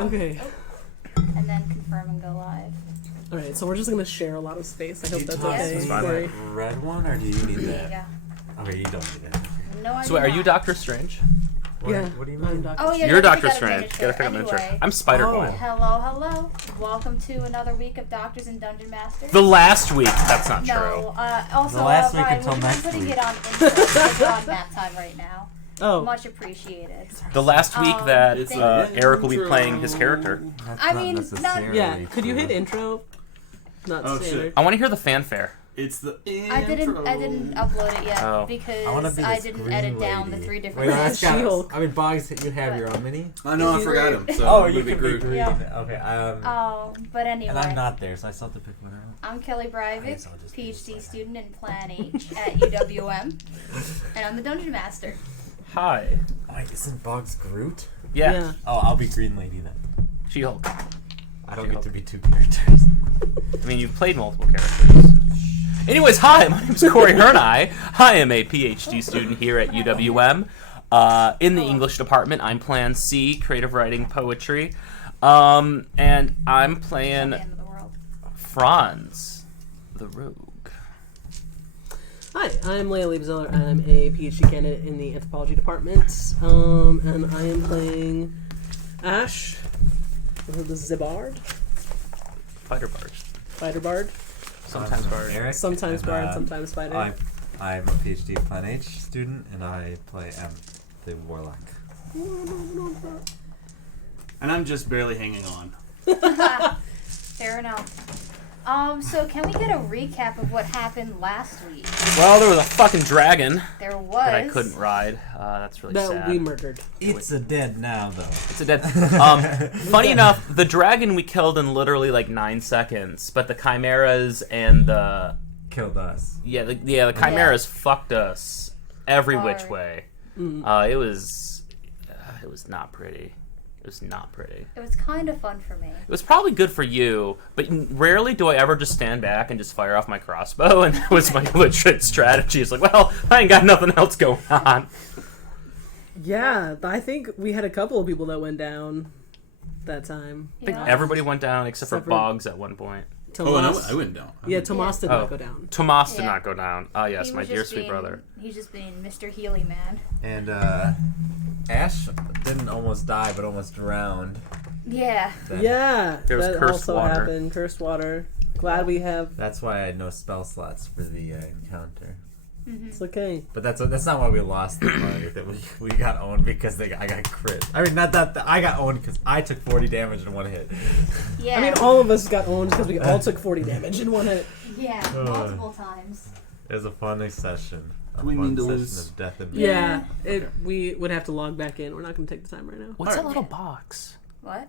Okay. And then confirm and go live. All right, so we're just gonna share a lot of space. I hope that's okay. okay. Sorry. Red one, or do you need There that? you go. Okay, you don't need it. No, I So do wait, are not. you Doctor Strange? What do you mean? I'm Dr. Oh, yeah, You're you Doctor got a Strange. miniature. Gotta pick up a miniature. Anyway. I'm Spider-Gwen. Hello. Welcome to another week of Doctors and Dungeon Masters. The last week. That's not true. No, also, The last week Ryan, until would you mind next putting week. it on intro? We're on map time right now. Oh. Much appreciated. The last week that It's Eric will be playing his character. That's I not mean, necessarily Yeah, could you hit true. intro? Not Oh, standard. shit. I want to hear the fanfare. It's the I didn't upload it yet Oh. I wanna because be I this didn't green edit down the lady. 3 different Wait, that's got. She-Hulk. I mean, Boggs, you have your own mini. I know, I forgot him. So Oh, I'm you gonna can be Groot. green. Yeah. Okay. But anyway. And I'm not there, so I still have to pick one out. I'm Kelly I Breivik, guess I'll just do PhD this. student in Plan H at UWM, and I'm the Dungeon Master. Hi. Wait, isn't Boggs Groot? Yeah. Oh, I'll be Green Lady then. She-Hulk. I don't She-Hulk. get to be 2 characters. I mean, you've played multiple characters. Anyways, hi, my name is Corey Hernai. I am a PhD student here at UWM. In the English department, I'm Plan C, creative writing, poetry. And I'm playing At the end of the world. Franz, the rogue. Hi, I'm Leia Liebzeller. I'm a PhD candidate in the anthropology department. And I am playing Ash, the Zibard, Fighter bard. Fighter Bard. Sometimes bard. Eric. Sometimes and, Bard, sometimes Spider. I'm a PhD Plan H student, and I play M, the Warlock. And I'm just barely hanging on. Fair enough. So can we get a recap of what happened last week? Well, there was a fucking dragon There was. that I couldn't ride. That's really That sad. we murdered. It's a dead now, though. It's a dead. Funny enough, the dragon we killed in literally like 9 seconds, but the chimeras and the Killed us. the chimeras fucked us every which Hard. way. Mm. It was not pretty. It was not pretty. It was kind of fun for me. It was probably good for you, but rarely do I ever just stand back and just fire off my crossbow, and that was my legit strategy. It's like, well, I ain't got nothing else going on. Yeah, I think we had a couple of people that went down that time. I think Yeah. everybody went down except for Except for- Boggs at one point. Tomas. Oh, I went down. Yeah, Tomas did Oh. not go down. Tomas did Yeah. not go down. Ah, yes, He my was dear just sweet being- brother. He's just being Mr. Healy Man. And Ash didn't almost die, but almost drowned. Yeah. Then- Yeah, There was that cursed also water. happened. Cursed water. Glad we have. That's why I had no spell slots for the encounter. It's okay. But that's not why we lost the fight. That we got owned because I got crit. I mean, not that I got owned because I took 40 damage in one hit. Yeah. I mean, all of us got owned because we all took 40 damage in one hit. Yeah, multiple times. It was a fun session. A We fun mean to session lose. of death and Yeah, we would have to log back in. We're not going to take the time right now. What's that Alright. little box? What?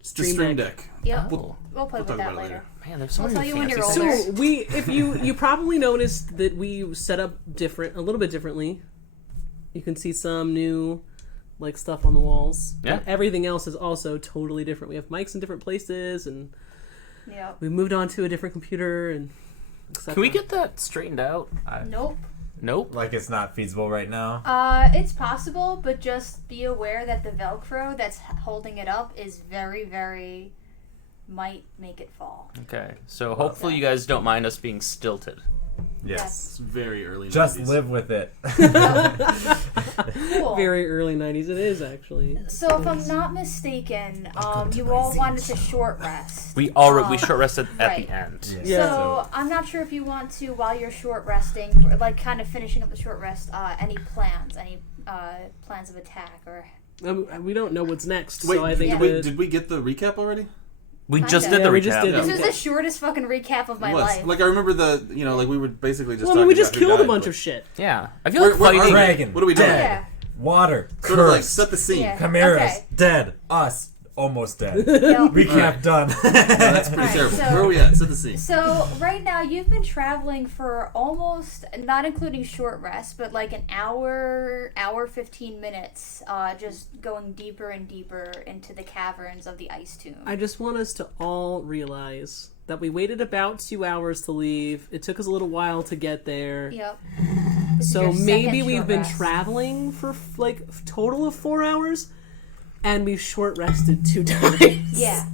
It's the Stream Deck. Yep. Oh. We'll play We'll with talk that about it later. later. Man, there's so I'll many tell you when fancy you're stuff. older. So if you probably noticed that we set up a little bit differently. You can see some new stuff on the walls. Yeah. And everything else is also totally different. We have mics in different places, and Yep. we moved on to a different computer, and Can we get that straightened out? Nope. Nope. Like it's not feasible right now. It's possible, but just be aware that the Velcro that's holding it up is very, very might make it fall. Okay, so hopefully you guys don't mind us being stilted. Yes. It's very early. Just 90s. live with it. Cool. very early 90s? It is actually. So if I'm not mistaken, you all wanted to short rest. We short rested at right. the end. Yeah. So I'm not sure if you want to, while you're short resting, kind of finishing up the short rest, any plans of attack or. We don't know what's next, Wait, so I think did we get the recap already? We Kinda. just did the Yeah, we recap. just did Yeah. This was the shortest fucking recap of my It was. life. Like I remember we were basically just. Well, I mean, we talking just about who killed a died, bunch but- of shit. Yeah, I feel Where- like where are fighting. we? Dragon. What are we doing? Dead. Yeah. Water. Sort of like Cursed. set the scene. Yeah. Chimeras. Okay. Dead. Us. Almost dead. Yep. Recap done. That's pretty Alright, terrible. so- Where are we at? Set the scene. So right now you've been traveling for almost, not including short rest, but like an hour 15 minutes, just going deeper and deeper into the caverns of the ice tomb. I just want us to all realize that we waited about 2 hours to leave. It took us a little while to get there. Yep. So your maybe second we've short been rest. traveling for total of 4 hours. And we've short rested 2 times. Yeah.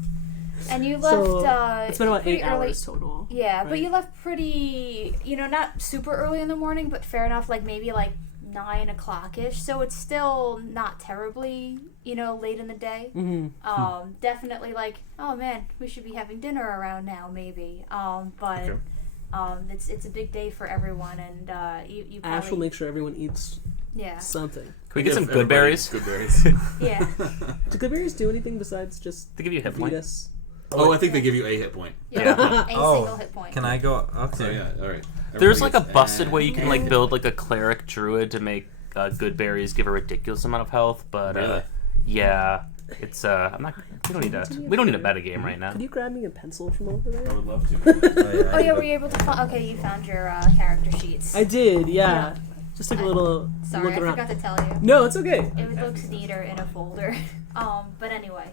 And you left. So it's been about pretty 8 early. hours total. Yeah, right? but you left pretty, not super early in the morning, but fair enough, like maybe like 9 o'clock-ish, so it's still not terribly, late in the day. Mm-hmm. Definitely like, oh man, we should be having dinner around now, maybe. But it's a big day for everyone, and you probably... Ash will make sure everyone eats Yeah. something. Can we get some good berries? Good berries. Yeah. Do good berries do anything besides just They give you a hit feed point. us? Oh, I think they give you a hit point. Yeah. A Oh, single hit point. Can I go? Okay. So yeah, all right. There's Everybody like a gets busted way you can like Yeah. build like a cleric druid to make good berries give a ridiculous amount of health, but Really? yeah, it's I'm not. We don't need a meta game right now. Could you grab me a pencil from over I there? would love to. Oh yeah, were you able to find... Okay, you found your character sheets. I did, yeah. Just took a little Sorry, look I around. forgot to tell you. No, it's okay. It looks neater in a folder. But anyway.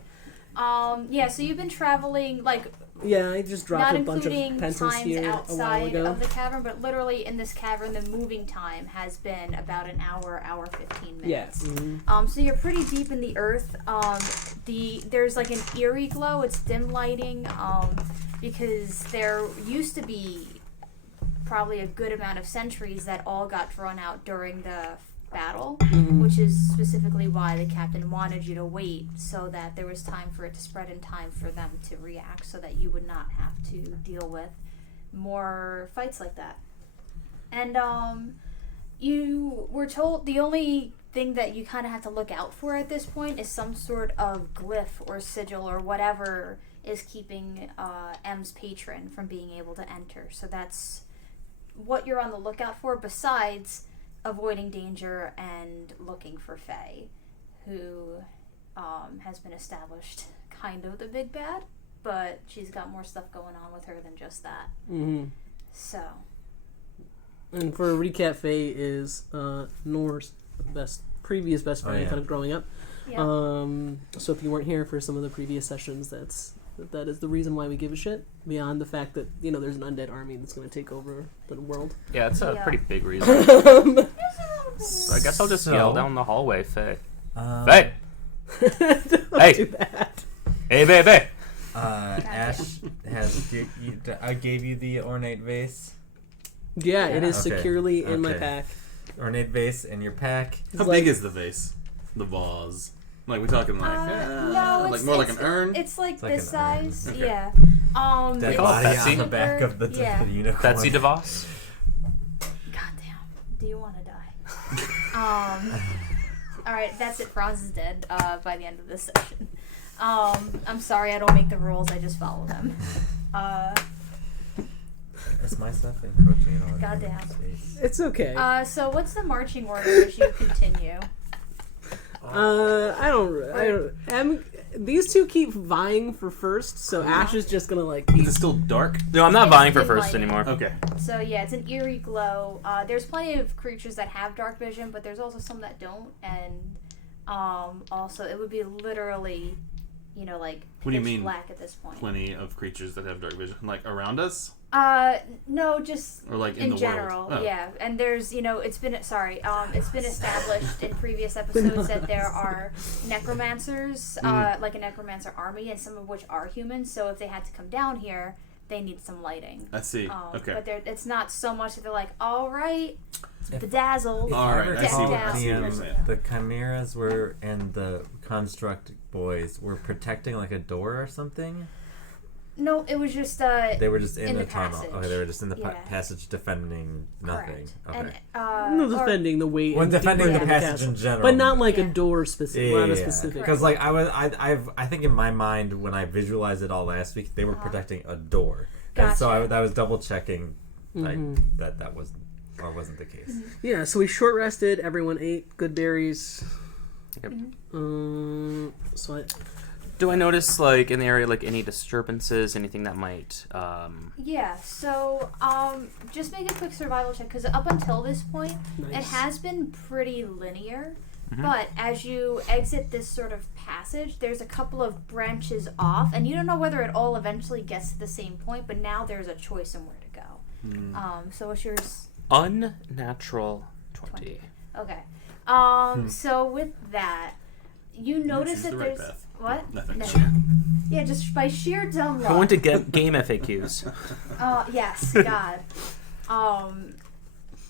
Yeah, so you've been traveling, like, Yeah, I just dropped not a bunch of including pencils times here a while outside ago. of the cavern, but literally in this cavern, the moving time has been about an hour, 15 minutes. Yeah. Mm-hmm. So you're pretty deep in the earth. There's like an eerie glow. It's dim lighting. Because there used to be probably a good amount of sentries that all got drawn out during the battle, which is specifically why the captain wanted you to wait, so that there was time for it to spread in time for them to react, so that you would not have to deal with more fights like that. And you were told the only thing that you kind of have to look out for at this point is some sort of glyph or sigil or whatever is keeping M's patron from being able to enter. So that's what you're on the lookout for, besides avoiding danger and looking for Faye, who has been established kind of the big bad, but she's got more stuff going on with her than just that. Mm-hmm. So, And for a recap, Faye is Nora's previous best friend, yeah. kind of growing up. yeah. So if you weren't here for some of the previous sessions, that is the reason why we give a shit. Beyond the fact that there's an undead army that's going to take over the world. Yeah, it's a Yeah. pretty big reason. Um, So I guess I'll just So- yell down the hallway, Faye. Um, Faye! Don't Hey. do that. Hey, baby! Ash I gave you the ornate vase. Yeah, it is Okay, securely in my okay. pack. Ornate vase in your pack. How Like- big is the vase? The vase? Like we talking like no, like more like an urn? It's like It's like this an urn. size. Okay. Yeah. That It's call it body Betsy? on the back of the, Yeah. the unicorn. Betsy DeVos? Goddamn. Do you want to die? All right, that's it. Franz is dead by the end of this session. I'm sorry, I don't make the rules. I just follow them. That's my stuff encroaching on Goddamn. space. It's okay. So what's the marching order as you continue? I don't. These two keep vying for first, so Ash is just gonna like. Is it still dark? No, I'm not It's vying for dim first lighting. anymore. Okay. So yeah, it's an eerie glow. There's plenty of creatures that have dark vision, but there's also some that don't, and also it would be literally, like What do you pitch mean? black at this point. Plenty of creatures that have dark vision, like around us, No, just or like in in the general, world. Oh. yeah. And there's, it's been established in previous episodes that there are necromancers, like a necromancer army, and some of which are humans. So if they had to come down here, they need some lighting. I see. Okay. But it's not so much that they're like, all right, bedazzled. All right, I decked see what- out. I see what you're saying. The chimeras were and the construct boys were protecting like a door or something. No, it was just They were just in, in the, the tunnel. passage. Okay, they were just in the Yeah. passage defending nothing. correct. Okay. And No defending the weight. When and defending deeper the into passage castle. in general, but not like Yeah. a door specific. Not a specific. Because like I think in my mind when I visualized it all last week, they were protecting a door, and so Gotcha. I was double checking like Mhm. that was or wasn't the case. Yeah, so we short rested. Everyone ate good berries. Yep. So I, Do I notice, like, in the area, like, any disturbances, anything that might, Yeah, so just make a quick survival check, because up until this point, it nice. has been pretty linear. But as you exit this sort of passage, there's a couple of branches off, and you don't know whether it all eventually gets to the same point, but now there's a choice in where to go. So what's yours? unnatural 20. Okay. So with that, you notice choose that the right there's path. what? Nothing. No. Yeah, just by sheer dumb luck. Go into game FAQs. Yes, God.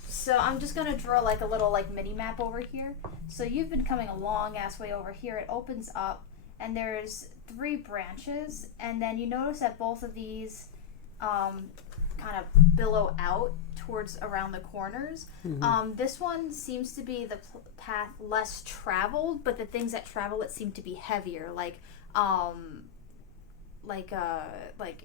So I'm just gonna draw like a little like mini map over here. So you've been coming a long ass way over here. It opens up, and there's 3 branches, and then you notice that both of these kind of billow out towards around the corners. This one seems to be the path less traveled, but the things that travel it seem to be heavier, like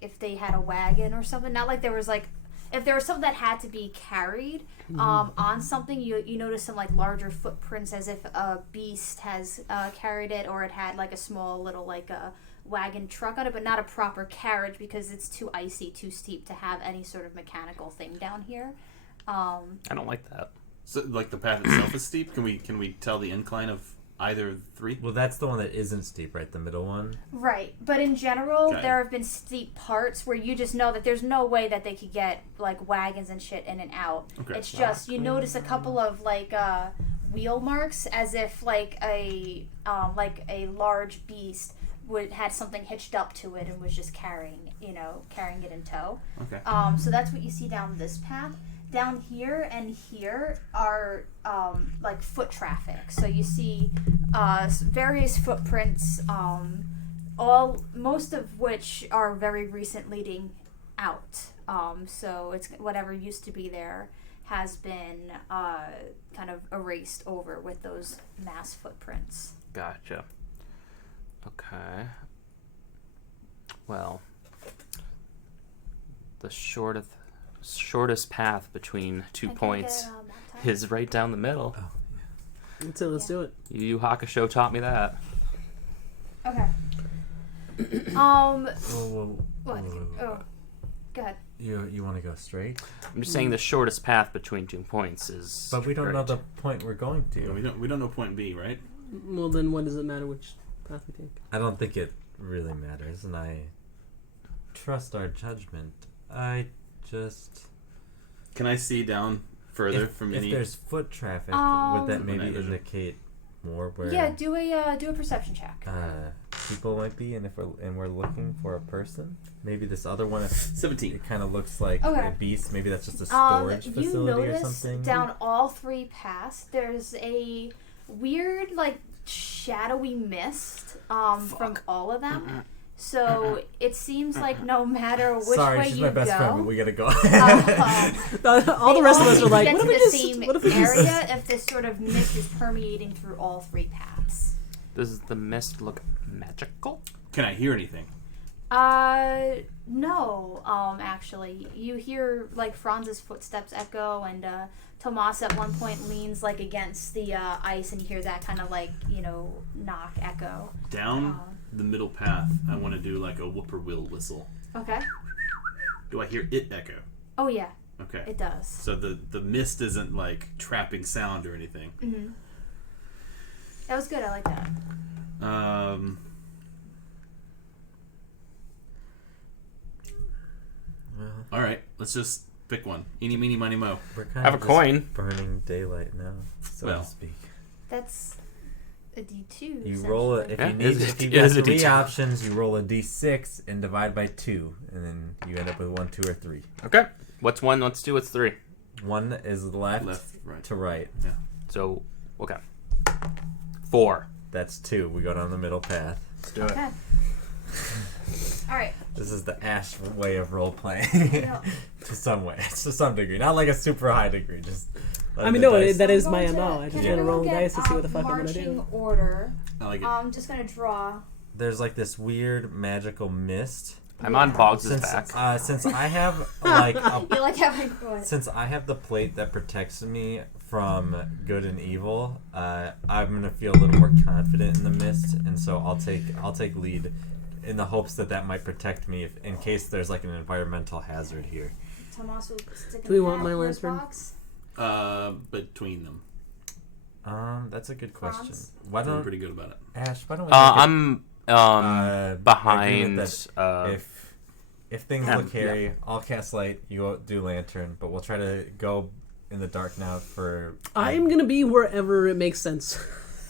if they had a wagon or something. Not like there was like, if there was something that had to be carried on something, you notice some like larger footprints as if a beast has carried it, or it had like a small little like a wagon truck on it, but not a proper carriage because it's too icy, too steep to have any sort of mechanical thing down here. I don't like that. So, like the path itself is steep. Can we tell the incline of either of the 3? Well, that's the one that isn't steep, right? The middle one. Right, but in general, Okay. there have been steep parts where you just know that there's no way that they could get like wagons and shit in and out. Okay. It's just you notice a couple of like wheel marks, as if like a large beast had something hitched up to it and was just carrying it in tow. Okay. So that's what you see down this path. Down here and here are like foot traffic. So you see various footprints, most of which are very recent leading out. So it's whatever used to be there has been kind of erased over with those mass footprints. Gotcha. Okay. Well, the shortest path between 2 points is right down the middle. So let's do it. Yu Yu Hakusho taught me that. Okay. Whoa. What? Oh, go ahead. You want to go straight? I'm just saying the shortest path between 2 points is. But we don't know straight. the point we're going to. Yeah, we don't know point B, right? Well, then what does it matter which path we take? I don't think it really matters, and I trust our judgment. I just... Can I see down further if, from if any? there's foot traffic, would that maybe Night vision. indicate more where Yeah, do a perception check. people might be, and we're looking for a person? Maybe this other one, if 17. it kind of looks like Okay. a beast. Maybe that's just a storage You facility or notice something. down all 3 paths, there's a weird, like, shadowy mist from all of them. So it seems like no matter which Sorry, way she's you my best go, friend, but we gotta go. All the rest of us are like, get what to if we the just? same What if we just? area if this sort of mist is permeating through all 3 paths. Does the mist look magical? Can I hear anything? No, actually. You hear, like, Franz's footsteps echo, and, Tomas at one point leans, like, against the, ice, and you hear that kind of, like, knock echo. Down the middle path, I want to do like a whippoorwill whistle. Okay. Do I hear it echo? Oh, yeah, Okay. it does. So the mist isn't like trapping sound or anything. Mm-hmm. That was good, I like that. All right, let's just pick one. Eeny, meeny, miny, mo. We're kind Have of a just coin. burning daylight now, so Well. to speak. That's a D2. You roll it if Yeah, you it need. is- If you it got is a 3 D2. options, you roll a D6 and divide by 2, and then you end up with 1, 2, or 3. Okay. What's 1? What's 2? What's 3? 1 is left, Left, right. to right. So, okay. 4. That's 2. We go down the middle path. Let's do it. Okay. Alright. This is the Ash way of role playing, Yeah. to some degree, not like a super high degree. Just. I mean, no, that is I'm my going to- MO. I just can want to everyone roll get, dice to see what the fuck I'm gonna marching do. order. I like it. I'm just gonna draw. There's like this weird magical mist. I'm on Boggs' Since back. since I have like a You like having what? Since I have the plate that protects me from good and evil, I'm gonna feel a little more confident in the mist, and so I'll take lead, in the hopes that might protect me in case there's like an environmental hazard here. Tomas will stick Do we in want that my in his lantern? box. Between them. That's a good question. Franz? Why Feeling don't pretty good about it. Ash? Why don't we? make it, I'm behind. agreement that if things look hairy, I'll cast light. You do lantern, but we'll try to go in the dark now for. I'm gonna be wherever it makes sense.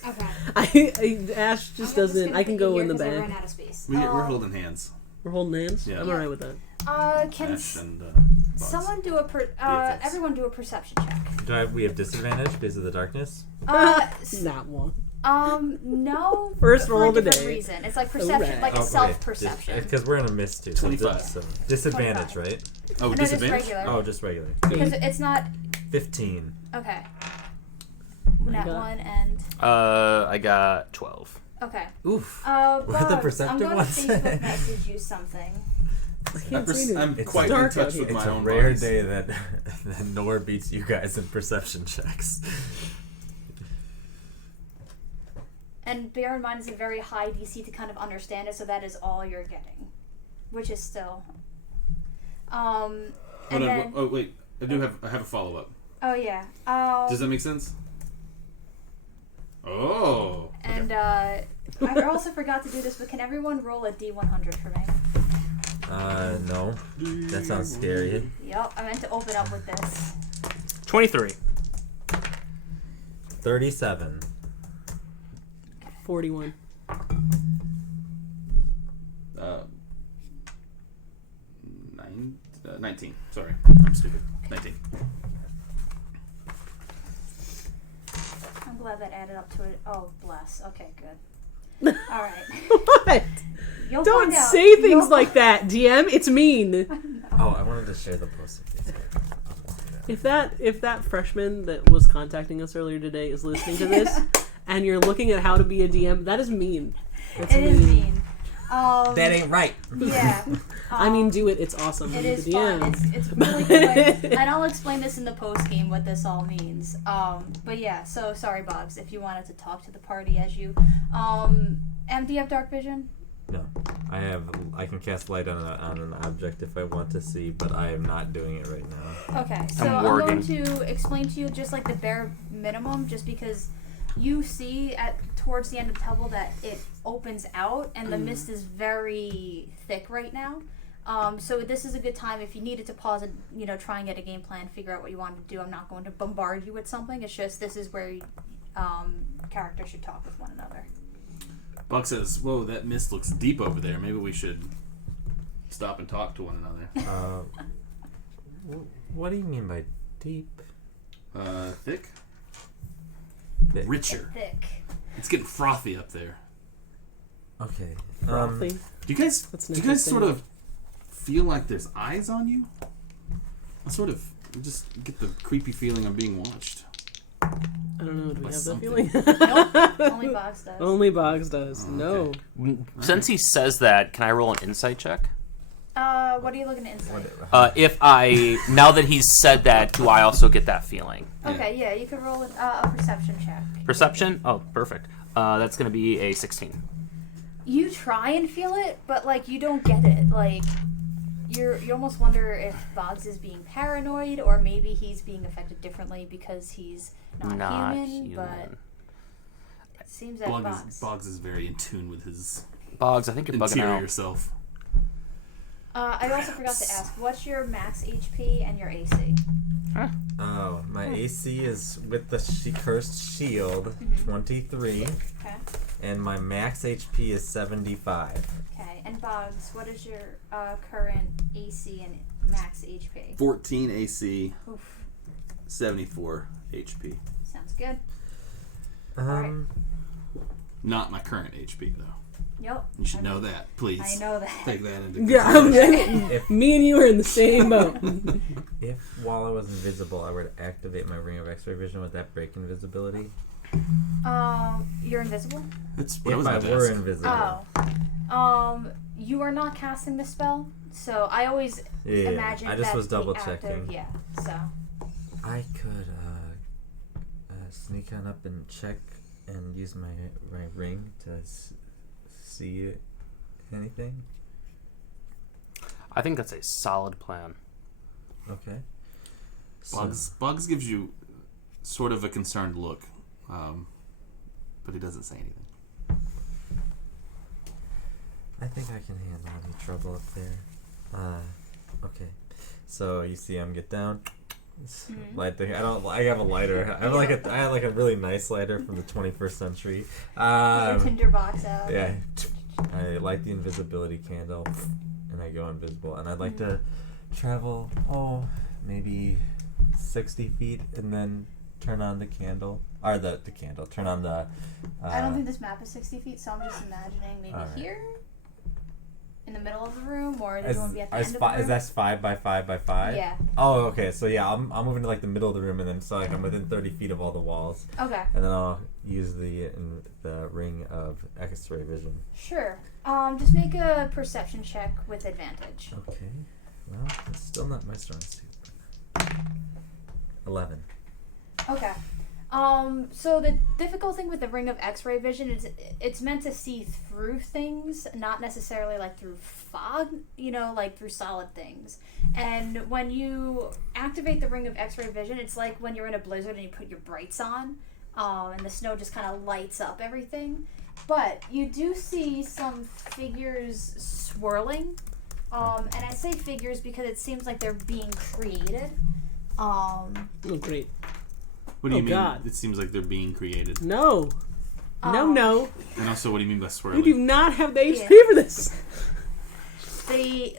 Okay. Ash just doesn't. I can go in the I back. ran out of space. We're holding hands. We're holding hands. Yeah. I'm alright with that. Can Ash and Bugs. someone do a everyone do a perception check? We have disadvantage because of the darkness. Not one. No. First for roll a of the different day. reason. It's like perception, Alright. like a Okay. self-perception. Because we're in a mist too. So 25. so disadvantage, 25. right? Oh, No, just disadvantage? regular. Oh, just regular. Because it's not 15. okay. I Nat got- 1 and I got 12. okay. Oof. Bugs, What are the I'm perceptive going to ones? Facebook message you something. I can't see anything. I'm It's quite in dark touch out here. with It's my a own rare bodies. day that Nor beats you guys in perception checks. And bear in mind, it's a very high DC to kind of understand it, so that is all you're getting, which is still. Hold And on. then, Oh wait, I have a follow up. oh yeah. Does that make sense? Oh. And I also forgot to do this, but can everyone roll a D100 for me? No. That sounds scary. Yep, I meant to open up with this. 23. 37. 41. 19. Sorry, I'm stupid. 19. I'm glad that added up to it. Oh, bless. Okay, good. All right. What? You'll Don't find out. say things You'll like that, DM. It's mean. Oh, I wanted to share the post. If that freshman that was contacting us earlier today is listening to this, and you're looking at how to be a DM, that is mean. That's It is mean. That ain't right. Yeah. I mean, do it. It's awesome. It Be is the fun. DM. It's really good. And I'll explain this in the post game what this all means. But yeah. So sorry, Boggs, if you wanted to talk to the party as you. Do you have dark vision? No, I can cast light on an object if I want to see, but I am not doing it right now. Okay, so I'm going to explain to you just like the bare minimum, just because you see towards the end of the tunnel that it opens out, and the mist is very thick right now. So this is a good time if you needed to pause and try and get a game plan, figure out what you want to do. I'm not going to bombard you with something. It's just this is where characters should talk with one another. Buck says, "Whoa, that mist looks deep over there. Maybe we should stop and talk to one another." What do you mean by deep? Thick? Thick. Richer. Thick. It's getting frothy up there. Okay. Frothy. Do you guys That's do you guys sort interesting. of feel like there's eyes on you? I sort of just get the creepy feeling I'm being watched. I don't know. Do we By have something. that feeling? Nope. Only Boggs does. Only Boggs does. Oh, No. okay. Since he says that, can I roll an insight check? What are you looking to insight? Now that he's said that, do I also get that feeling? Okay, yeah, you can roll a perception check. Perception? Oh, perfect. That's going to be a 16. You try and feel it, but like you don't get it. Like you almost wonder if Boggs is being paranoid, or maybe he's being affected differently because he's not human. But it seems that Boggs is very in tune with his Boggs, I think you're bugging interior out. self. I also forgot to ask, what's your max HP and your AC? Oh, my AC is with the cursed shield, 23, Okay. and my max HP is 75. Okay. And Boggs, what is your current AC and max HP? 14 AC, Oof. 74 HP. Sounds good. Um, Not my current HP though. Yep. You should know that, please. I know that. Take that into Yeah, consideration. me and you are in the same boat. if while I was invisible, I were to activate my ring of X-ray vision, would that break invisibility? You're invisible? That's what I If was I about to were ask. invisible. Oh. You are not casting this spell, so I always Yeah, imagine I just that was double the active, checking. yeah, so. I could sneak on up and check and use my ring to see anything. I think that's a solid plan. Okay. Bugs gives you sort of a concerned look, but he doesn't say anything. I think I can handle any trouble up there. Okay. So you see him get down, Light the. I have a lighter. I have like a really nice lighter from the 21st century. Your tinderbox out. Yeah. I light the invisibility candle, and I go invisible. And I'd like to travel, maybe 60 feet, and then turn on the candle. Or the candle. Turn on the... I don't think this map is 60 feet, so I'm just imagining maybe here? In the middle of the room? Or does it want to be at the end of the room? Is that 5 by 5 by 5? Yeah. Oh, okay. So yeah, I'm moving to like the middle of the room, and then so like I'm within 30 feet of all the walls. Okay. And then I'll use the ring of X-ray vision. Sure. Just make a perception check with advantage. Okay. Well, it's still not my strong suit. 11. Okay. So the difficult thing with the ring of X-ray vision is it's meant to see through things, not necessarily like through fog, like through solid things. And when you activate the ring of X-ray vision, it's like when you're in a blizzard and you put your brights on, and the snow just kind of lights up everything. But you do see some figures swirling, and I say figures because it seems like they're being created. Oh, great. What do you mean? God. It seems like they're being created. No. No. And also, what do you mean by swirling? You do not have the HP for this. They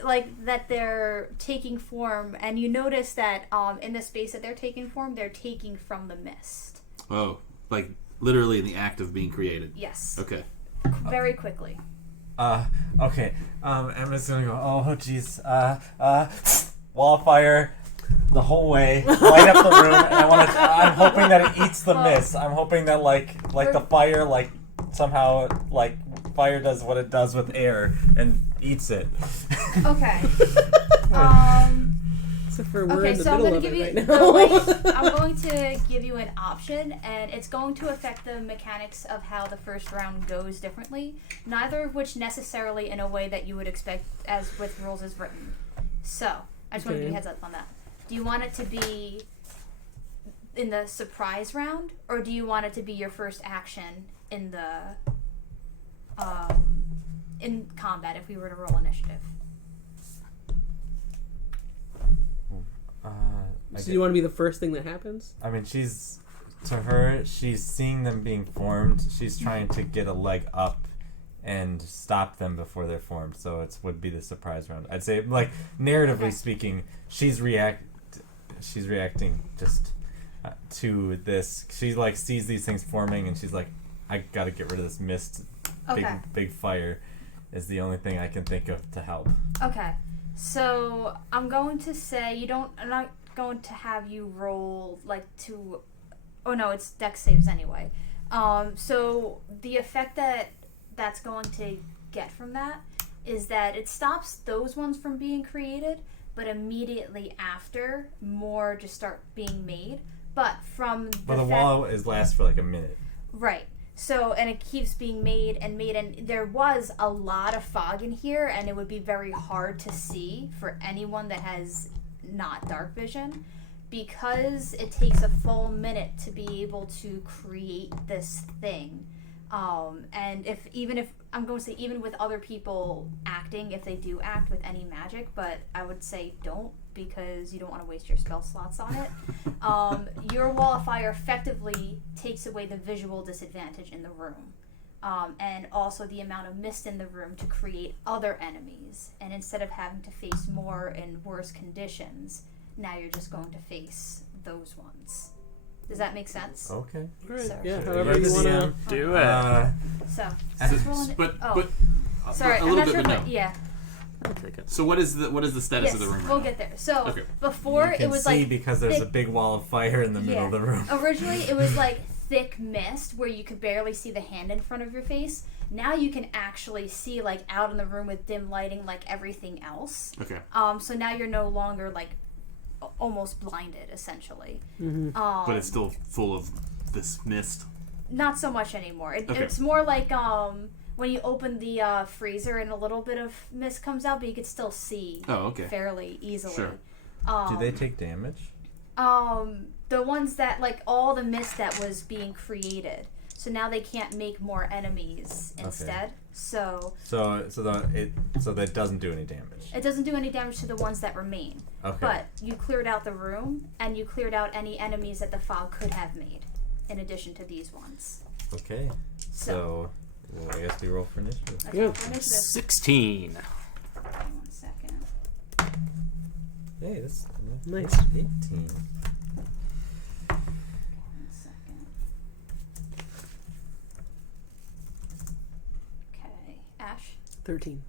they're taking form, and you notice that in the space that they're taking form, they're taking from the mist. Oh, like literally in the act of being created. Yes. Okay. Very quickly. Okay. I'm just gonna go. Oh, jeez. Wall of fire. The whole way, light up the room, and I'm hoping that it eats the mist. I'm hoping that like the fire, like somehow like fire does what it does with air and eats it. Okay. Except for we're Okay, in the so I'm middle going to of give you it right now. I'm going to give you an option, and it's going to affect the mechanics of how the first round goes differently. Neither of which necessarily in a way that you would expect as with rules as written. So I just want to give you a heads up on that. Do you want it to be in the surprise round, or do you want it to be your first action in the in combat if we were to roll initiative? So you want to be the first thing that happens? I mean, she's seeing them being formed. She's trying to get a leg up and stop them before they're formed. So it would be the surprise round. I'd say, like, narratively speaking, she's reacting just to this. She like sees these things forming, and she's like, I gotta get rid of this mist. Big fire is the only thing I can think of to help. Okay, so I'm going to say I'm not going to have you roll it's dex saves anyway. So the effect that's going to get from that is that it stops those ones from being created, but immediately after, more just start being made. But the wall lasts for like a minute. Right. So, and it keeps being made, and there was a lot of fog in here, and it would be very hard to see for anyone that has not dark vision, because it takes a full minute to be able to create this thing. And even with other people acting, if they do act with any magic, but I would say don't, because you don't want to waste your spell slots on it. Your wall of fire effectively takes away the visual disadvantage in the room, and also the amount of mist in the room to create other enemies. And instead of having to face more and worse conditions, now you're just going to face those ones. Does that make sense? Okay. Right. So, Yeah, however you want to do it. Sorry, a I'm little not bit, sure, but but no. yeah. I'll take it. So what is the status of the room right we'll now? get there. So Okay. before You can it was see like because there's a big wall of fire in the middle of the room. Originally, it was like thick mist where you could barely see the hand in front of your face. Now you can actually see like out in the room with dim lighting like everything else. Okay. So now you're no longer like almost blinded essentially. Mm-hmm. But it's still full of this mist. Not so much anymore. Okay. It's more like when you open the freezer and a little bit of mist comes out, but you could still see fairly easily. Sure. Do they take damage? The ones that, like, all the mist that was being created. So now they can't make more enemies instead. So that doesn't do any damage. it doesn't do any damage to the ones that remain. Okay. But you cleared out the room, and you cleared out any enemies that the fog could have made, in addition to these ones. Okay. So well, I guess we roll for initiative. Okay, Yep. for initiative. 16. 1 second. Hey, that's Nice. 18. 1 second. Okay, Ash. 13.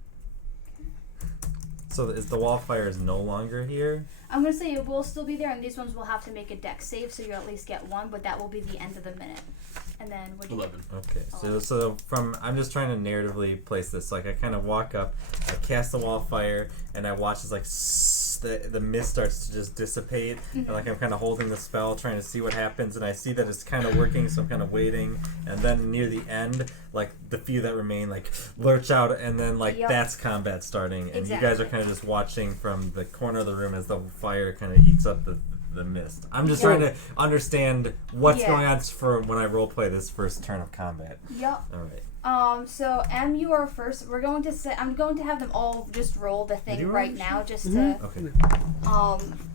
So is the wall fire is no longer here? I'm gonna say it will still be there, and these ones will have to make a dex save, so you at least get one. But that will be the end of the minute. And then what? 11. Okay, so from I'm just trying to narratively place this. Like I kind of walk up, I cast the wall of fire, and I watch as like the mist starts to just dissipate, and like I'm kind of holding the spell, trying to see what happens, and I see that it's kind of working, so I'm kind of waiting, and then near the end, like the few that remain like lurch out, and then like that's combat starting, and you guys are kind of just watching from the corner of the room as the fire kind of eats up the mist. I'm just trying to understand what's going on for when I roleplay this first turn of combat. Yep. All right. So M, you are first. We're going to say I'm going to have them all just roll the thing right now, just to. Okay.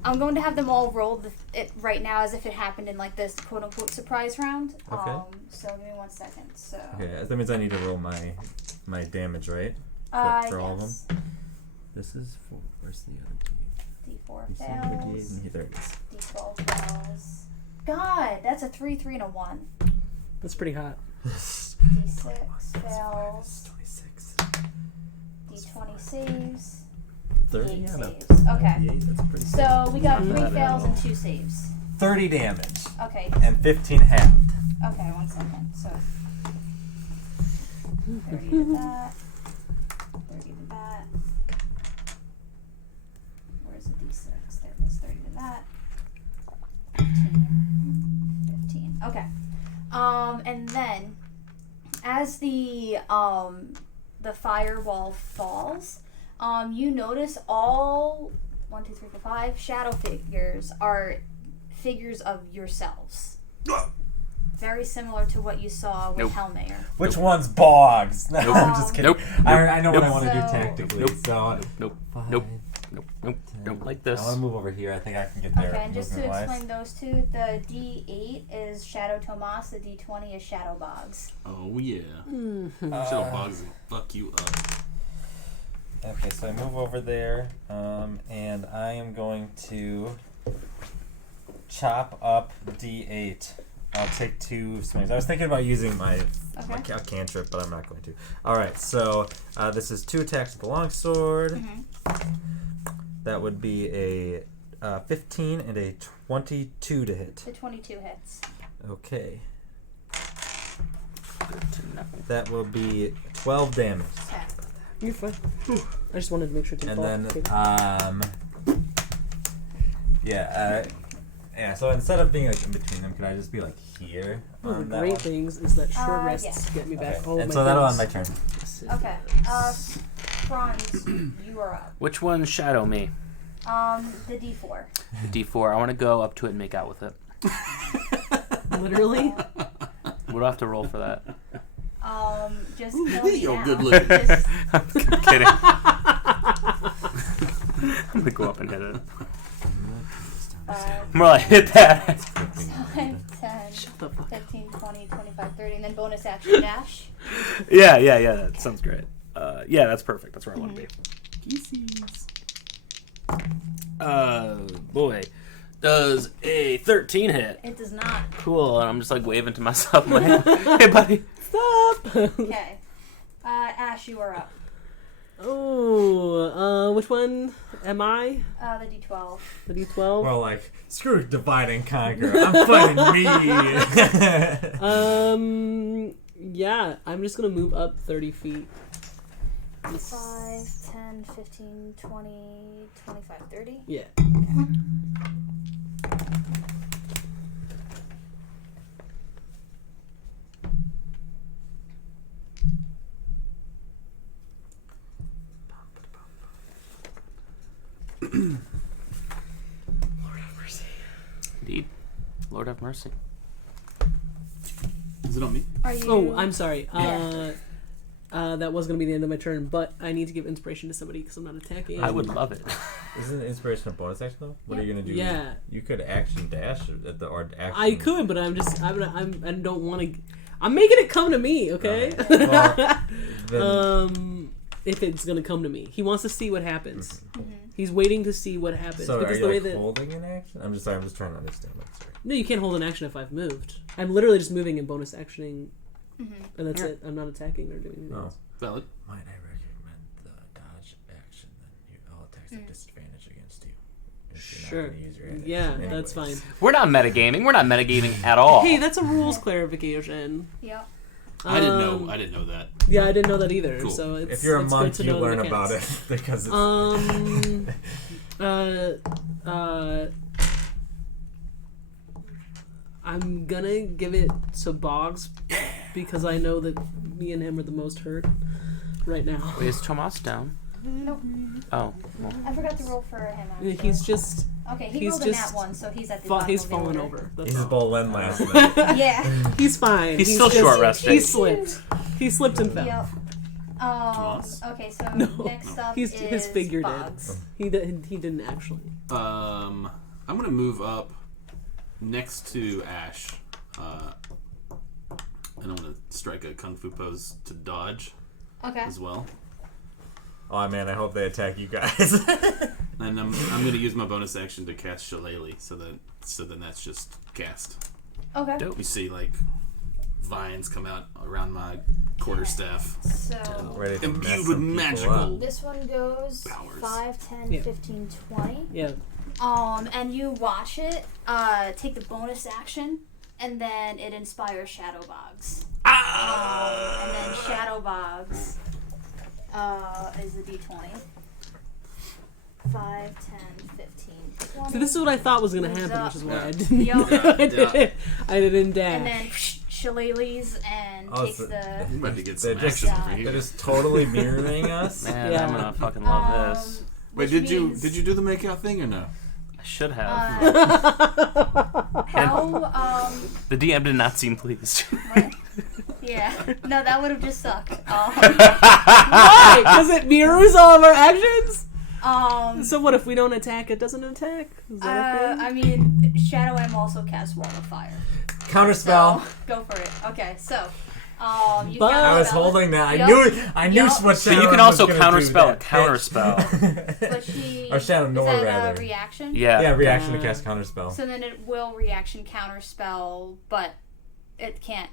I'm going to have them all roll it right now as if it happened in like this quote unquote surprise round. Okay. So give me 1 second. So. Okay, that means I need to roll my damage, right? For all of them. This is for where's the other D4 D8? fails. There it is. D12 fails. God, that's a 3, 3, and a 1. That's pretty hot. D6 fails. 26. D20 saves. 30 8 out of saves. Okay. 28, that's pretty So we got 3 Not bad fails at and 2 saves. 30 damage Okay. and 15 halved. Okay, 1 second. So 30 to that. 30 to that. Where's the D6? There it is. 30 to that. 15. Okay. And then as the firewall falls, you notice all 1, 2, 3, 4, 5 shadow figures are figures of yourselves. Very similar to what you saw with Hellmayer. Which one's Boggs? No, I'm just kidding. Nope. I know what I want to do So- tactically. Nope. So Nope. 5, Nope. Nope. Don't like this. I want to move over here. I think I can get there. Okay, and just to movement-wise. explain those two, the D8 is Shadow Tomas, the D20 is Shadow Boggs. Oh yeah. Shadow Bugs will fuck you up. Okay, so I move over there, and I am going to chop up D8. I'll take 2 swings. I was thinking about using my cantrip, but I'm not going to. All right, so this is 2 attacks with the longsword. That would be a 15 and a 22 to hit. The 22 hits. Okay, Good to know. that will be 12 damage. Okay. You're fine. I just wanted to make sure to And fall. then, Okay. yeah, so instead of being like in between them, could I just be like here? One of on the that great one? things is that short rests yes. get me back Okay. all of And my so that'll end things. my turn. Okay. Franz, you are up. Which one shadow me? The D4. The D4. I want to go up to it and make out with it. Literally. What do I have to roll for that? Just kill me Yo, now. good looking. Just, I'm kidding. I'm gonna go up and hit it. More like hit that. 5, 10, the fuck 15, 20, 25, 30, and then bonus action dash. Yeah. That sounds great. Yeah, that's perfect. That's where I want to be. Boy, does a 13 hit? It does not. Cool. And I'm just like waving to myself. Like, hey, buddy. Stop. Okay. Ash, you are up. Oh, which one am I? The D12. The D12. Well, like, screw divide and conquer. I'm fighting me. Yeah, I'm just gonna move up 30 feet. 5, 10, 15, 20, 25, 30. Yeah. Indeed. Lord have mercy. Is it on me? Are you? Oh, I'm sorry. Yeah. That was going to be the end of my turn, but I need to give inspiration to somebody because I'm not attacking. I would love it. Isn't inspiration a bonus action though? What are you gonna do? Yeah. You could action dash at the or action. I could, but I don't want to. I'm making it come to me, okay? Well, then, If it's gonna come to me, he wants to see what happens. Mm-hmm. He's waiting to see what happens. so are because you the way like that holding an action? I'm just sorry. I'm just trying to understand. Sorry. no, you can't hold an action if I've moved. I'm literally just moving and bonus actioning, Mm-hmm. and that's it. I'm not attacking or doing anything Oh. else. Valid. Might I recommend the dodge action? Then all attacks have disadvantage against you. If you're not Sure. gonna use your action Yeah, anyways. that's fine. We're not metagaming. We're not metagaming at all. Hey, that's a rules clarification. Yep. I didn't know that. Yeah, I didn't know that either. Cool. So it's If you're a it's good monk, to you know learn the about mechanics. it because it's. I'm gonna give it to Boggs because I know that me and him are the most hurt right now. Wait, is Tomas down? Nope. Oh, well. I forgot to roll for him. Actually. He's just okay. He he's rolled a nat just 1, so he's at the bottom he's of the fallen order. over. That's He's all. Bolen last night. Yeah. He's fine. He's still just- short resting. He slipped. He slipped and fell. Yep. Tomas? Okay, so No. next up He's is his figure Boggs. did. He didn't actually. I'm gonna move up next to Ash, and I'm gonna strike a kung fu pose to dodge Okay. as well. Oh man, I hope they attack you guys. And I'm gonna use my bonus action to cast Shillelagh, so then that's just cast. Okay. Dope. You see like vines come out around my quarterstaff. So Ready to mess Imbued with some people magical. up. this one goes Powers. 5, 10, Yeah. 15, 20. Yeah. And you watch it, take the bonus action, and then it inspires Shadow Boggs. And then Shadow Boggs is a d20. 5, 10, 15, 20. So this is what I thought was gonna Moves happen, up. which is why I Yeah. didn't. Yup. I didn't dash. And then shillelaghs and Oh, takes so- the. I'm about to get They're some just, action over they're here. just totally mirroring us. Man, Yeah. I'm gonna fucking love this. Wait, which did you means, do the makeout thing or no? I should have. How The DM did not seem pleased. what? Yeah, no, that would have just sucked. Why? Because it mirrors all of our actions. Um, So what if we don't attack? It doesn't attack. Is that a thing? I mean, Shadow M also casts Wall of Fire. Counterspell. So, go for it. Okay, so, you But- I was counterspell holding that. I Yup. knew it. I knew Yup. what But you Shadow can was also gonna do counterspell a that. counterspell. But she Or Shadow is Nor, that rather. a reaction? Yeah. Yeah, reaction to cast counterspell. So then it will reaction counterspell, but it can't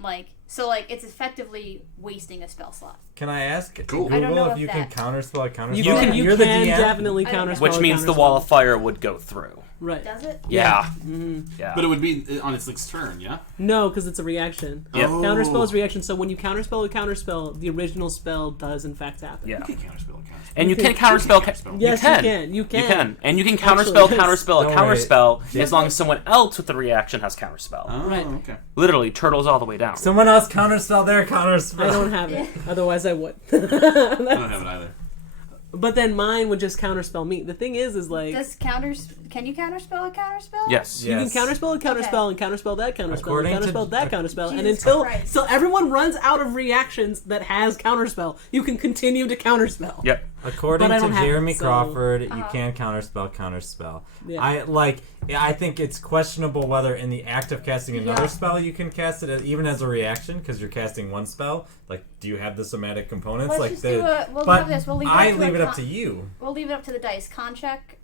it's effectively wasting a spell slot. Can I ask Cool. Google I don't know if if you that- can counterspell a counterspell? You You can, can- you You're the can DM? definitely I don't know. counterspell. Which a means the counterspell. wall of fire would go through. Right. Does it? Yeah. Mm-hmm. Yeah. But it would be on its next turn, yeah? No, because it's a reaction. Yep. Oh. Counterspell is reaction. So when you counterspell a counterspell, the original spell does in fact happen. Yeah. You can counterspell a counterspell. And you You can can- counterspell. counterspell. Yes, you can. You can. You can. And you can Actually, counterspell, yes. counterspell, a Don't worry. counterspell as long as someone else with the reaction has counterspell. Oh, Right. okay. Literally, turtles all the way down. Someone else counterspell their counterspell. I don't have it. Otherwise, I would. I don't have it either. But then mine would just counterspell me. The thing is like Can you counterspell a counterspell? Yes. you can Yes. counterspell a counterspell and counterspell that counterspell According and to- counterspell that counterspell, and Jesus until Christ. everyone runs out of reactions that has counterspell, you can continue to counterspell. Yep. According But I to don't have Jeremy it, so- Crawford, you can counterspell. Yeah. I think it's questionable whether in the act of casting another Yeah. spell you can cast it even as a reaction because you're casting one spell. Like, do you have the somatic components? Let's like just the, do a. We'll but do this. We'll leave it I up to leave a it up con- to you. We'll leave it up to the dice. Con check,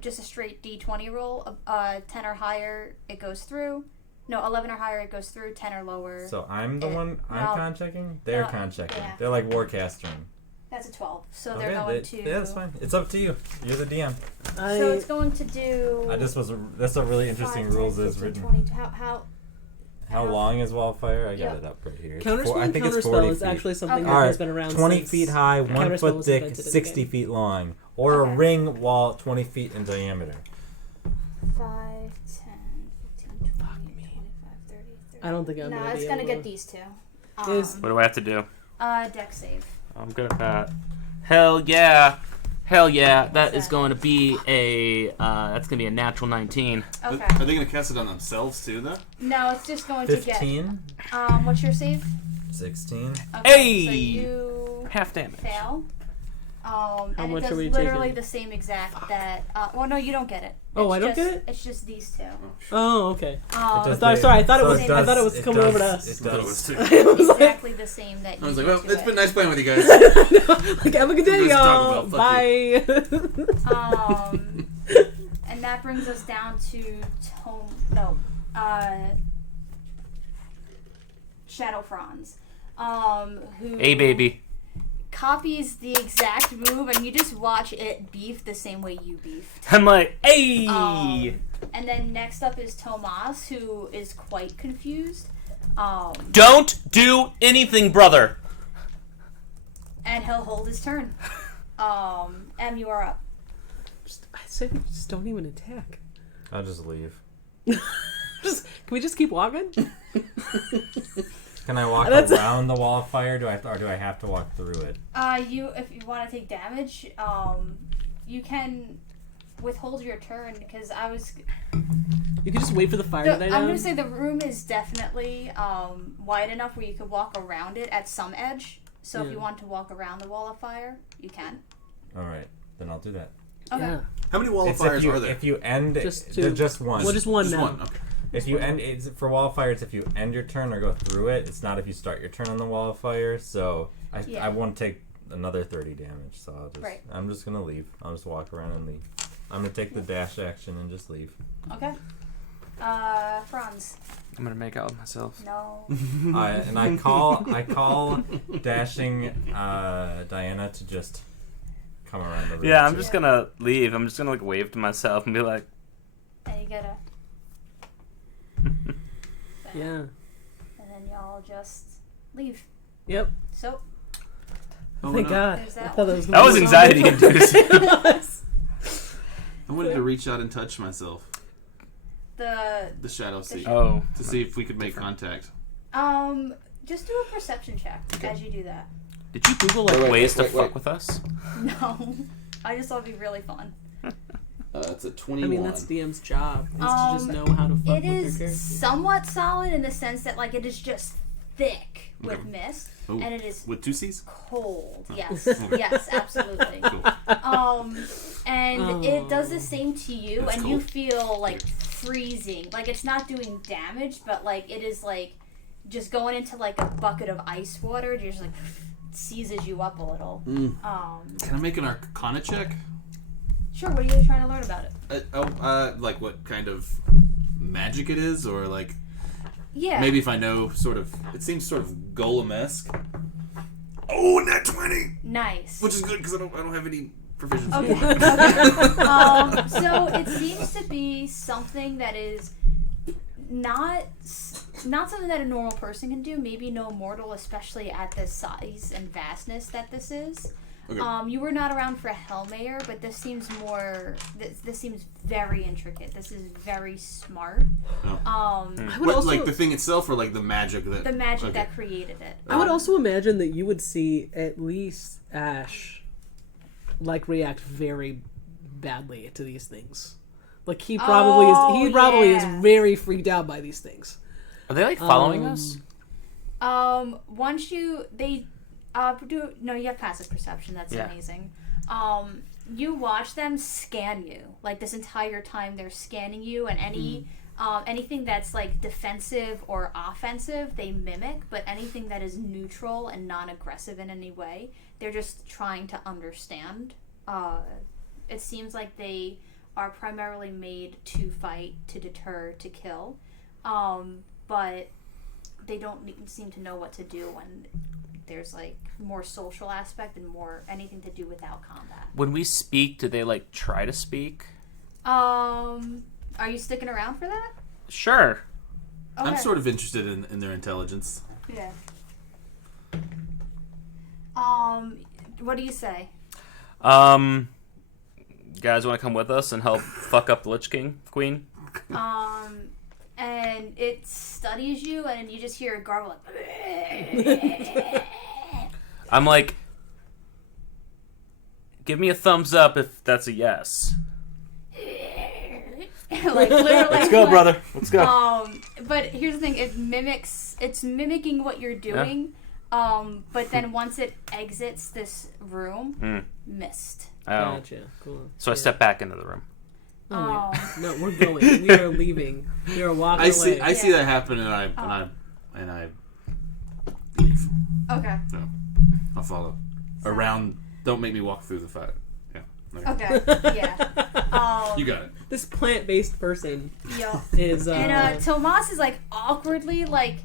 just a straight d20 roll. 10 or higher, it goes through. No, 11 or higher, it goes through. 10 or lower. So I'm the one. I'm no. con checking. They're No, con checking. yeah. They're like warcastering. That's a 12. So Okay, they're going to. yeah, that's fine. It's up to you. You're the DM. So it's going to do. That's a really interesting 5, 10, rules is 15, written. 20. How? How long is Wildfire? I got Yeah. it up right here. It's Counterspell I and think it's counterspell 40 is feet. actually something Okay. that Alright, has been around 20 since feet high, 1 Counterspell foot was thick, invented in the 60 game. feet long, or Okay. a ring wall 20 feet in diameter. 5, 10, 15, 20, 25, 30, 30. I don't think I'm No, gonna be it's gonna able get to- these two. Is- What do I have to do? Deck save. I'm good at that. Hell yeah. Hell yeah, that is going to be a natural 19. Okay. Are they going to cast it on themselves too, though? No, it's just going to 15, get. What's your save? 16. Okay, Hey! So you Half damage. fail. And much it are does we literally taking? the same exact that. Well, no, you don't get it. Oh, I don't just, get it? It's just these two. Oh, okay. Um, does I thought it so was. it I thought it does- was coming over to does- us. It I thought it was does. too. I was like, exactly the same that you I was like, do well, to it's it. been nice playing with you guys. like, have a good day, Let's talk y'all. about Bye. And that brings us down to Shadow Franz, who Hey, baby. copies the exact move, and you just watch it beef the same way you beefed. I'm like, hey! And then next up is Tomas, who is quite confused. Don't do anything, brother. And he'll hold his turn. Em, you are up. I said, just don't even attack. I'll just leave. Can we just keep walking? Can I walk That's- around the wall of fire? Or do I have to walk through it? If you want to take damage, you can withhold your turn because You can just wait for the fire to die I'm down. gonna say the room is definitely wide enough where you could walk around it at some edge. So if Yeah. you want to walk around the wall of fire, you can. All right, then I'll do that. Okay. Yeah. How many wall of It's fires if you, are there? If you end, Just they're two. just one. Well, just one Just now. one. Okay. If you end, it's for wall of fire. It's if you end your turn or go through it. It's not if you start your turn on the wall of fire. So Yeah. I won't take another 30 damage. So Right. I'm just gonna leave. I'll just walk around and leave. I'm gonna take the dash action and just leave. Okay. Franz. I'm gonna make out with myself. No. I call dashing Diana to just come around the room. Yeah, I'm too. just gonna leave. I'm just gonna like wave to myself and be like, And you gotta. Yeah. And then y'all just leave. Yep. So Oh, Thank no. God. There's I that thought one. that was that was anxiety inducing. It was. I wanted to reach out and touch myself. the Shadow Seat. Oh. To see if we could make contact. just do a perception check as you do that. Did you Google like Wait, ways wait, to wait. fuck with us? No, I just thought it'd be really fun. It's a 21. I mean, that's DM's job, is to just know how to fuck It with your is character. somewhat solid in the sense that like it is just thick with Okay. mist, Ooh, and it is with two C's? cold. Oh. Yes, yes, absolutely. Cool. And it does the same to you, That's and you cool. feel like freezing. Like it's not doing damage, but like it is like just going into like a bucket of ice water. It just like seizes you up a little. Can I make an Arcana check? Sure. What are you trying to learn about it? Like what kind of magic it is, or like Yeah. maybe if I know sort of. It seems sort of golem-esque. Oh, nat 20, Nice. which is good because I don't have any proficiency. Okay. So it seems to be something that is not something that a normal person can do. Maybe no mortal, especially at the size and vastness that this is. Okay. You were not around for Hellmayer, but this seems more. This seems very intricate. This is very smart. I would What, also, like the thing itself, or like the magic that The magic okay. that created it. I would also imagine that you would see at least Ash, like, react very badly to these things. Like he probably is yeah. very freaked out by these things. Are they like following us? Once you you have passive perception. That's Yeah. amazing. You watch them scan you like this entire time. They're scanning you, and anything that's like defensive or offensive, they mimic. But anything that is neutral and non-aggressive in any way, they're just trying to understand. It seems like they are primarily made to fight, to deter, to kill, but they don't seem to know what to do when there's like more social aspect and more anything to do without combat. When we speak, do they like try to speak? Are you sticking around for that? Sure. Okay. I'm sort of interested in their intelligence. Yeah. What do you say? Guys want to come with us and help fuck up the Lich King Queen? And it studies you, and you just hear a gargle like. I'm like, Give me a thumbs up if that's a yes. Like literally. Let's go, brother. Let's go. But here's the thing: it's mimicking what you're doing. But then once it exits this room, mist. Oh. Gotcha. Cool. So I step back into the room. Oh, wait. No, we're going. We are leaving. We are walking away. I see that happen, and I leave. Okay. So I'll follow around. Don't make me walk through the fire. Yeah. Okay. Yeah. You got it. This plant-based person Yeah. is. And Tomas is like awkwardly like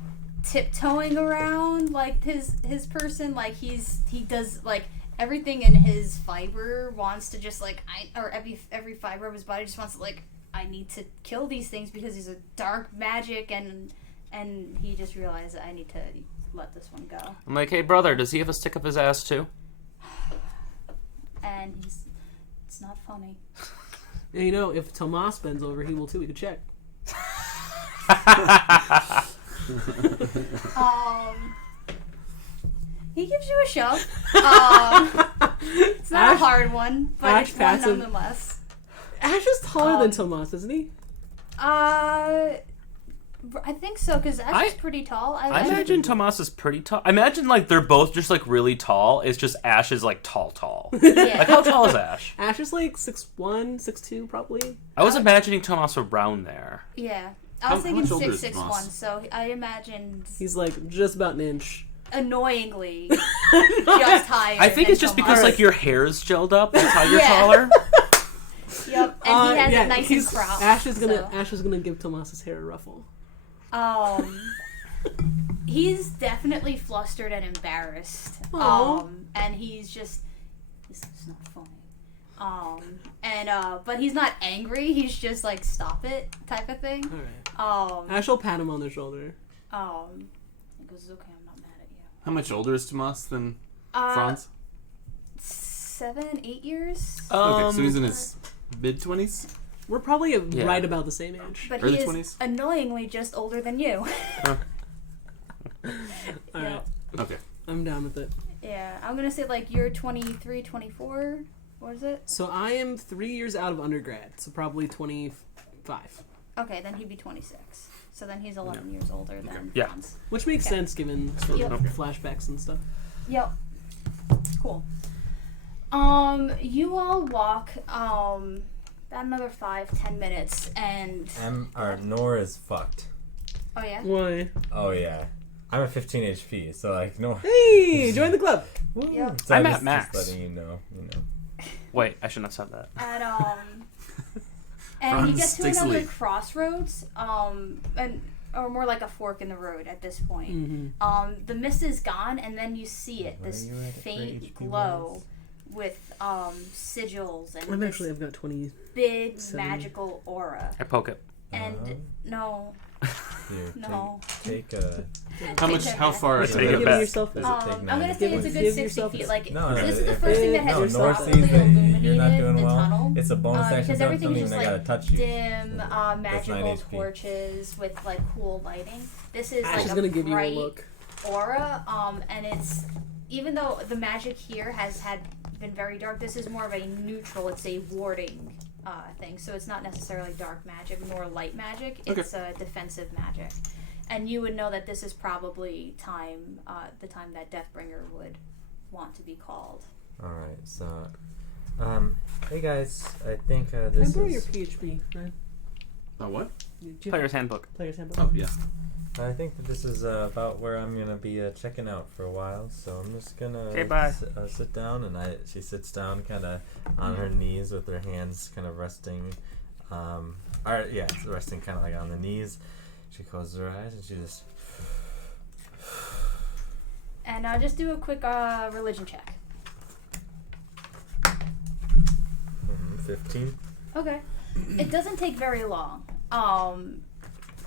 tiptoeing around like his person, like he does like everything in his fiber wants to just like every fiber of his body just wants to like, I need to kill these things because he's a dark magic, and he just realized that I need to let this one go. I'm like, hey brother, does he have a stick up his ass too? And it's not funny. And you know, if Tomas bends over, he will too. We could check. He gives you a shove. It's not a hard one, but Ash it's one passive. nonetheless. Ash is taller than Tomas, isn't he? I think so, because Ash is pretty tall. I imagine Tomas is pretty tall. I imagine like they're both just like really tall. It's just Ash is like tall. Yeah. Like how tall is Ash? Ash is like 6'1", 6'2", probably. I was imagining Tomas around there. Yeah. I was How thinking much older is 6'1", Tomas? so I imagined He's like just about an inch. annoyingly just higher. I think than it's just Tomas. because like your hair's gelled up. That's how you're Yeah. taller. Yep, and he has it nice and cropped. Ash is gonna give Tomas's hair a ruffle. He's definitely flustered and embarrassed. Aw. And he's just, this is not funny. But he's not angry. He's just like, stop it type of thing. All right. Ash will pat him on the shoulder. He goes, okay, I'm not mad at you. How much older is Tomas than Franz? 7, 8 years. Okay, so he's in his mid-20s? We're probably right about the same age. But Early he is 20s? annoyingly just older than you. All right. Okay. I'm down with it. Yeah, I'm gonna say like you're 23, 24. What is it? So I am 3 years out of undergrad, so probably 25. Okay, then he'd be 26. So then he's 11 years older than Yeah. Franz. Which makes sense given sort Yep. of flashbacks and stuff. Yep. Cool. You all walk about another 5-10 minutes, and Nor is fucked. oh yeah. Why? Oh yeah, I'm at 15 HP, so like no. Hey, join the club. Yep. So I'm at just max. letting you know. Wait, I shouldn't have said that. And you get Franz to takes the another lead. crossroads, or more like a fork in the road at this point. Mm-hmm. The mist is gone, and then you see it, Where this are you at for faint HP glow wise? with sigils and I've got 20. big 70. magical aura. I poke it. And no, Here, no. Take a. How far is Take it it? Give back. yourself Does a... it take I'm 90 gonna say it's a points? good Give 60 yourself feet. a- Like No, this is the if first thing it- that has no, just North properly sees that illuminated you're not doing the well. tunnel. It's a bonus action. Because Don't everything's even just I gotta like touch you. dim, That's 9 magical HP. torches with like cool lighting. This is Ash like is a gonna give you a bright look. aura, and it's, even though the magic here has been very dark, this is more of a neutral. It's a warding thing, so it's not necessarily dark magic nor light magic. It's a defensive magic, and you would know that this is probably the time that Deathbringer would want to be called. All right, so, hey guys, I think Can I this borrow your is. PHP, Ryan? What? Do you have Player's handbook. Player's handbook? Oh, yeah. I think that this is about where I'm gonna be checking out for a while. So I'm just gonna Okay, bye. sit down, and she sits down, kind of on her knees with her hands kind of resting, resting kind of like on the knees. She closes her eyes and she just. And just do a quick religion check. 15. Okay. It doesn't take very long.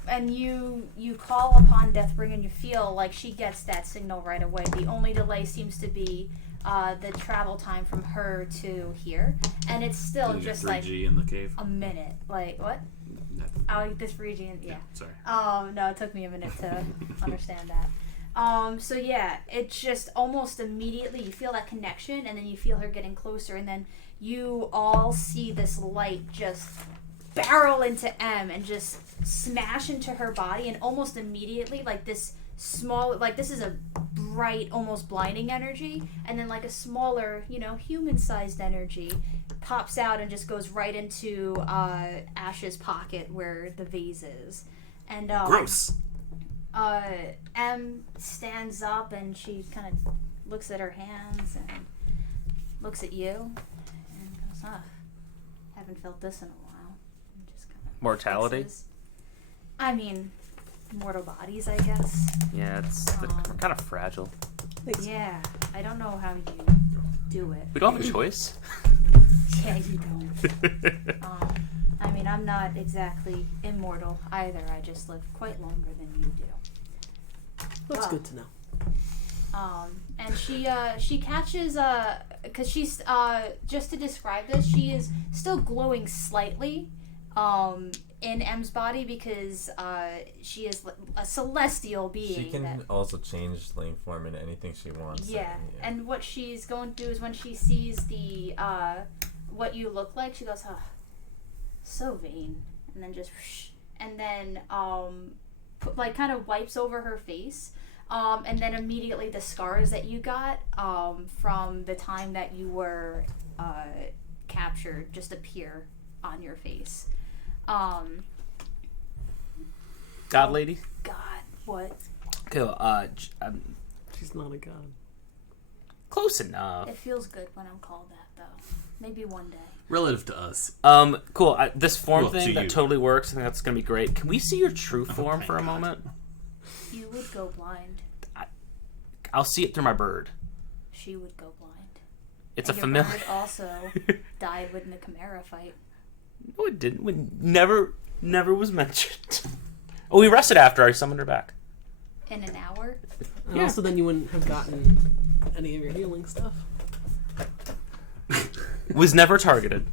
And you call upon Deathbringer and you feel like she gets that signal right away. The only delay seems to be the travel time from her to here. And it's still Did you just get like 3G in the cave? a minute. Like, what? Nothing. Oh, this region, yeah. Sorry. No, it took me a minute to understand that. So yeah, it's just almost immediately you feel that connection, and then you feel her getting closer, and then you all see this light just barrel into M and just smash into her body, and almost immediately, like this small, like this is a bright, almost blinding energy, and then like a smaller, human-sized energy pops out and just goes right into Ash's pocket where the vase is, and Gross. M stands up and she kind of looks at her hands and looks at you and goes, haven't felt this in a while. And just kind of Mortality? fixes. I mean, mortal bodies, I guess. Yeah, we're kind of fragile. Thanks. Yeah, I don't know how you do it. We don't have a choice. Yeah, you don't. I mean, I'm not exactly immortal either. I just live quite longer than you do. That's good to know. And she catches because she's just to describe this, she is still glowing slightly in M's body because she is a celestial being. She can also change lane form into anything she wants. Yeah, and what she's going to do is when she sees the what you look like, she goes, so vain, and then just and then kind of wipes over her face. And then immediately the scars that you got from the time that you were captured just appear on your face. God lady? God, what? Cool. She's not a god. Close enough. It feels good when I'm called that, though. Maybe one day. Relative to us. Cool. This form Well, to thing, that you. totally works. I think that's going to be great. Can we see your true form thank for a God. moment? You would go blind. I'll see it through my bird. She would go blind. It's And a your familiar. bird also died in the Chimera fight. No, it didn't. Never was mentioned. Oh, we rested after I summoned her back. In an hour? And Yeah. also, then you wouldn't have gotten any of your healing stuff. Was never targeted.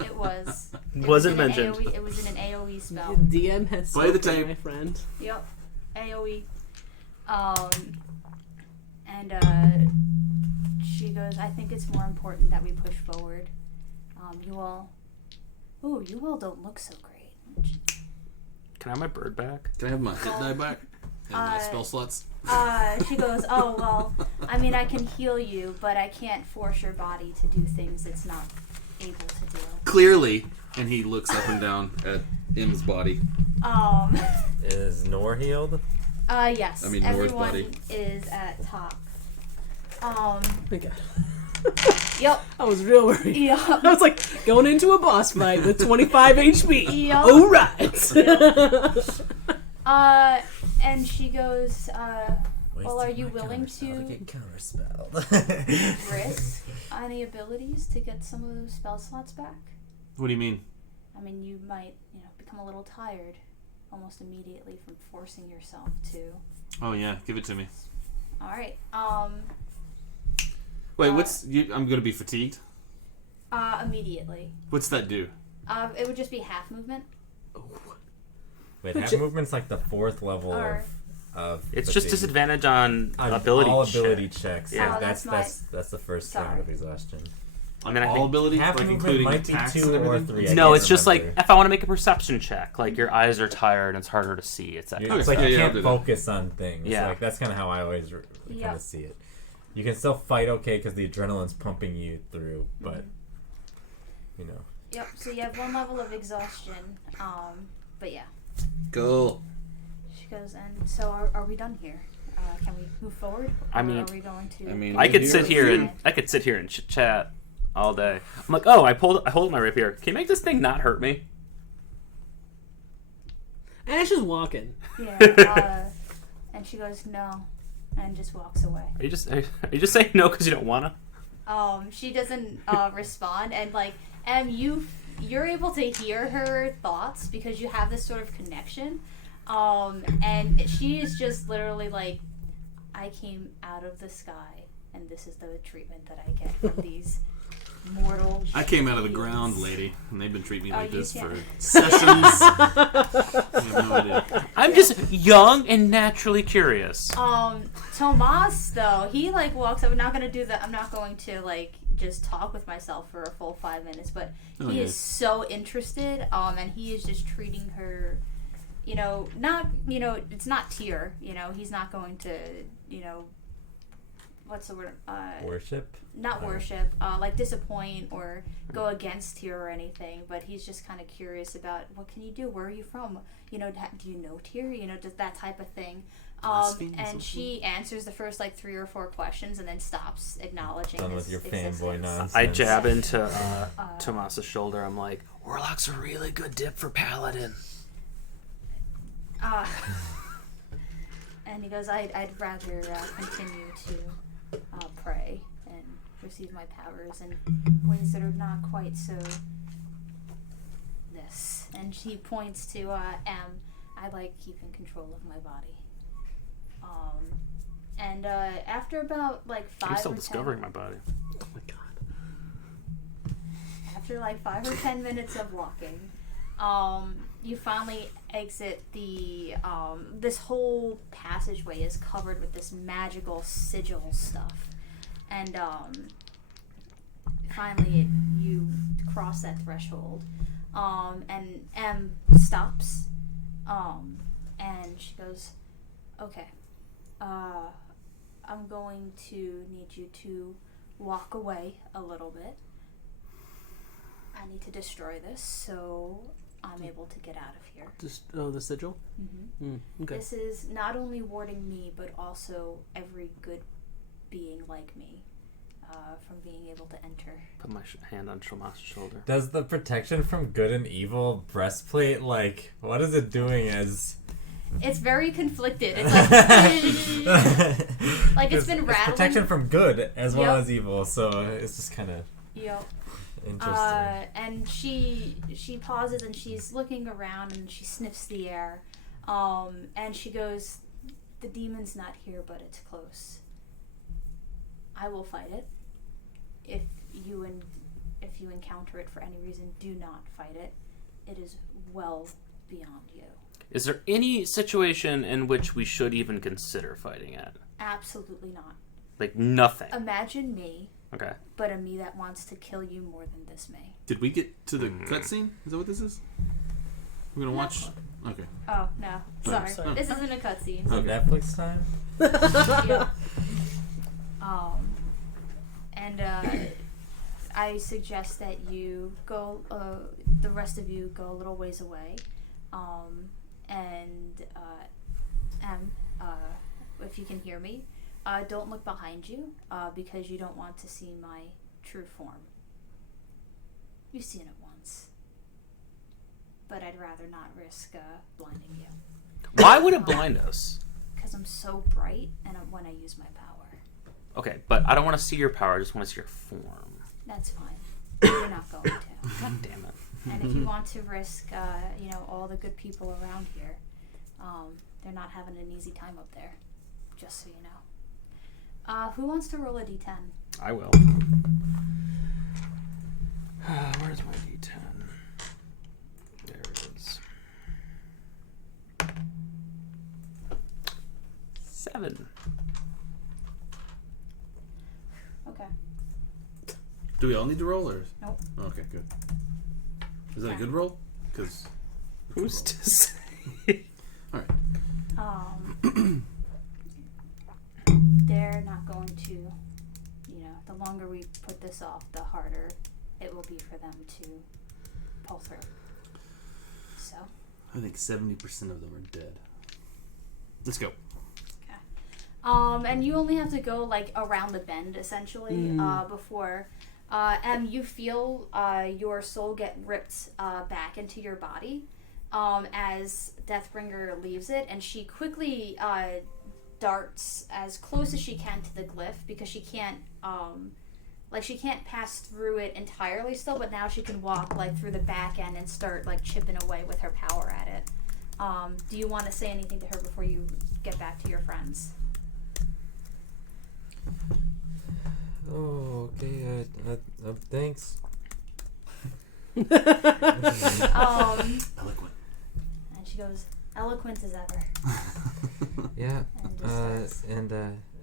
It was. Wasn't in an mentioned. AOE, it was in an AOE spell. DM has Play the spoken, tape. my friend. Yep. AOE. And she goes, I think it's more important that we push forward. You all don't look so great. Can I have my bird back? Can I have my hit die back? And my spell slots? She goes, oh, well, I mean, I can heal you, but I can't force your body to do things it's not able to do. Clearly. And he looks up and down at M's body. Is Nor healed? Yes. I mean, Nora's everyone body. is at top. Okay. Yep. I was real worried. Yep. I was like, going into a boss fight with 25 HP. Yep. All right. And she goes, well, are you Wasting my willing counterspell to get counterspelled? risk any abilities to get some of those spell slots back? What do you mean? I mean, you might, become a little tired almost immediately from forcing yourself to. Oh, yeah. Give it to me. All right. Wait, I'm going to be fatigued? Immediately. What's that do? It would just be half movement. Wait, half movement's like the 4th level Or- of It's just fatigue. disadvantage on On ability all check. ability checks. Yeah. Yeah, Oh, that's that's the first Sorry. round of exhaustion. I mean, I all think ability? half Like movement including might be attacks 2 and or everything? 3. I no, can't it's just like remember. if I want to make a perception check, like your eyes are tired and it's harder to see. It's that. It's Okay. like Yeah, you yeah, I'll can't do that. focus on things. Yeah. Like that's kind of how I always kind Yep. of see it. You can still fight okay because the adrenaline's pumping you through, but Yep. So you have 1 level of exhaustion. But yeah. Cool. She goes, and so are we done here? Can we move forward? I Or mean- are we going to? I mean, I could sit here Yeah. and chat all day. I'm like, oh, I hold my rapier. Can you make this thing not hurt me? Ash is walking. Yeah. And she goes, no, and just walks away. Are you just saying no because you don't wanna? She doesn't respond, and like, you're able to hear her thoughts because you have this sort of connection. And she is just literally like, I came out of the sky, and this is the treatment that I get from these mortal. I came out of the jeez. ground, lady, and they've been treating me like you this for can't- sessions. I have no idea. I'm just young and naturally curious. Tomas though, he like walks up. I'm not going to like just talk with myself for a full 5 minutes, but he is so interested, and he is just treating her, it's not tear, he's not going to, what's the word? Worship? Not worship, like disappoint or go against Tyr or anything, but he's just kind of curious about what can you do? Where are you from? Do you know Tyr? Does that type of thing. And she answers the first like 3 or 4 questions and then stops acknowledging. Done his with your existence. fanboy nonsense. I jab into Tomas's shoulder. I'm like, Warlock's a really good dip for Paladin. And he goes, I'd rather continue to pray and receive my powers in ways that are not quite so this. And she points to I like keeping control of my body. And after about like 5 I'm still or discovering 10, my body. Oh my god. after like 5 or 10 minutes of walking, you finally exit the this whole passageway is covered with this magical sigil stuff, and finally you cross that threshold, and M stops, and she goes, okay, I'm going to need you to walk away a little bit. I need to destroy this so I'm able to get out of here. Just the sigil. Mm-hmm. Okay. This is not only warding me, but also every good being like me from being able to enter. Put my hand on Tomas's shoulder. Does the protection from good and evil breastplate, like, what is it doing as... It's very conflicted. It's like, like it's been It's rattling. protection from good as well Yep. as evil, so it's just kind of Yep. interesting. And she pauses and she's looking around and she sniffs the air, and she goes, "The demon's not here, but it's close. I will fight it. If you encounter it for any reason, do not fight it. It is well beyond you." Is there any situation in which we should even consider fighting it? Absolutely not. Like, nothing. Imagine me, Okay. but a me that wants to kill you more than this may. Did we get to the cutscene? Is that what this is? We're gonna watch. Okay. Oh no, sorry. Sorry. This isn't a cutscene. So Netflix time? Yeah. And I suggest that you go, the rest of you go a little ways away, and if you can hear me, don't look behind you, because you don't want to see my true form. You've seen it once, but I'd rather not risk blinding you. Why would it blind us? Because I'm so bright, and when I use my power. Okay, but I don't want to see your power. I just want to see your form. That's fine. You're not going to. God damn it. And if you want to risk, all the good people around here, they're not having an easy time up there. Just so you know. Who wants to roll a d10? I will. Where's my D10? There it is. 7. Okay. Do we all need to roll or? Nope. Okay, good. Is that a good roll? Because Who's to say? all right. They're not going to, the longer we put this off, the harder it will be for them to pull through. So. I think 70% of them are dead. Let's go. And you only have to go like around the bend essentially before you feel your soul get ripped back into your body as Deathbringer leaves it, and she quickly darts as close as she can to the glyph because she can't she can't pass through it entirely still, but now she can walk like through the back end and start like chipping away with her power at it. Do you want to say anything to her before you get back to your friends? Oh, okay. Thanks. Eloquent. And she goes, eloquent as ever. Yeah. And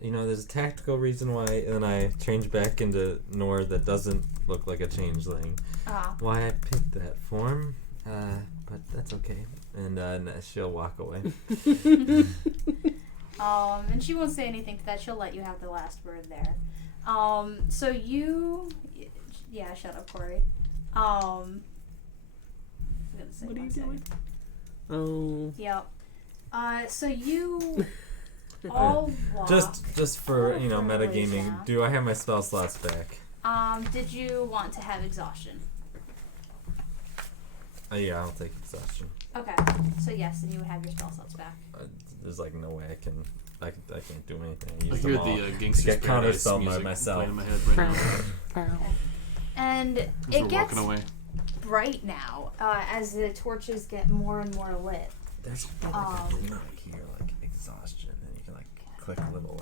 There's a tactical reason why, and then I change back into Nor that doesn't look like a changeling. Why I picked that form, but that's okay. And she'll walk away. And she won't say anything to that. She'll let you have the last word there. So you, yeah, shut up, Corey. I'm gonna say What are you one second. doing? Oh. Yep. So you all walk. Just for What a ways metagaming, now. do I have my spell slots back? Did you want to have exhaustion? Yeah, I'll take exhaustion. Okay. So yes, then you would have your spell slots back. There's like no way I can't do anything. I Use hear them all. the Gangster's Get Paradise counterspell by music myself. playing in my head right now. And As it we're gets walking away. bright now as the torches get more and more lit. There's probably like a thing right here, like exhaustion, and you can like click little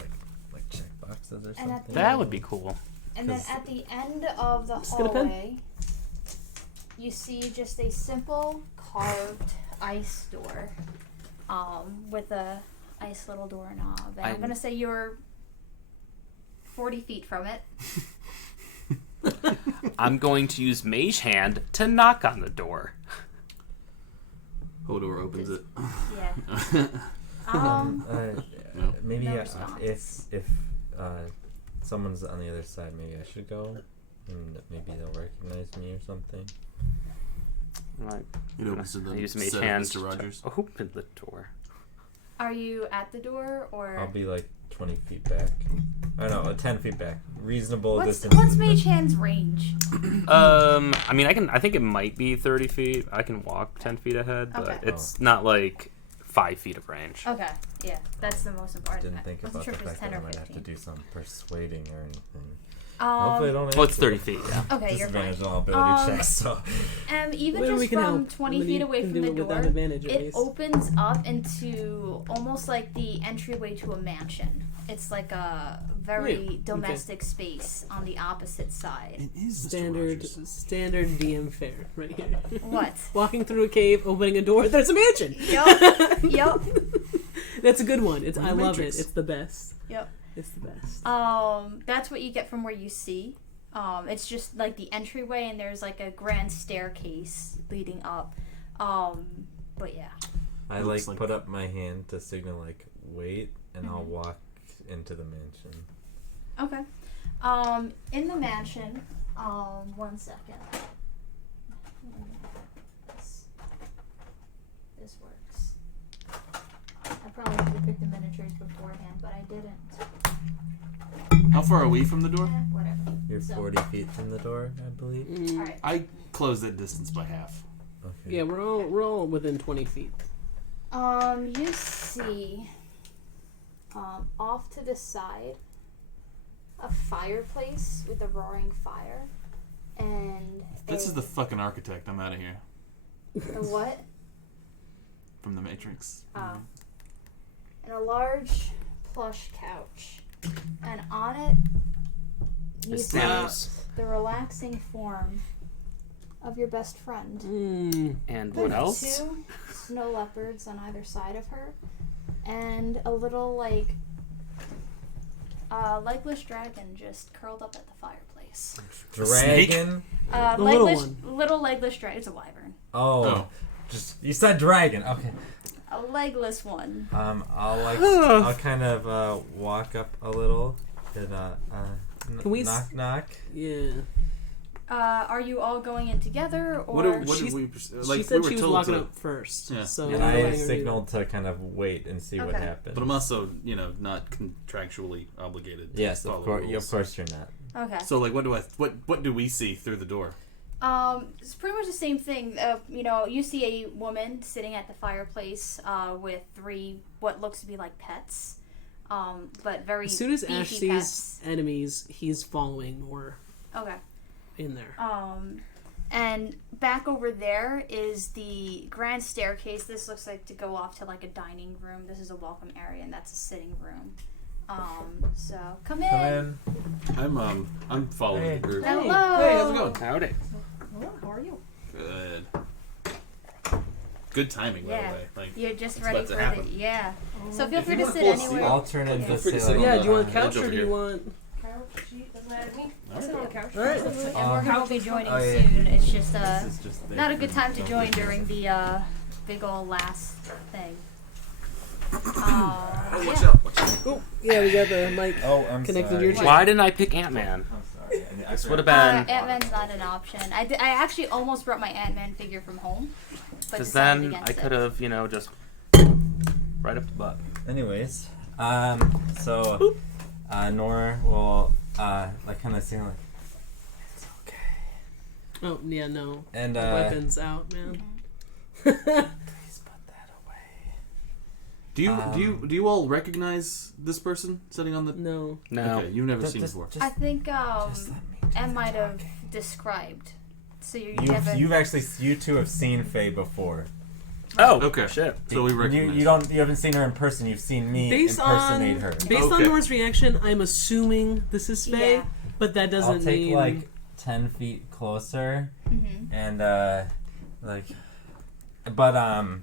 like check boxes or And something. at the That would be cool. And then 'Cause- at the end of the Just get a pen. hallway, you see just a simple carved ice door, with a ice little doorknob. And I'm gonna say you're 40 feet from it. I'm going to use Mage Hand to knock on the door. Hodor opens it. Yeah. No. Maybe No if response. someone's on the other side, maybe I should go, and maybe they'll recognize me or something. Right. It opens to I the use Mage set of Hand Mr. Rogers. to open the door. Are you at the door or? I'll be like 20 feet back. I know, 10 feet back. Reasonable What's distance. Mage Hand's range? I mean, I think it might be 30 feet. I can walk 10 feet ahead, but Okay. it's not like 5 feet of range. Okay, yeah, that's the most important. Didn't think I wasn't about sure the if it was fact 10 that I or might have to 15. do some persuading or anything. Hopefully I don't Oh, it's have 30 to. feet, yeah. Okay, you're fine. Disadvantage on all ability checks, so. Even Well, we just can from help. 20 Somebody feet away can from do the it without door, advantage, at it least. opens up into almost like the entryway to a mansion. It's like a very Yeah, okay. domestic space on the opposite side. It is Mr. Standard Rogers. DM fare right here. What? Walking through a cave, opening a door. There's a mansion. Yup. Yup. That's a good one. It's We're I the love Matrix. it. It's the best. Yep. It's the best. That's what you get from where you see. It's just like the entryway, and there's like a grand staircase leading up. But yeah. I Looks like like- put up my hand to signal like wait, and I'll walk into the mansion. Okay. In the mansion, 1 second. This works. I probably should have picked the miniatures beforehand, but I didn't. How far are we from the door? Whatever. You're So- 40 feet from the door, I believe. Alright. I close that distance by half. Okay. Yeah, we're all within 20 feet. You see, off to the side, a fireplace with a roaring fire, and This is the fucking architect. I'm out of here. the what? From the Matrix. And a large plush couch, and on it you It's see Thanos. the relaxing form of your best friend. And With what else? 2 snow leopards on either side of her, and a little legless dragon just curled up at the fireplace. Dragon? The little Little legless dragon. It's a wyvern. Oh. Just you said dragon. Okay. A legless one. I'll kind of walk up a little and Can we knock. Yeah. Are you all going in together, or What She's- did we? Like, she said we were she was told walking to, up first. Yeah. So And we're letting I her do signaled to kind of wait and see what Okay. happens. But I'm also, not contractually obligated. To yes, follow of course. rules. Of course, you're not. okay? So, like, what do we see through the door? It's pretty much the same thing. You see a woman sitting at the fireplace with 3 what looks to be like pets, but very As soon as beefy Ash sees pets. enemies, he's following or Okay. in there. And back over there is the grand staircase. This looks like to go off to like a dining room. This is a welcome area, and that's a sitting room. So come in. Come in. I'm following Hey. the group. Hello. Hey, how's it going? Howdy. How are you? Good. Good timing, by Yeah. the way. Like, You're just it's ready about to for happen. the So feel If free you to wanna sit pull a seat, anywhere. I'll turn into Feel free to sit Yeah, do you want Edge couch or over do you here. want? Couch, sheet, doesn't matter to me. I'll Alright. sit on the couch. All right. And we're going to be joining Oh, yeah. soon. It's just This is just there not a for good time to no join business. during the big ol' last thing. Oh, watch Yeah. out, watch out. Oh, yeah, we got the mic. Oh, I'm Connected to sorry. your chair. Why didn't I pick Ant-Man? I'm sorry. This would have been... Ant-Man's not an option. I actually almost brought my Ant-Man figure from home, but Because decided then against I it. could have, just right up the butt. Anyways, so Nora will like kind of sing like it's okay, Oh, yeah, no. and Weapons out, man. please put that away. Do you all recognize this person sitting on the? No. No. Okay, you've never Just- seen just- before. I think just let me do Em the might have talking. described. So you You two have seen Faye before. Oh, Okay. shit. So we recognize. You haven't seen her in person. You've seen me Based impersonate on her. based on Okay. Nora's reaction, I'm assuming this is Faye, Yeah. but that I'll doesn't take mean like 10 feet closer Mhm. and like, but I've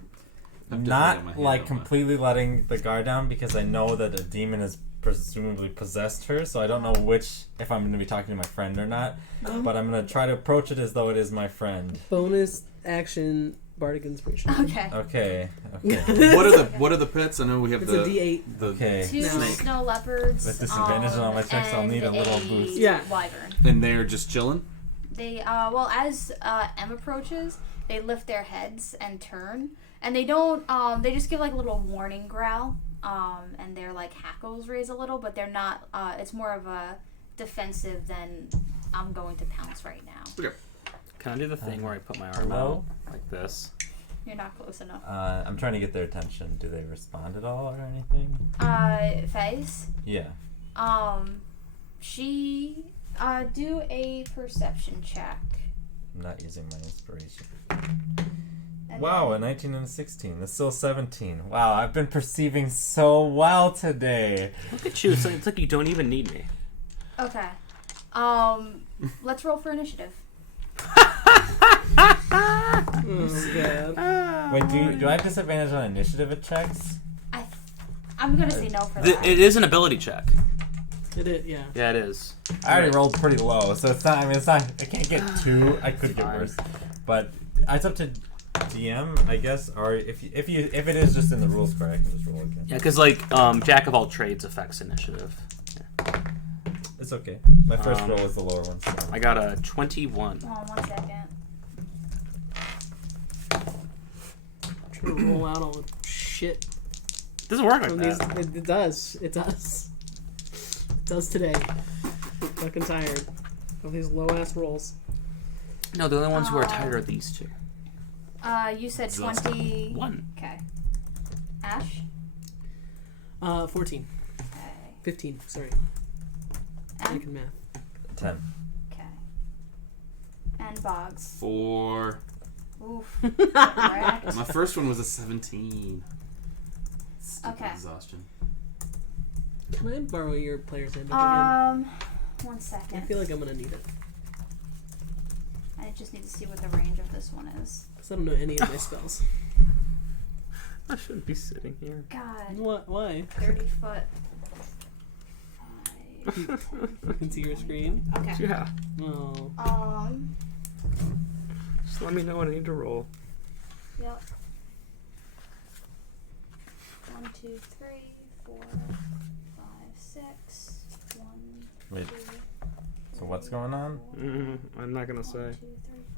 definitely got my not hand like on completely letting the guard down because I know that a demon has presumably possessed her, so I don't know if I'm going to be talking to my friend or not, but I'm going to try to approach it as though it is my friend. bonus action bardic inspiration. Okay. Okay. What are the pets? I know we have It's the a D8. the Okay. Two No. snow leopards. With disadvantage on all my checks, I'll and need a little boost. Yeah. Wyvern. and they're just chilling. They as Em approaches, they lift their heads and turn, and they don't. They just give like a little warning growl. And their like hackles raise a little, but they're not. It's more of a defensive than I'm going to pounce right now. Okay. Can I do the thing where I put my arm Hello? out like this? You're not close enough. I'm trying to get their attention. Do they respond at all or anything? Face. Yeah. She do a perception check. I'm not using my inspiration. And Wow, a then- 19 and a 16. That's still 17. Wow, I've been perceiving so well today. Look at you. It's like you don't even need me. Okay. Let's roll for initiative. Oh, God. Wait, do I have disadvantage on initiative checks? I'm gonna say no for It that. is an ability check. It is, yeah. Yeah, it is. I already rolled pretty low, so it's not. I mean, it's not. I can't get 2. I could get Fine. worse, but it's up to DM, I guess. Or if it is just in the rules square, I can just roll again. Yeah, because Jack of all trades affects initiative. It's okay. My first roll is the lower one. So. I got a 21. Oh, 1 second. Trying to roll out all the shit Doesn't work like from these. that. It does. It does. It does today. Fucking tired of these low ass rolls. No, the only ones who are tired are these two. You said Exhausted. 20. 1. Okay. Ash. 14. Okay. 15. Sorry. Em. Making math. 10. Okay. And Boggs. 4. Oof. Correct. My first one was a 17. Stupid Okay. exhaustion. Can I borrow your player's handbook again? 1 I second. feel like I'm gonna need it I just need to see what the range of this one is. because I don't know any of my spells. I shouldn't be sitting here. God. What? Why? 30 foot. 5. You can see your screen. Okay. Yeah. Oh. Just let me know when I need to roll. Yep. 1, 2, 3, 4, 5, 6. 1, Wait. 2, So what's going on? I'm not gonna 1, say. 2, 3,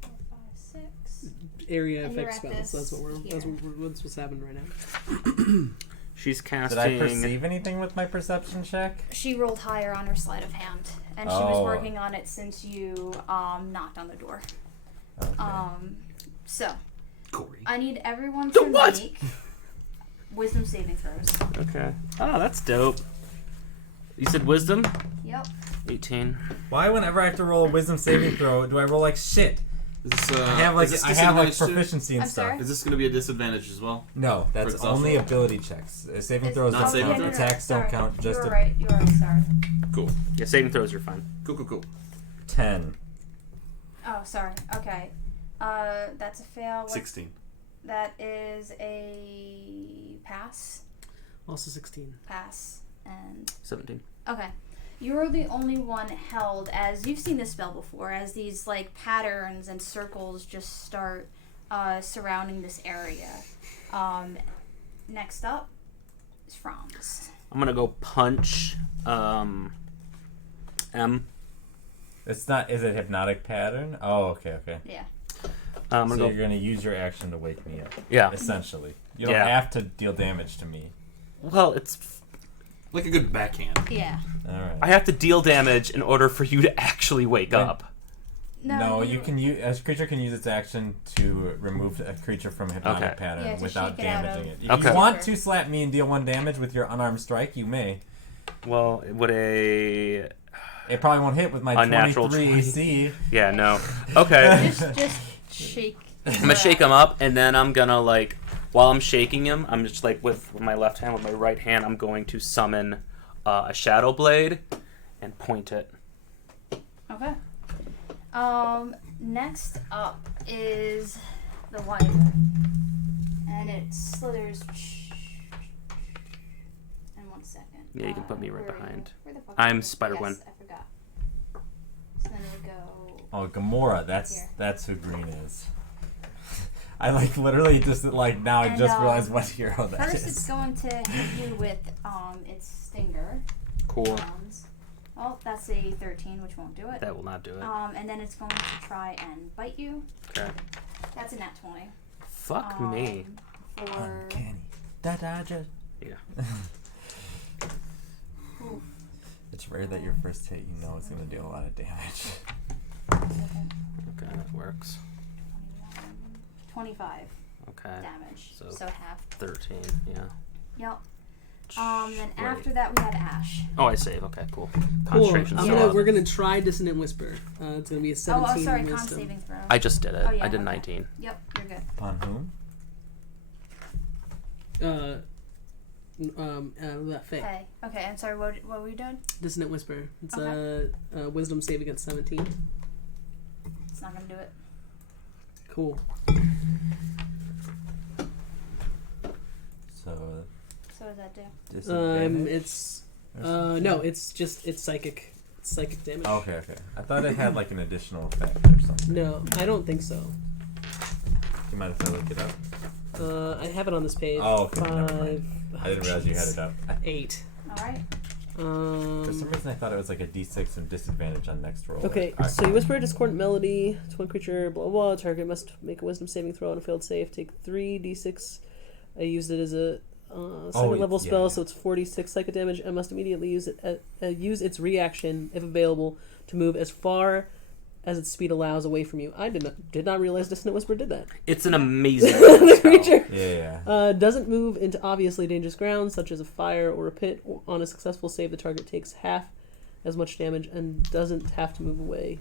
4, 5, 6. Area And you're effect at spells. That's what we're. this That's what's happening right now. She's Did casting. I perceive anything with my perception check? She rolled higher on her sleight of hand, and she was Oh. working on it since you knocked on the door. Okay. So Corey. I need everyone to What? make wisdom saving throws. Okay. Oh, that's dope. You said wisdom? Yep. 18. Why, whenever I have to roll a wisdom saving throw, do I roll like shit? Is this, I have like disadvantage too? proficiency and I'm stuff. sorry? Is this going to be a disadvantage as well? No, that's exhaustion? only ability checks. Saving It's throws Not don't saving count. throws? Attacks don't Sorry. count. Just You're right. You're right. Sorry. Cool. Yeah, saving throws are fine. Cool. 10. Oh, sorry. Okay. That's a fail. 16. That is a pass. Also 16. Pass. And 17. okay. You're the only one held, as you've seen this spell before, as these like patterns and circles just start surrounding this area. Next up is Franz. I'm gonna go punch M. It's not. Is it hypnotic pattern? Oh, okay. Yeah. I'm So gonna you're gonna use your action to wake me up. Yeah. Essentially, you don't Yeah. have to deal damage to me. Well, it's Like a good backhand. Yeah. All right. I have to deal damage in order for you to actually wake When- up. No, you can use a creature can use its action to remove a creature from a hypnotic Okay. pattern Yeah, to without shake it out damaging of- it. If Okay. you want to slap me and deal 1 damage with your unarmed strike, you may. Well, would a It probably won't hit with my Unnatural 23 AC. yeah no okay. just shake. I'm gonna shake him up, and then I'm gonna like while I'm shaking him, I'm just like with my left hand, with my right hand, I'm going to summon a shadow blade and point it. Okay. Next up is the wyvern, and it slithers. In 1 second. Yeah, you can put me right where are you? behind. Where the fuck I'm are you? Spider-Gwen. Yes, I forgot. So then we go. Oh, Gamora, Here. that's who Green is. I like literally just like now I And, just realized what hero that First, it's is. going to hit you with its stinger. Cool. Well, that's a 13, which won't do it. That will not do it. And then it's going to try and bite you. Okay. That's a nat 20. Fuck me. For Uncanny. Da just. Yeah. oof, It's rare that your first hit, you know, it's gonna deal a lot of damage. Okay, that works. 25 Okay. damage. So- So half. 13. Yeah. Yep. Then Wait. after that we have Ash. Oh, I save. Okay, cool. Cool. Concentration's I'm still gonna, up. we're gonna try Dissonant Whisper. It's gonna be a 17 Oh, sorry, con wisdom. saving throw. I just did it. Oh, yeah, I did okay. 19. Yep, you're good. On whom? That Faye. Okay. Okay, I'm sorry, what were we doing? Dissonant Whisper. It's Okay. a wisdom save against 17. It's not gonna do it. Cool. So So what does that do? disadvantage. It's or something? no, it's psychic. It's psychic damage. Oh, okay. I thought it had like an additional effect or something. No, I don't think so. Do you mind if I look it up? I have it on this page. Oh, okay, never 5. mind. I didn't realize you had it up. 8. Alright. For some reason, I thought it was like a D6 and disadvantage on next roll. Okay, Alright. so you whisper a discordant melody to one creature, blah, blah, blah. Target must make a wisdom saving throw on a failed save. Take 3d6. I used it as a second level yeah, spell, yeah. so it's 46 psychic damage, and must immediately use its reaction, if available, to move as far as its speed allows away from you. I did not realize Dissonant Whisper did that. It's an amazing The spell. creature Yeah. doesn't move into obviously dangerous ground, such as a fire or a pit. On a successful save, the target takes half as much damage and doesn't have to move away.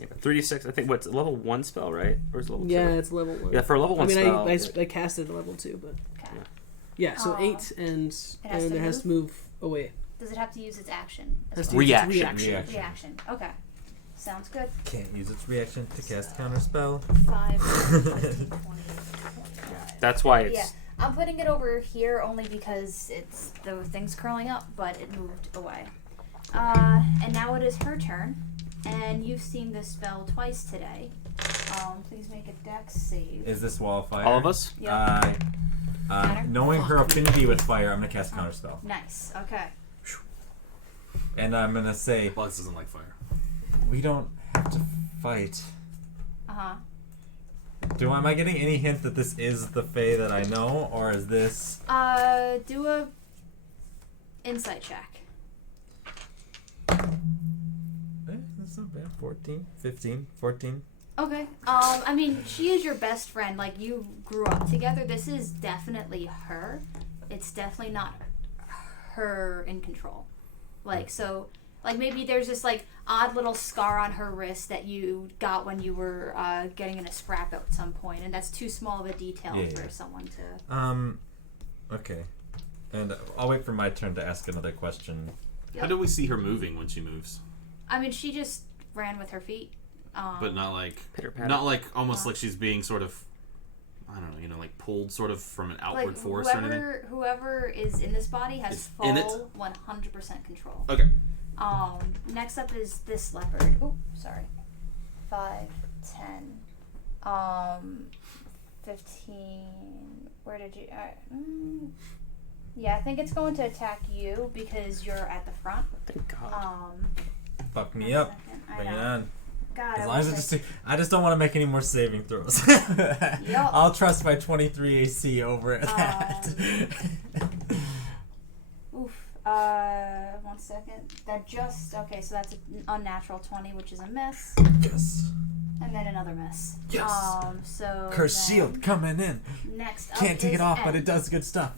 Yeah, but 3d6, I think, what's a level 1 spell, right? Or is it level 2? Yeah, it's level 1. Yeah, for a level 1 I mean, spell. I cast it at level 2, but Okay. yeah. So 8 and it has to move away. Does it have to use its action? Has As to well? use its Reaction. Reaction. Reaction. Okay. Sounds good. Can't use its reaction to cast counter spell. 5, 15, 20. That's why Yeah, it's... I'm putting it over here only because it's the thing's curling up, but it moved away. And now it is her turn, and you've seen this spell twice today. Please make a dex save. Is this wall of fire? All of us? Yep. Knowing her affinity with fire, I'm gonna cast counter spell, Nice. Okay. and I'm gonna say Bugs doesn't like fire. we don't have to fight. Uh-huh. Am I getting any hint that this is the Fae that I know, or is this? Do a insight check. That's not bad. 14, 15, 14. Okay. I mean, she is your best friend. Like, you grew up together. This is definitely her. It's definitely not her in control. Like, so, like, maybe there's just, like, odd little scar on her wrist that you got when you were getting in a scrap at some point, and that's too small of a detail for someone to. Okay. And I'll wait for my turn to ask another question. Yep. How do we see her moving when she moves? I mean, she just ran with her feet. But not like Pitter-patter. not like almost like she's being sort of, I don't know, like pulled sort of from an outward force or anything. Whoever is in this body has Is full in it? 100% control. Okay. Next up is this leopard. Oh, sorry. 5, 10, 15. Where did you? Yeah, I think it's going to attack you because you're at the front. Thank God. Fuck me up. I Bring it know. on. God, As long as I just don't want to make any more saving throws. Yup. I'll trust my 23 AC over that. Oof. 1 second. Okay, so that's an unnatural 20, which is a miss. Yes. And then another miss. Yes. So Curse then shield coming in. Next up Can't take is it off, but Ed. it does good stuff.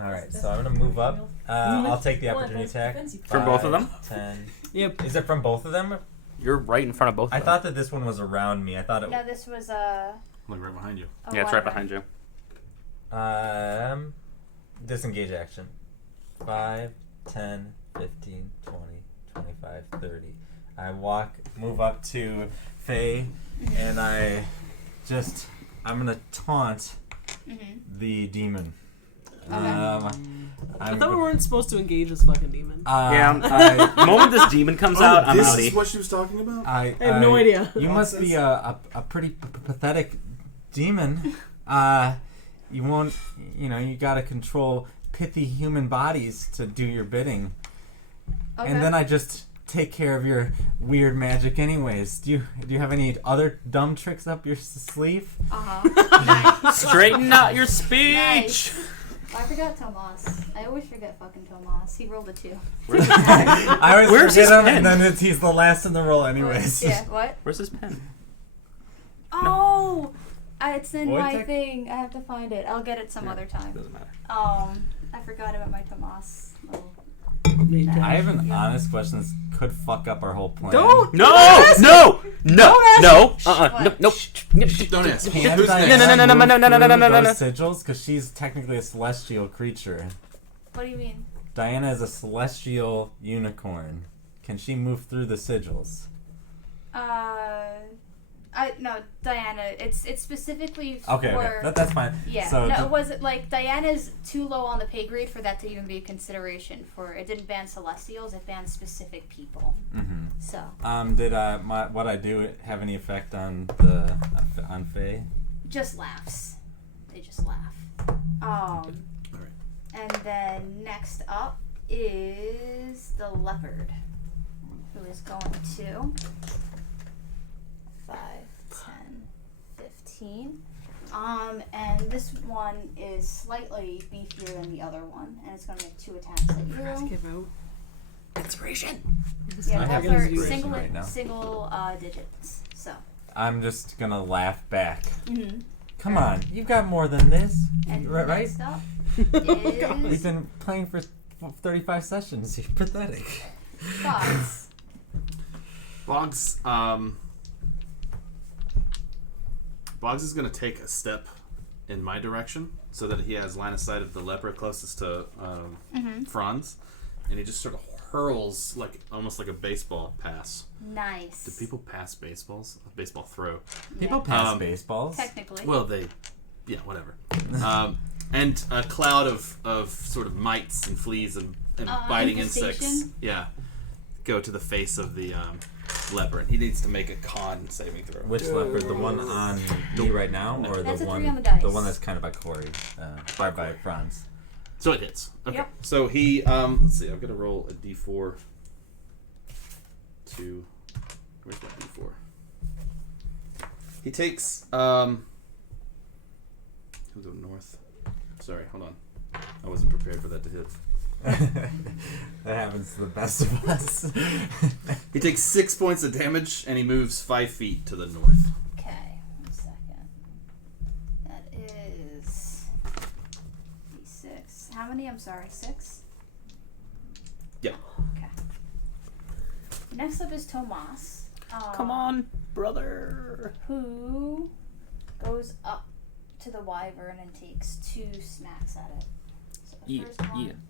Alright, so I'm gonna move up. I'll take the opportunity attack. From both of them? 10. Yep. Is it from both of them? You're right in front of both of I them. thought that this one was around me. I thought it No, this was Like right behind you. Yeah, it's right behind you. disengage action. 5, 10, 15, 20, 25, 30. I move up to Faye, and I'm gonna taunt the demon. I thought we weren't supposed to engage this fucking demon. The moment this demon comes out, I'm this outie. is what she was talking about? I have no idea. You must be a pretty pathetic demon. You won't, you gotta control pithy human bodies to do your bidding. Okay. And then I just take care of your weird magic anyways. Do you have any other dumb tricks up your sleeve? Nice. Straighten out your speech. Nice. I forgot Tomas. I always forget fucking Tomas. He rolled a 2. I always Where's his forget him, pen? and then he's the last in the roll anyways. Yeah, what? Where's his pen? Oh! It's in Void my tech? thing. I have to find it. I'll get it some other time. Doesn't matter. I forgot about my Tomas. I have an honest question that could fuck up our whole plan. Don't! No! ask No! No! No! What? Nope. Don't ask. Can Who's Diana next? move through those sigils? Because she's technically a celestial creature. What do you mean? Diana is a celestial unicorn. Can she move through the sigils? No, Diana. It's specifically for. Okay. That's fine. Yeah. So No, was it like Diana's too low on the pay grade for that to even be a consideration? For it didn't ban Celestials, it banned specific people. Mm-hmm. So. Did what I do have any effect on on Faye? Just laughs. They just laugh. Alright. And then next up is the leopard, who is going to 5, 10, 15. And this one is slightly beefier than the other one, and it's going to make 2 attacks at you. Give out. Inspiration. Yeah, I have both are inspiration right now. single digits. So. I'm just gonna laugh back. Mm-hmm. Come on, you've got more than this, And right? next up We've is been playing for 35 sessions. You're pathetic. Fox. Boggs is going to take a step in my direction so that he has line of sight of the leopard closest to Franz, and he just sort of hurls almost like a baseball pass. Nice. Do people pass baseballs? A baseball throw. People pass baseballs. Technically. Well, whatever. And a cloud of sort of mites and fleas and biting insects. infestation? Yeah, go to the face of the leopard. He needs to make a con saving throw. Which leopard? The one on me right now, or That's the a one 3 on the dice. the one that's kind of by Corey, by Franz? So it hits. Okay. Yep. So he let's see. I'm gonna roll a d4. Where's my d4? He takes He'll go north. Sorry, hold on. I wasn't prepared for that to hit. That happens to the best of us. He takes 6 points of damage and he moves 5 feet to the north. Okay, 1 second. That is D6. How many? I'm sorry, 6? Yeah. Okay. Next up is Tomas. Come on, brother. Who goes up to the wyvern and takes 2 smacks at it. So the first one.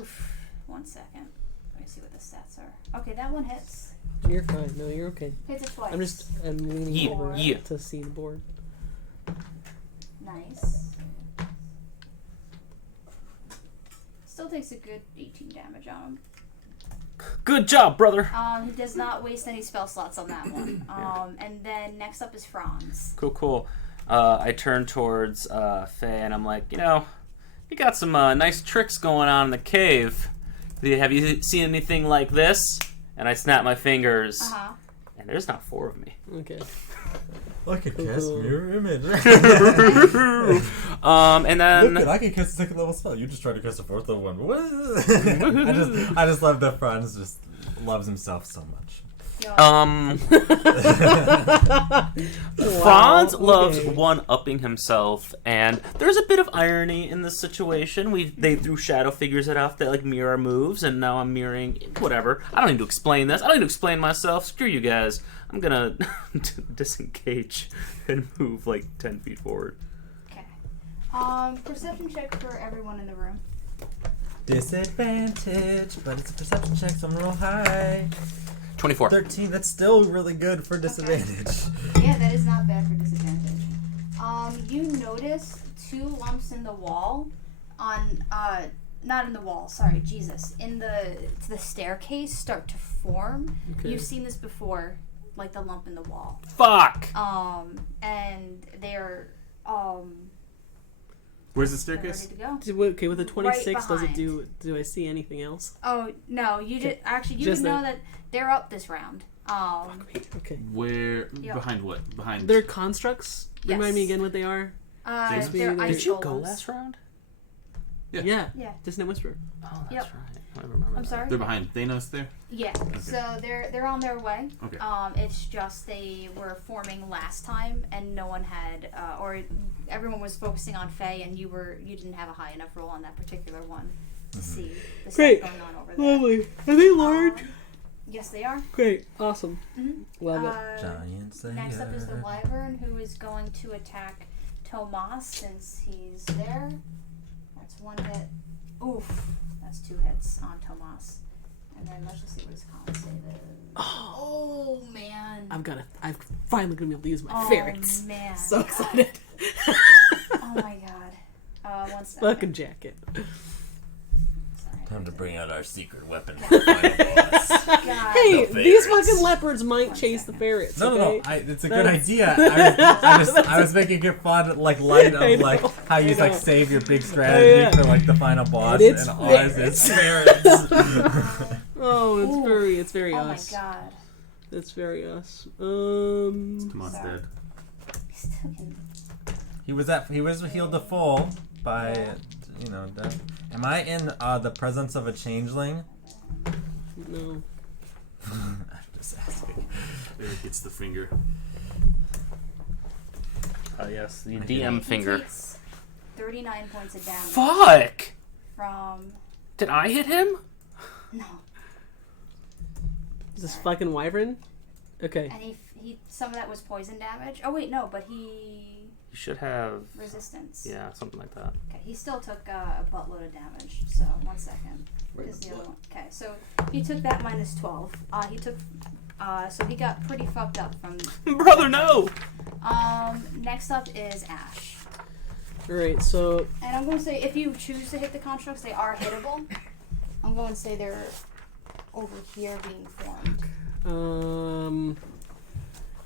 Oof. 1 second. Let me see what the stats are. Okay, that one hits. You're fine. No, you're okay. Hits it twice. I'm leaning Yeah, over yeah. to see the board. Nice. Still takes a good 18 damage on him. Good job, brother. He does not waste any spell slots on that one. And then next up is Franz. Cool. I turn towards Faye and I'm like, you got some nice tricks going on in the cave. Have you seen anything like this? And I snap my fingers. Uh-huh. And there's not 4 of me. Okay. I can cast mirror image. And then Look, I can cast a 2nd level spell. You just tried to cast a 4th level one. What? I just love that Franz just loves himself so much. Franz Wow, loves okay. one-upping himself, and there's a bit of irony in this situation. They threw shadow figures at us that like mirror moves, and now I'm mirroring whatever. I don't need to explain this. I don't need to explain myself. Screw you guys. I'm gonna disengage and move like 10 feet forward. Okay. Perception check for everyone in the room. Disadvantage, but it's a perception check, so I'm real high. 24. 13, that's still really good for disadvantage. Yeah, that is not bad for disadvantage. You notice 2 lumps in the wall on, not in the wall, sorry, Jesus. In the staircase start to form. Okay. You've seen this before, like the lump in the wall. Fuck! And they're, Where's the they're staircase? ready to go. Okay, with a 26, does it behind. do I see anything else? Oh, no, you did, actually, you Just didn't know that- that they're up this round. Okay. Where? Yep. Behind what? Behind. They're constructs? Yes. Remind me again what they are? Things They're being- ice Did you go golems. last round? Yeah. Yeah. Dissonant Whisper. Oh, that's Yep. right. I remember I'm that. sorry? They're behind Thanos there. Yeah. So they're on their way. Okay. It's just they were forming last time, and no one had, or everyone was focusing on Faye, and you didn't have a high enough roll on that particular one to see the Great. stuff going on over there. Lovely. Are they large? Yes, they are. Great. Awesome. Mhm. Love it. Giant Slayer. Next up is the wyvern, who is going to attack Tomas since he's there. That's 1 hit. Oof. That's 2 hits on Tomas. And then let's just see what his con save is. Oh man. I'm finally gonna be able to use my Oh ferrets. man. So excited. Oh my god. 1 second. Fucking jacket. Sorry. Time to bring out our secret weapon. God. Hey, The these ferrets. fucking leopards might chase the ferrets. No, okay? it's a good That's- idea. I was making it fun, like light I of like know, how you I like know. save your big strategy yeah. for like the final boss, And it's and ours is ferrets. Oh, it's Ooh. very Oh my us. god. It's very us. Tomas Sorry. dead. He still can. he was healed to full by death. Am I in the presence of a changeling? No. I'm just asking. Eric gets the finger. Yes, the Okay. DM He finger. takes 39 points of damage Fuck! from. Did I hit him? No. Is this fucking wyvern? Okay. And he some of that was poison damage. Oh wait, no, but he You should have. resistance. Yeah, something like that. Okay, he still took a buttload of damage. So 1 second. Because the other one. Okay, so he took that minus 12. He took. So he got pretty fucked up from. Brother, no! Next up is Ash. Alright, so And I'm going to say if you choose to hit the constructs, they are hittable. I'm going to say they're over here being formed.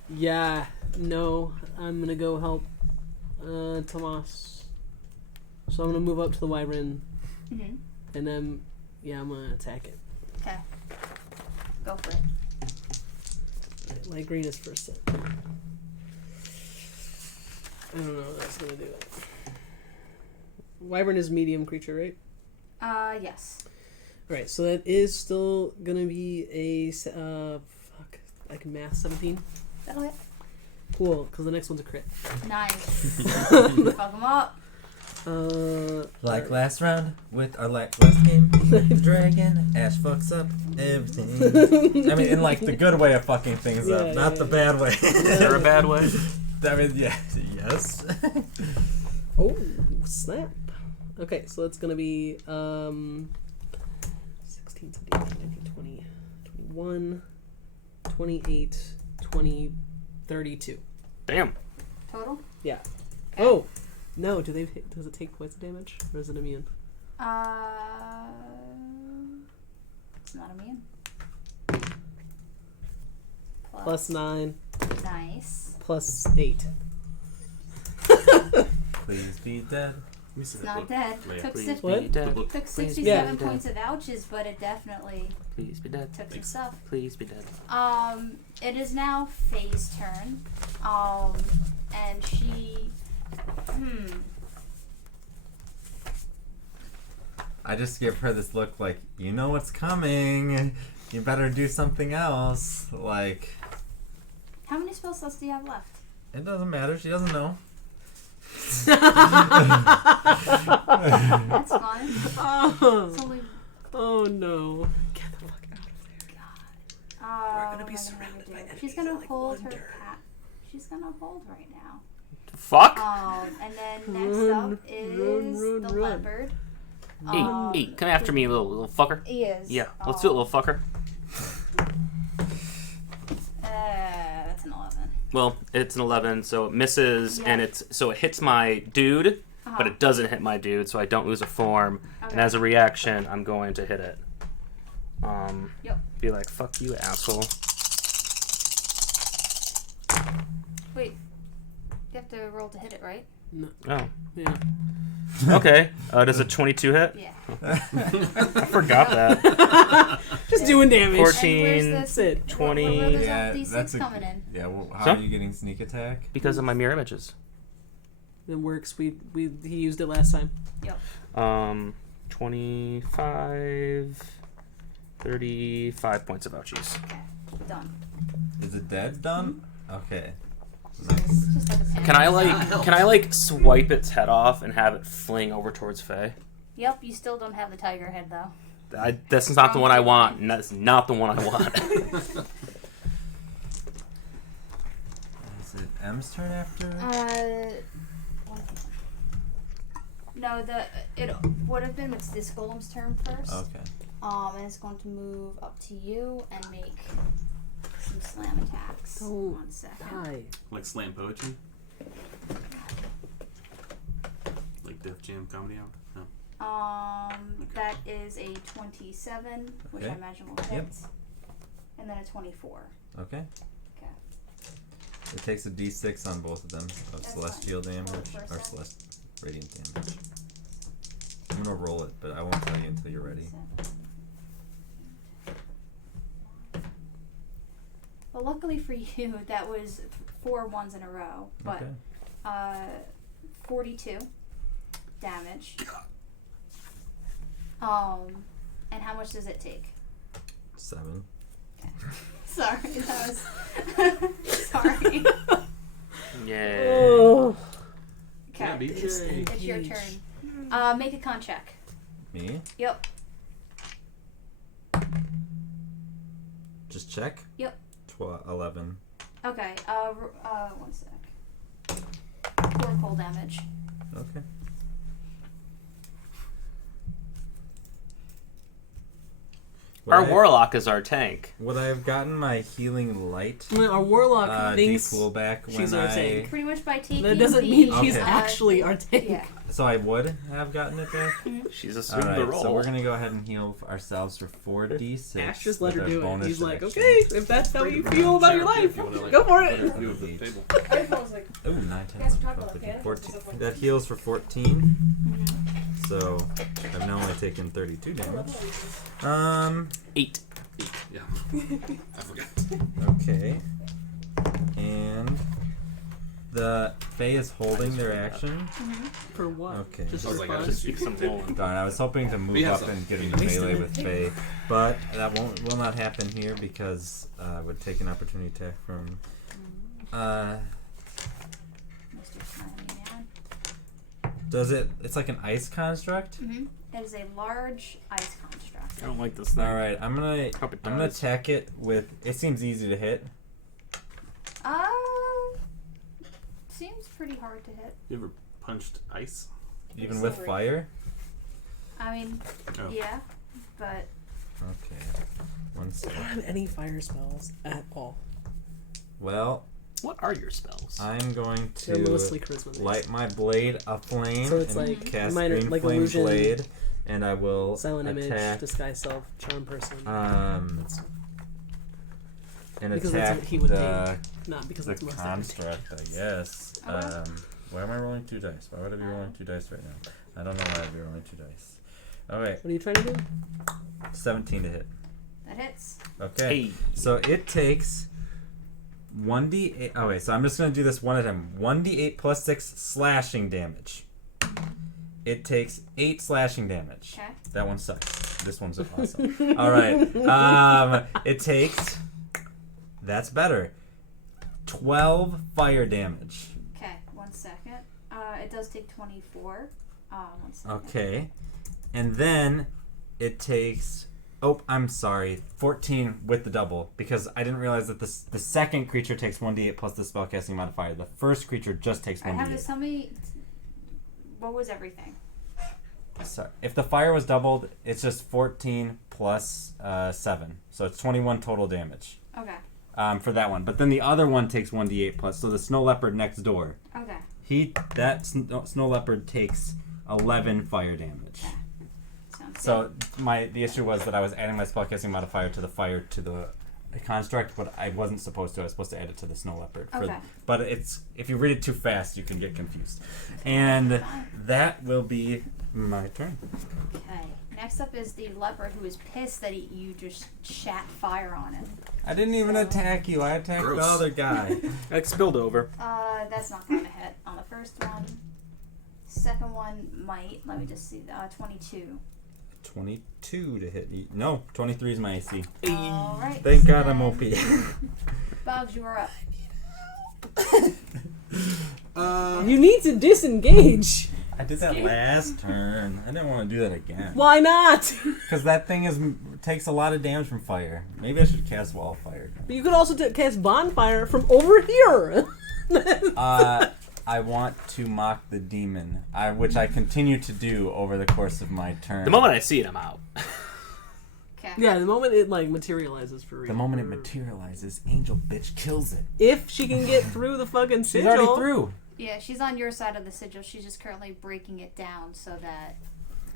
yeah, no, I'm gonna go help Tomas. So I'm gonna move up to the wyvern Mm-hmm. and then I'm gonna attack it. Okay. Go for it. Right, light green is first set. I don't know what that's gonna do. Wyvern is medium creature, right? Yes. Alright, so that is still gonna be a I can math 17. That'll hit. Cool, because the next one's a crit. Nice. Fuck them up. Like last round with our last game, Dragon, Ash fucks up everything. I mean, in like the good way of fucking things up, not the bad way. Is there a bad way? I mean, yeah, yes. Oh, snap. Okay, so it's gonna be 16, 17, 18, 19, 20, 21, 28, 20, 32. Damn. Total? Yeah. Oh! No, does it take points of damage? Or is it immune? It's not immune. Plus 9. Nice. Plus 8. Please be dead. It's not dead. Took, Please six, be dead. took 67 Yeah. points of ouches, but it definitely Please be dead. took some stuff. Please be dead. It is now Faye's turn. And she... I just give her this look like, you know what's coming. You better do something else. Like, How many spell slots do you have left? it doesn't matter. She doesn't know. That's fine. Oh, It's only... oh no. Get the fuck out of there. We're gonna be surrounded by She's enemies gonna like hold her wonder. cat. She's gonna hold right now. Fuck. And then next up is the run. leopard. Hey, come after me, little fucker. He is. Yeah, let's do it, little fucker. That's an 11. Well, it's an 11, so it misses, and it hits my dude, but it doesn't hit my dude, so I don't lose a form. And as a reaction, I'm going to hit it. Yep. Be like, fuck you, asshole. Wait. You have to roll to hit it, right? Oh. Yeah. Okay. Does a 22 hit? Yeah. I forgot that. Just doing damage. 14. And where's That's it. 20. Where does Yeah, all these that's things coming in? Yeah, well, how So? are you getting sneak attack? Because of my mirror images. It works. He used it last time. 25, 35 points of ouchies. Okay. Done. Is it dead? Done? Okay. It's just like a pen. Can I swipe its head off and have it fling over towards Faye? Yep, you still don't have the tiger head, though. That's not the one I want. And that's not the one I want. Is it M's turn after? No, it would have been this golem's turn first. Okay. And it's going to move up to you and make some slam attacks. Oh, 1 second. Hi. Like slam poetry? Like Def Jam comedy hour? No. That is a 27, which I Okay. imagine will hit. Yep. And then a 24. Okay. Okay. It takes a d6 on both of them of That's celestial fine. damage Roll it or first then. radiant damage. I'm gonna roll it, but I won't tell you until you're ready. Well, luckily for you, that was 4 ones in a row. But Okay. 42 damage. And how much does it take? 7. Sorry, that was sorry. Yeah. Oh. Can I Okay, beat this? it's your turn. Make a con check. Me? Yep. Just check? Yep. 11. Okay. 1 sec. 4 cold damage. Okay. Our warlock is our tank. Would I have gotten my healing light Our warlock thinks D-pool back when she's our I... tank. Pretty much by taking that doesn't the, mean she's Okay. actually our tank. Yeah. So I would have gotten it back? She's assuming the Alright, roll. so we're gonna go ahead and heal ourselves for 4d6. Ash just let with her our do it. bonus He's like, action. okay, if that's how you feel about your life, go for it. View of the table. I was like, Ooh, 9, 10, Guys, 11, talk 12, about 13, that. 14. Stuff like That that. heals for 14. So I've now only taken 32 damage. 8. Yeah. I forgot. Okay. And the Fae is holding their action. For what? Okay. Just I was for like, I fun? just Speak some rolling. Darn, I was hoping to move We have up some. and get into melee with Fae, but that will not happen here because I would take an opportunity attack from Mr. Smiley Man. Does it? It's like an ice construct. Mm-hmm. It is a large ice construct. I don't like this thing. All right, I'm gonna attack it with. It seems easy to hit. Seems pretty hard to hit. You ever punched ice? Even with fire? I mean, yeah, but... Okay. One I don't second. have any fire spells at all. Well, What are your spells? I'm going They're mostly to charisma based. light my blade aflame So it's and like cast minor, green like flame illusion, blade, and I will silent image, attack. disguise self, charm person. And Because that's attack what he would the Not because the it's most construct, I guess. Okay. Why am I rolling 2 dice? Why would I be rolling 2 dice right now? I don't know why I'd be rolling 2 dice. Okay, What are you trying to do? 17 to hit. That hits. Okay, Hey. so it takes 1d8. Okay, so I'm just going to do this one at a time. 1d8 plus 6 slashing damage. It takes 8 slashing damage. Okay. That one sucks. This one's awesome. All right. It takes... That's better. 12 fire damage. Okay, 1 second. It does take 24. 1 second. Okay. And then it takes... Oh, I'm sorry. 14 with the double. Because I didn't realize that the second creature takes 1d8 plus the spellcasting modifier. The first creature just takes 1d8. Alright, have to tell me... What was everything? Sorry. If the fire was doubled, it's just 14 plus 7. So it's 21 total damage. Okay. For that one. But then the other one takes 1d8 plus. So the snow leopard next door. Okay. That snow leopard takes 11 fire damage. Sounds So the issue was that I was adding my spellcasting modifier to the fire to the construct, but I wasn't supposed to. I was supposed to add it to the snow leopard. Okay. But if you read it too fast, you can get confused. And that will be my turn. Okay. Next up is the leopard who is pissed that you just shat fire on him. I didn't even attack you. I attacked the Gross. other guy. It spilled over. That's not going to hit on the first one. Second one might. Let me just see. 22. 22 to hit. No, 23 is my AC. All right. Thank so God I'm then- OP. Boggs, you are up. You need to disengage. I did that last turn. I didn't want to do that again. Why not? Because that thing takes a lot of damage from fire. Maybe I should cast wall of fire. But you could also cast bonfire from over here. I want to mock the demon, which I continue to do over the course of my turn. The moment I see it, I'm out. Okay. Yeah, the moment it materializes for real. The moment it materializes, Angel bitch kills it. If she can get through the fucking She's sigil. already through. Yeah, she's on your side of the sigil. She's just currently breaking it down so that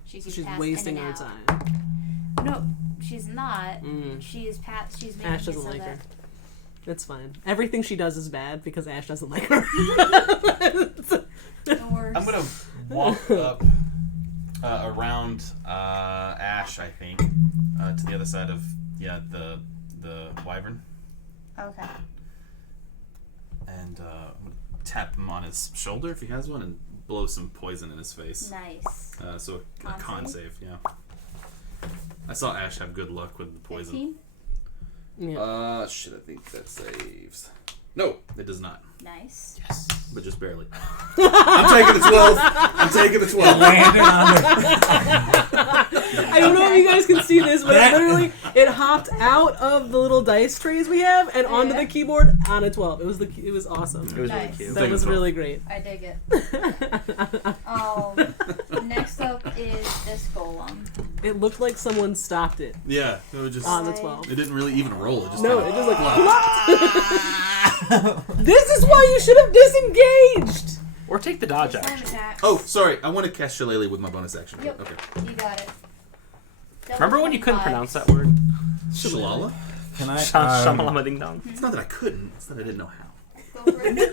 she can She's pass wasting in her and time. out. No, she's not. Mm. She's making Ash it doesn't so like that her. It's fine. Everything she does is bad because Ash doesn't like her. no worries. I'm gonna walk up around Ash, I think, to the other side of the wyvern, Okay. and I'm gonna tap him on his shoulder if he has one, and blow some poison in his face. Nice. So a Con con save? save, yeah. I saw Ash have good luck with the poison. 15? Yeah. Shit, I think that saves. No, it does not, Nice. Yes. but just barely. I'm taking the 12. I'm taking the 12. Landed on the... I don't know if you guys can see this, but it literally it hopped out of the little dice trays we have and onto the keyboard on a 12. It was awesome. It was really Nice. cute. That was really great. I dig it. Next up is this golem. It looked like someone stopped it Yeah, it was just. on the 12. It didn't really even roll. It just No, kinda it just like flopped. This is why you should have disengaged. Or take the dodge Slam action. attack. Oh, sorry. I want to cast Shillelagh with my bonus action. Yep. Okay. You got it. Remember when you couldn't 25. pronounce that word? Shalala? Can I... Shamalama ding dong. It's not that I couldn't. It's that I didn't know how. Go for it.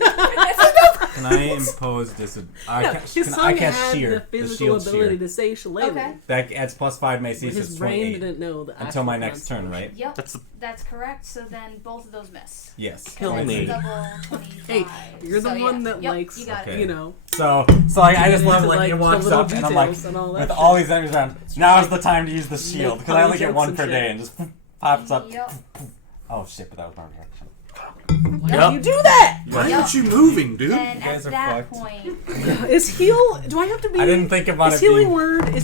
Can I impose disadvantage? His Can son I cast had shear? the The physical shield ability shear. to say shillelagh. Okay. That adds +5 my AC, so His it's brain 28. didn't know the Until actual my next turn, right? Yep. That's the That's correct. So then both of those miss. Yes. Kill That's me. Double 25. Hey, you're the So, one yeah. that Yep, likes, you got Okay. it. you know, So like, I just Get love into, like like, he the walks little up and I'm like, details and all that with shit. all these enemies around. Now is the time to use the shield Make because I only funny get one jokes per and day shit. and just pops up. Yep. Oh shit! But that was my reaction. why Yep. do you do that? Why Yep. aren't you moving, dude? Then guys at are that fucked. point, Is heal? Do I have to be? I didn't think about Is it healing being... word?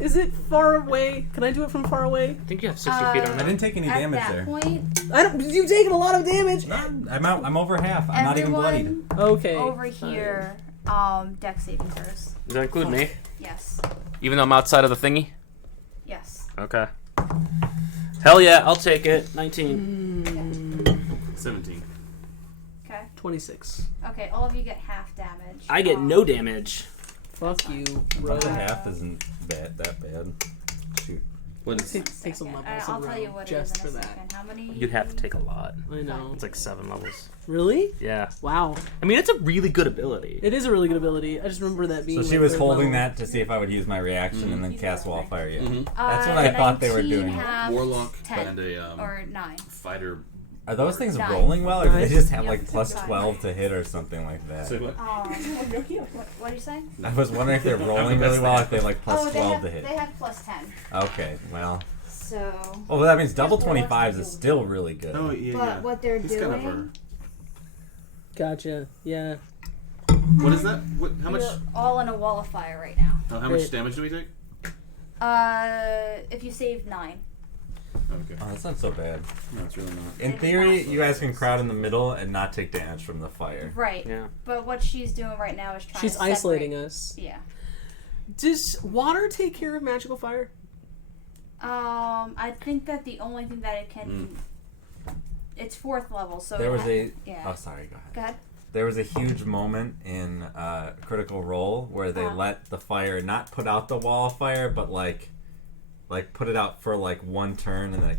Is it far away? Can I do it from far away? I think you have 60 feet on I that. didn't take any at damage that there. point, I don't. You've taken a lot of damage. I'm over half. I'm not even bloodied. everyone Okay. over here, deck saving throws. Does that include me? Yes. Even though I'm outside of the thingy? Yes. Okay. Hell yeah, I'll take it. 19. 17. Okay. 26. Okay, all of you get half damage. I get no damage. Fuck you, bro. Over half isn't that bad. Shoot. What is Take some levels. I'll tell you what just it is for in a that. second. How many? You'd have to take a lot. I know. It's like 7 levels. Really? Yeah. Wow. I mean, it's a really good ability. It is a really good ability. I just remember that being. So she like was third holding level. that to see if I would use my reaction and then Mhm. cast Wildfire. Yeah. Mhm. That's what I thought they were 19 doing. half, Warlock 10, and a or 9. fighter. Are those things 9. rolling well, or do they Nice. just have Yep. like plus 5. 12 to hit or something like that? Say what? What do you say? I was wondering if they're rolling really well, if they have like plus 12 to hit. They have plus 10. Okay, well. So. Oh, well, that means double 25s is still really good. Oh yeah, But yeah. what they're He's doing. kind of Gotcha. Yeah. What is that? What? How much? You're all in a wall of fire right now. Oh, how much Wait. damage do we take? If you save 9. Okay. Oh, that's not so bad. No, it's really not. In It's theory, not. you guys can crowd in the middle and not take damage from the fire. Right. Yeah. But what she's doing right now is trying She's to separate. isolating us. Yeah. Does water take care of magical fire? I think that the only thing that it can. It's 4th level, so. There it was ha- a. Yeah. Oh, sorry, go ahead. Go ahead. There was a huge moment in Critical Role where they let the fire not put out the wall of fire, but like put it out for like one turn and then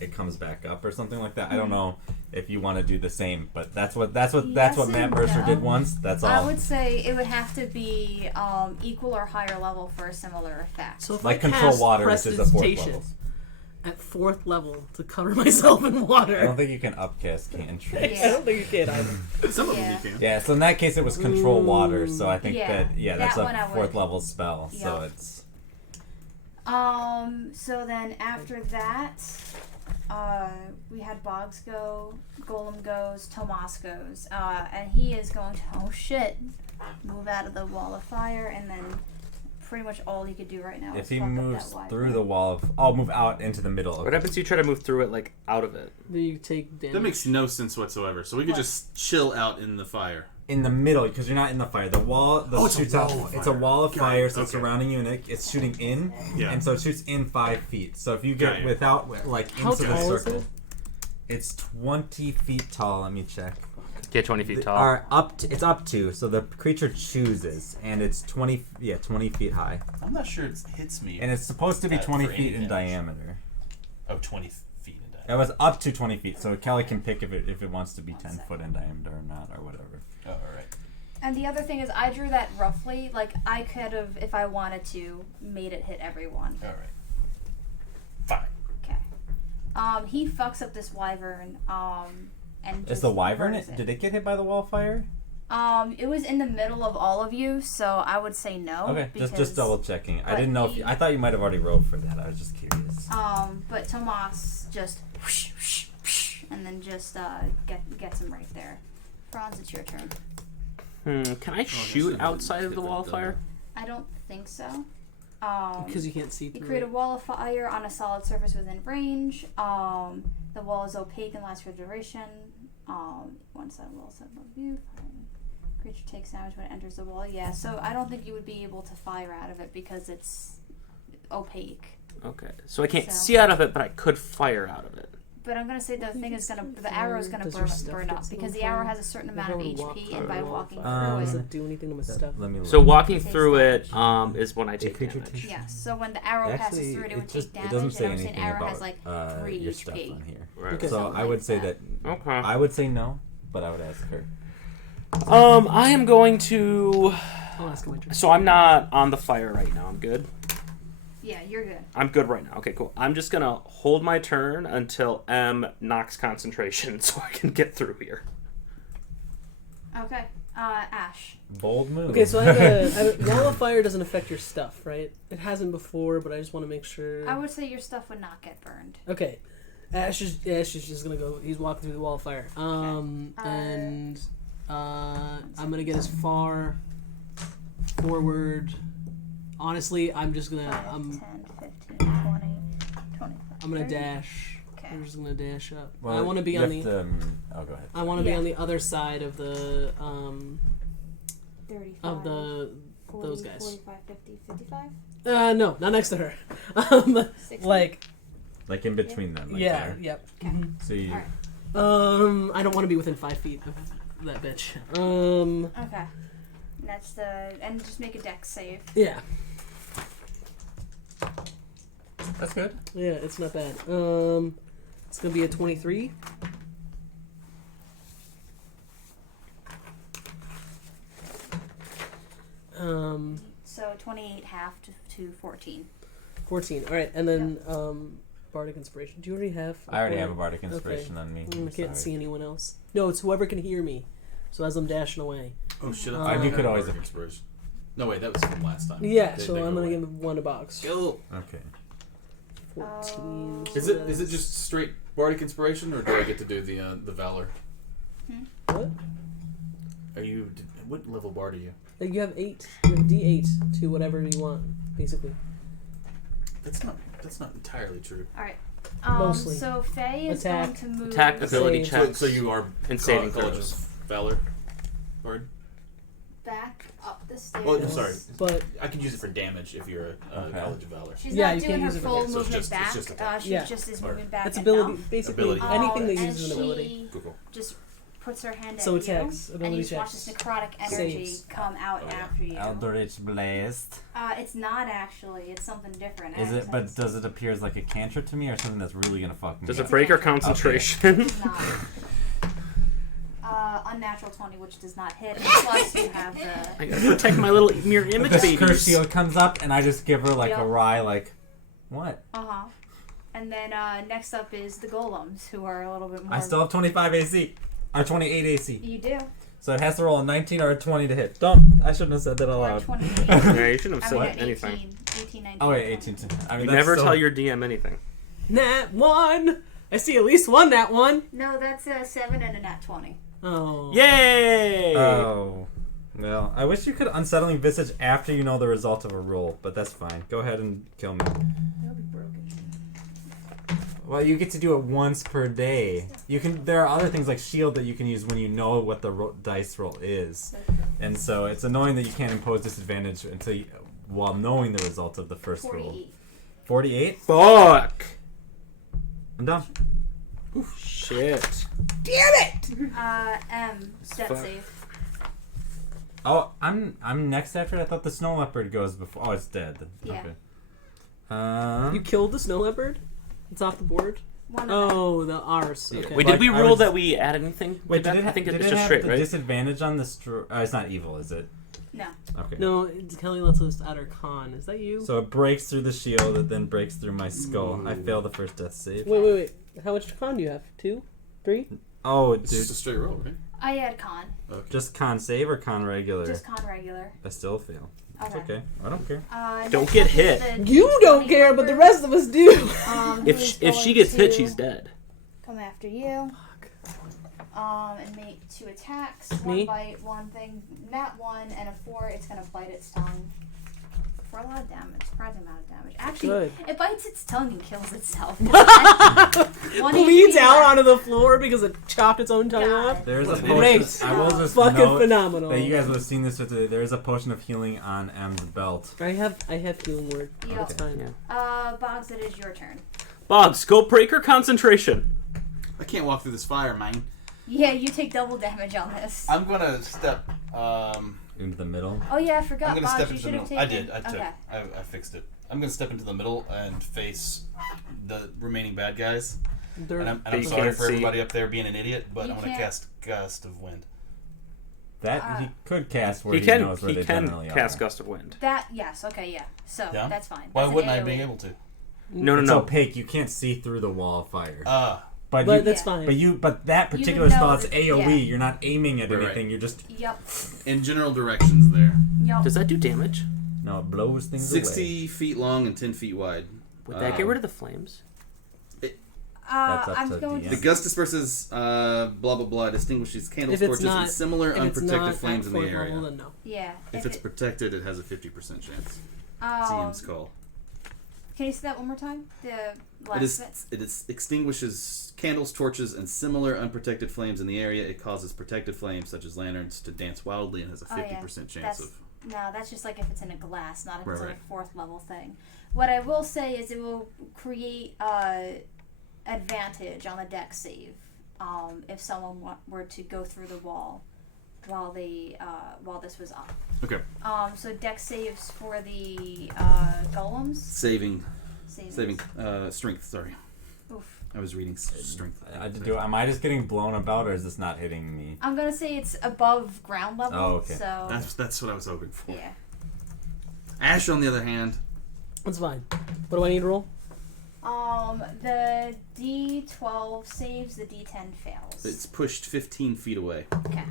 it comes back up or something like that. I don't know if you want to do the same, but that's what Yes Matt and Mercer no. did once. That's all. I would say it would have to be equal or higher level for a similar effect. So if Like I Control cast Water, which is the 4th Prestidigitation level. at 4th level to cover myself in water. I don't think you can upcast cantrips. Yeah. I don't think you can either. Some of Yeah. them you can. Yeah, so in that case it was Control Water, so I think Yeah, that's that one I a would- 4th level spell, so Yep. it's... So then after that, we had Boggs go, Golem goes, Tomas goes, and he is going to, oh shit, move out of the wall of fire, and then pretty much all he could do right now If is he fuck moves up that through the wall of... Oh, move out into the middle. What happens if you try to move through it, like, out of it? Do you take damage? That makes no sense whatsoever. So we could What? just chill out in the fire. In the middle, because you're not in the fire. The wall... Oh, it's a shoots out, wall of It's a fire. wall of Got fire, it. so it's Okay. surrounding you, and it's shooting in, Yeah. and so it shoots in 5 feet. So if you Got get it. without, like, How into the tall is circle... it? It's 20 feet tall, let me check. Get 20 feet tall. Or it's up to, so the creature chooses, and it's 20 feet high. I'm not sure it hits me. And it's supposed to be For 20 any feet in damage. diameter. Oh, 20 feet in diameter. It was up to 20 feet, so Kelly can pick if it wants to be 10 foot in diameter or not, or whatever. Oh, alright. And the other thing is, I drew that roughly. Like, I could have, if I wanted to, made it hit everyone. Alright. Fine. Okay. He fucks up this wyvern. And Is just the wyvern, murders it. did it get hit by the wall of fire? It was in the middle of all of you, so I would say no. Okay, just because, double checking. I but didn't know if he- I thought you might have already rolled for that. I was just curious. But Tomas just whoosh, whoosh, whoosh, and then just gets him right there. Franz, it's your turn. Can I shoot outside of the wall of fire? I don't think so. Because you can't see You through create a it. wall of fire on a solid surface within range. The wall is opaque and lasts for duration. One side wall set above you. Creature takes damage when it enters the wall. Yeah, so I don't think you would be able to fire out of it because it's opaque. Okay, so I can't So- see out of it, but I could fire out of it. But I'm gonna say the thing is the arrow is gonna Does your burn, stuff burn get up set because on the arrow fire? has a certain If amount I of were to walk HP, and by through a walking wall of fire, through does it, it do anything to my stuff? Let me look. So walking Takes through it damage. is when I take creature damage. takes- yes. So when the arrow passes Actually, through it, it would take it damage. doesn't say and I'm saying anything arrow about has like 3 your stuff HP. on here. Right. Okay. So Something I would like say that. that Okay. I would say no, but I would ask her. I am going to. I'll ask him my turn. So I'm not on the fire right now. I'm good. Yeah, you're good. I'm good right now. Okay, cool. I'm just gonna hold my turn until M knocks concentration so I can get through here. Okay. Ash. Bold move. Okay, so wall of fire doesn't affect your stuff, right? It hasn't before, but I just want to make sure. I would say your stuff would not get burned. Okay, Ash is just gonna go. He's walking through the wall of fire. And gonna get as far forward. Honestly, I'm just gonna 5, I'm 10, 15, 20, 25. I'm gonna 30. dash. Okay. I'm just gonna dash up. Well, I want to be you on have the. to, oh, go ahead. I want to be Yeah. on the other side of the 35, of the 40, those guys. 45, 50, 55, No, not next to her. 60. Like Like in between them. Like yeah, there. yep. Okay. Mhm. So you, Alright. I don't want to be within 5 feet of that bitch. Okay. And that's the and just make a dex save. Yeah, That's good. yeah, it's not bad. It's gonna be a 23. So 28 half to 14. 14. All right, and then bardic inspiration. Do you already have? I already have a bardic inspiration Okay. on me. I can't Sorry. see anyone else. No, it's whoever can hear me. So as I'm dashing away. Oh shit! You could always- have inspiration. No wait, that was from last time. Yeah, They- so they I'm go gonna away. give him 1 a box. Go. Okay. 14. Is so it that's- just straight bardic inspiration, or do I get to do the valor? What? Are you what level bard are you? You have 8. You have D8 to whatever you want, basically. That's not entirely true. All right. Mostly. So Faye is Attack. going to move. Attack, ability Save. checks. So you are And saving College throws. of Valor bard. back up the stairs. Oh, I'm sorry. But I could use it for damage if you're a Okay. College of Valor. She's Yeah, not you doing can't her use it for full that. So it's movement just- back. it's just attack. She Yeah. just is Or- moving back that's enough. ability. Basically, Ability. anything that and uses an ability. she Cool. just puts her hand So at attacks, you, and ability you watch this checks, necrotic energy saves. come out Oh, yeah. after you. Eldritch Blast. It's not actually. It's something different. Is it? But It's does it appear as like a cantrip to me, or something that's really gonna fuck me? Does up? it break her concentration? not. Unnatural 20, which does not hit. And plus, you have the. I gotta protect my little mirror image The curse babies. shield comes up, and I just give her like Yep. a wry, like, what? And then next up is the golems, who are a little bit more. I still have 25 AC, or 28 AC, You do. so it has to roll a 19 or a 20 to hit. Don't. I shouldn't have said that out Or loud. 28. Yeah, you shouldn't have I mean, said anything. 18, 19. Oh wait, 18. I mean, You that's never still- tell your DM anything. Nat 1. I see at least one nat 1. No, that's a 7 and a nat 20. Oh. Yay! Oh. Well, I wish you could unsettling visage after you know the result of a roll, but that's fine. Go ahead and kill me. It'll be broken. Well, you get to do it once per day. You can. There are other things like shield that you can use when you know what the dice roll is, and so it's annoying that you can't impose disadvantage until you, while knowing the result of the first roll. 48. 48. Fuck! I'm done. Shit. Step Fuck. save. Oh, I'm next after. I thought the snow leopard goes before. Oh, it's dead. Yeah. Okay. You killed the snow leopard? It's off the board? One of them. Oh, the ours. Yeah. Okay. Wait, Like, did we I rule was- that we add anything? Wait, to that? did it, I think did it's it just have straight, the right? disadvantage on the it's not evil, is it? No. Okay. No, Kelly lets us add our con. Is that you? So it breaks through the shield, it then breaks through my skull. I fail the first death save. Wait. How much con do you have? 2? 3? Oh, It's dude. just a straight roll, right? I had con. Okay. Just con save or con regular? Just con regular. I still fail. It's Okay. okay. I don't care. Don't next get up is hit. the You don't care, but the rest of us do. If she gets hit, she's dead. Come after you. And make 2 attacks. Me? 1 bite, 1 thing. Nat 1 and a 4. It's gonna bite its tongue. For a lot of damage. Surprising amount of damage. Actually, Good. it bites its tongue and kills itself. One Bleeds HP out left. onto the floor because it chopped its own tongue God. off. There's a Great. potion. I will just Fucking note phenomenal. that you guys would have seen this today. There is a potion of healing on M's belt. I have healing word. Yep. That's fine. Yeah. Boggs, it is your turn. Boggs, scope breaker concentration. I can't walk through this fire, man. Yeah, you take double damage on this. I'm gonna step. Into the middle. Oh yeah, I forgot. I'm gonna Boggs, step you into the should have middle. taken. I did. I fixed it. I'm gonna step into the middle and face the remaining bad guys. They're- And I'm But you sorry can't for see. everybody up there being an idiot, but You I'm gonna can't- cast Gust of Wind. That he could cast where He he, can knows where they generally cast are. gust of wind. That yes, okay, yeah. So Yeah? that's fine. Why That's an wouldn't I AoE. be able to? No, It's no. opaque. You can't see through the wall of fire. But But you, that's Yeah. fine. but that You particular know spell is that- AOE. yeah. You're not aiming at Right, right. anything. You're just Yep. In general directions there. Yep. Does that do damage? no. It blows things 60 feet long and 10 feet wide. Would that get rid of the flames? That's up I'm to going DM. The gust disperses, blah blah blah, distinguishes candles, If it's torches, not- and similar If it's unprotected not flames at in the fourth area. level, then no. Yeah. If it's protected, it has a 50% chance. um, DM's call. can you say that one more time? The last bit. It extinguishes candles, torches, and similar unprotected flames in the area. It causes protected flames, such as lanterns, to dance wildly and has a 50% chance of... No, that's just like if it's in a glass, not if it's Right. a fourth level thing. What I will say is it will create advantage on the deck save if someone were to go through the wall while this was up. Okay. So deck saves for the golems. Saving, Savings. strength, sorry. Oof. I was reading strength. Am I just getting blown about, or is this not hitting me? I'm gonna say it's above ground level. Oh, okay. So That's what I was hoping for. yeah. Ash, on the other hand, That's fine. What do I need to roll? The D12 saves, the D10 fails. it's pushed 15 feet away. Okay.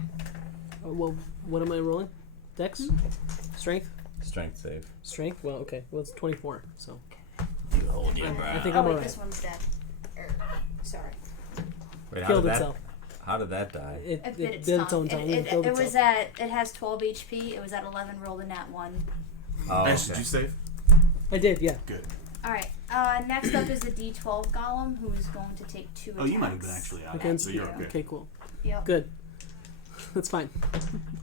Well, what am I rolling? Dex? Strength? Strength save. Strength? Well, okay. Well, it's 24, so. You hold your I breath. think Oh I'm wait, alright. this one's dead. Sorry. Wait, Killed itself. How did that die? It Did its did its tongue. own tongue. It killed was itself. at. It has 12 HP. It was at 11. Rolled a nat 1. Oh, Ash, okay. did you save? I did, yeah. Good. All right. Next up is the D12 golem, who is going to take 2 attacks. Oh, you might have been actually out, Okay. so you're okay. Okay, cool. Yep. Good. That's fine.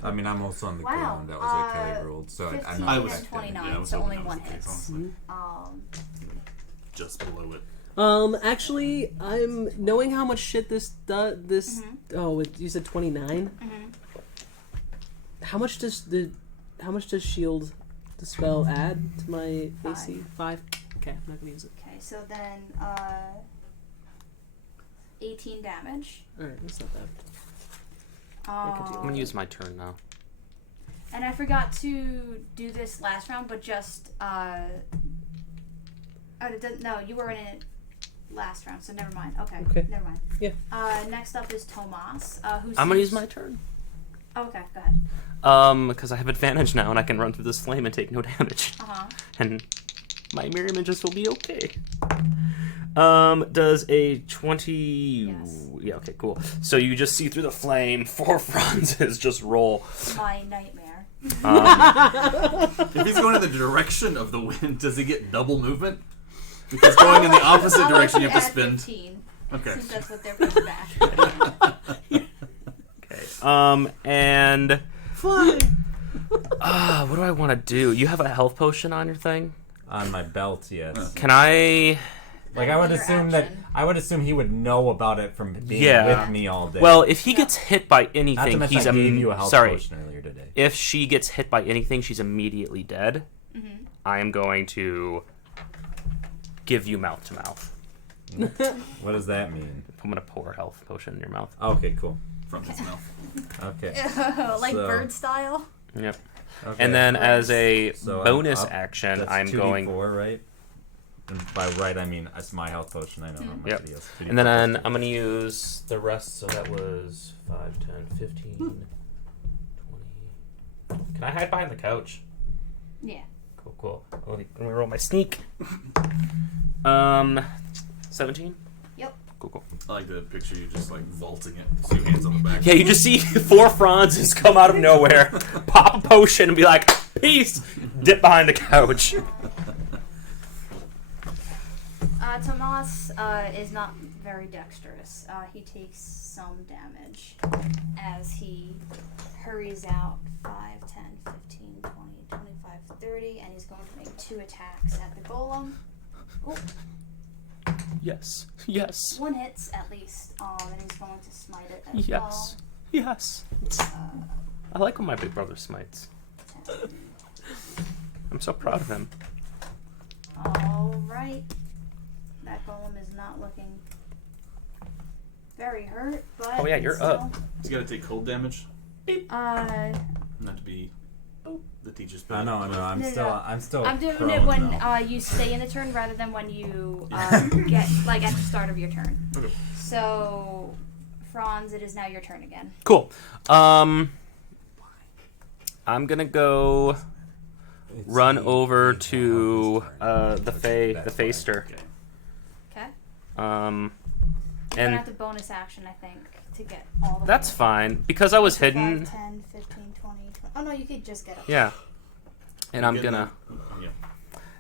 I mean, I'm also on the Wow. ground. That was okay rolled. So 15 I'm I not was- and 29, yeah, I was so only hoping that was one the case, hits. honestly. Just below it. Actually, I'm knowing how much shit this does. Oh, you said 29. How much does shield the spell add to my AC? 5. Okay, I'm not gonna use it. Okay, so then 18 damage. All right, that's not bad. I'm gonna use my turn now. And I forgot to do this last round, but just no, you were in it last round, so never mind. Okay. Never mind. Yeah. Next up is Tomas, who's. I'm gonna use my turn. Okay, go ahead. Because I have advantage now and I can run through this flame and take no damage. And my mirror images will be okay. Does a 20... Yes. Yeah, okay, cool. So you just see through the flame, 4 Franzes just roll. My nightmare. If he's going in the direction of the wind, does he get double movement? Because going in the opposite direction, you have to Add spin. 15, Okay. since that's what they're putting back. Okay. And... what do I want to do? You have a health potion on your thing? On my belt, yes. Can I... Like I would Your assume action. he would know about it from being Yeah. with me all day. Well, if he gets hit by not to anything, mention he's I gave you a health sorry. potion earlier today. If she gets hit by anything, she's immediately dead. I am going to give you mouth to mouth. What does that mean? I'm gonna pour a health potion in your mouth. Okay, cool. From his mouth. Okay. Like So- bird style. Yep. Okay. And then as a So I'm bonus up. action, That's I'm 2d4, going. right? And by right, I mean that's my health potion. I know how much Yep. it is. And then I'm gonna use the rest. So that was 5, 10, 15, 20. Can I hide behind the couch? Yeah. Cool. Let me roll my sneak. 17. Yep. Cool. I like the picture you just like vaulting it, 2 hands on the back. Yeah, you just see 4 Franzes come out of nowhere, pop a potion, and be like, "Peace!" Dip behind the couch. Tomas is not very dexterous. He takes some damage as he hurries out 5, 10, 15, 20, 25, 30, and he's going to make 2 attacks at the golem. Ooh, Yes. 1 hits at least, and he's going to smite it as well. Yes. I like when my big brother smites. 10. I'm so proud of him. Alright. That golem is not looking very hurt, but Oh, yeah, you're still, up. He's got to take cold damage. Not to be the teacher's pet. I know. I'm No, still. no. I'm still. I'm doing prone, it when though. you stay in the turn rather than when you get like at the start of your turn. Okay. So, Franz, it is now your turn again. Cool. I'm gonna go It's run the over half to of his turn. the Which Fae, that's the fine. Faester. Okay. Okay. You're And gonna have to bonus action, I think, to get all the that's way. fine because I was 5, hidden. 10, 15, 20. Oh no, you could just get up. Yeah. And I'm Good gonna then. Yeah.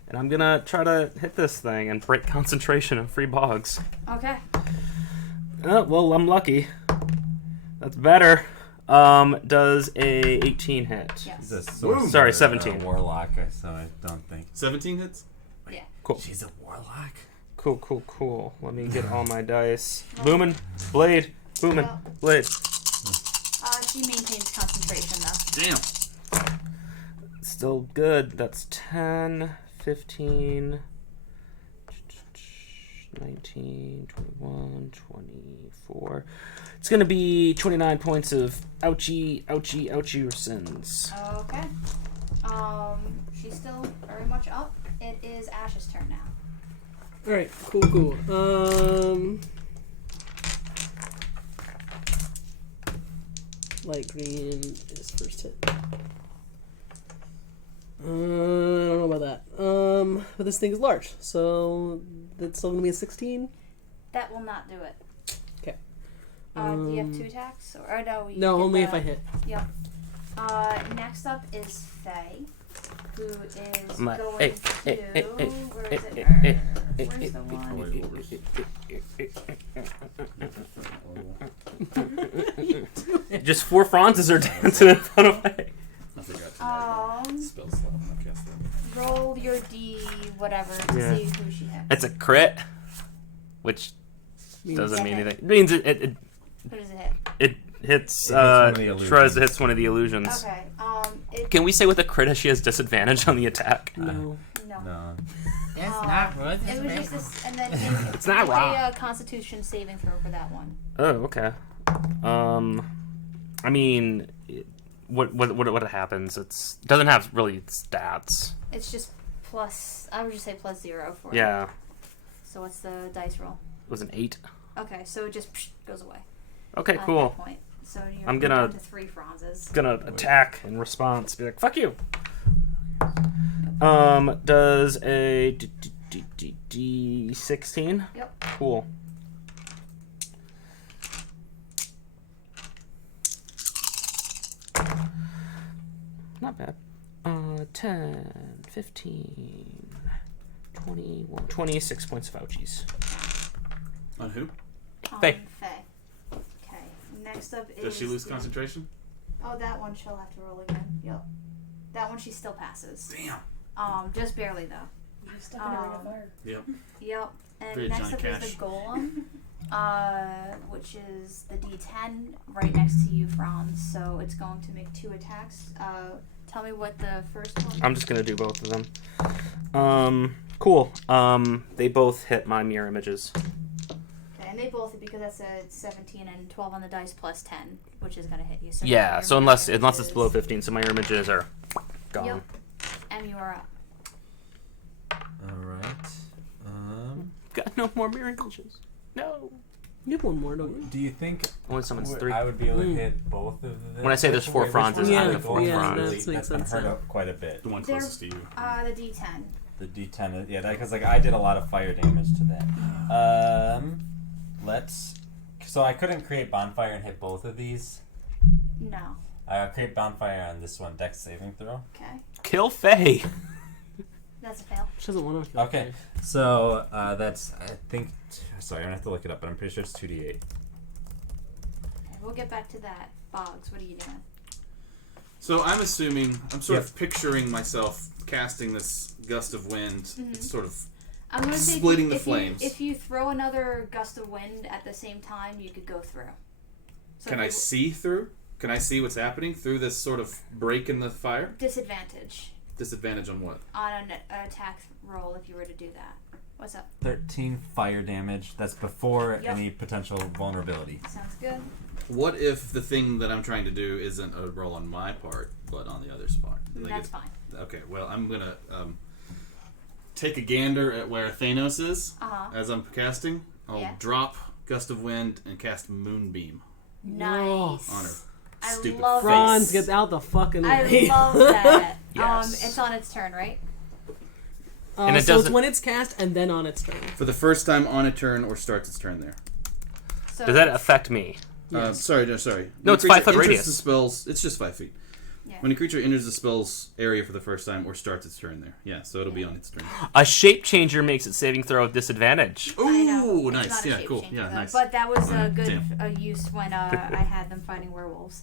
and I'm gonna try to hit this thing and break concentration and free bogs. Okay. Oh, well, I'm lucky. That's better. Does a 18 hit? Yes. She's a sorcerer Sorry, or 17. a warlock, so I don't think. 17 hits. Yeah. Cool. She's a warlock. Cool. Let me get all my dice. Boomin', blade, boomin', Yeah. blade. She maintains concentration though. Damn. Still good. That's 10, 15, 19, 21, 24. It's going to be 29 points of ouchie sins. Okay. She's still very much up. It is Ash's turn now. All right, cool. Light green is first hit. I don't know about that. But this thing is large, so that's still gonna be a 16. That will not do it. Okay. Do you have 2 attacks? Or no, you No, get only the- if I hit. Yep. Next up is Faye, who is My- going hey, to... hey, hey, Where is it? Where's the one? Just 4 Franzes are dancing in front of me. I forgot to spell slot. I cast that. Roll your D whatever to Yeah. see who she hits. It's a crit, which doesn't Yeah. mean anything. It means it Who does it hit? hits, one of the Trez illusions. hits one of the illusions. Okay. Can we say with a crit she has disadvantage on the attack? No. No. No. It's not worth It was just this, and then It's not make wrong. a Constitution saving throw for that one. Oh, okay. I mean, what happens? It doesn't have really stats. It's just plus. I would just say +0 for it. Yeah, So what's the dice roll? it was an 8. Okay, so it just goes away. Okay, At cool. that point. So you're I'm gonna- down to 3 Franzes. Gonna attack in response. Be like, fuck you. Does a D16? Yep. Cool. Not bad. 10, 15, 21, 26 points of ouchies. On who? Faye. Faye. Okay. Next up is. Does she lose the- concentration? Oh, that one she'll have to roll again. Yep. That one she still passes. Damn. Just barely though. You're stuck in a ring of fire. Yep. Yep. And Very next Johnny up Cash. is the golem, which is the D10 right next to you, Franz. So it's going to make 2 attacks. Tell me what the first one. I'm just gonna do both of them. Cool. They both hit my mirror images. Okay, and they both hit because that's a 17 and 12 on the dice plus 10, which is going to hit you. So Yeah. your So mirror unless it's images- below 15, so my mirror images are gone. Yep. And you are up. All right. Got no more mirror images. No. You have one more, don't you? Do you think Only summons 3. I would be able to hit both of them? When I say there's 4 Franzes, Yeah, I'm the 4th yeah, Franz. makes That's sense, unheard yeah. of quite a bit. The one They're- closest to you. The D10. The D10, yeah, because like I did a lot of fire damage to that. Let's. So I couldn't create bonfire and hit both of these. No. I'll create bonfire on this one. Dex saving throw. Okay. Kill Faye. That's a fail. She doesn't want to. Okay, so that's I think. Sorry, I'm gonna have to look it up, but I'm pretty sure it's 2d8. Okay, we'll get back to that. Boggs, what are you doing? So I'm assuming, I'm sort Yep. of picturing myself casting this gust of wind. Mhm. It's sort of I'm gonna say Splitting the if flames. if you throw another gust of wind at the same time, you could go through. So Can I see through? Can I see what's happening through this sort of break in the fire? Disadvantage Disadvantage on what? on an attack roll if you were to do that. What's up? 13 fire damage. That's before Yep. any potential vulnerability. Sounds good. What if the thing that I'm trying to do isn't a roll on my part, but on the other's part? Do they That's get- fine. Okay, well, I'm gonna take a gander at where Thanos is as I'm casting. I'll Yeah. drop Gust of Wind and cast Moonbeam Nice. on her. I Stupid love face. Franz gets out the fucking I way. love that. Yes. It's on it's turn, right? And it so it's doesn't- when it's cast and then on its turn. For the first time on a turn or starts its turn there. So Does that affect me? Sorry. No, When it's a creature 5 foot enters radius. The spells, it's just 5 feet. Yeah. When a creature enters the spell's area for the first time or starts its turn there. Yeah, so it'll be on its turn. A shape changer makes its saving throw with disadvantage. I know. Ooh, It's nice. not a Yeah, shape cool. changer, Yeah, though. nice. But that was a good Damn. use when I had them fighting werewolves.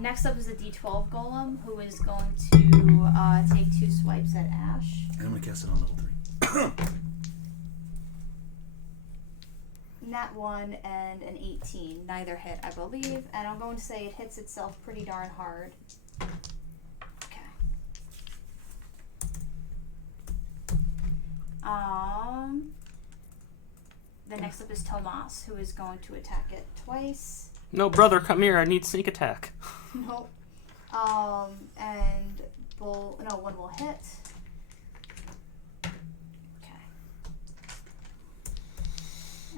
Next up is a D12 golem who is going to take 2 swipes at Ash. I'm going to cast it on level 3. Nat 1 and an 18. Neither hit, I believe. And I'm going to say it hits itself pretty darn hard. Okay. Then next up is Tomas, who is going to attack it twice. No, brother, come here. I need sneak attack. Nope. And one will hit. Okay.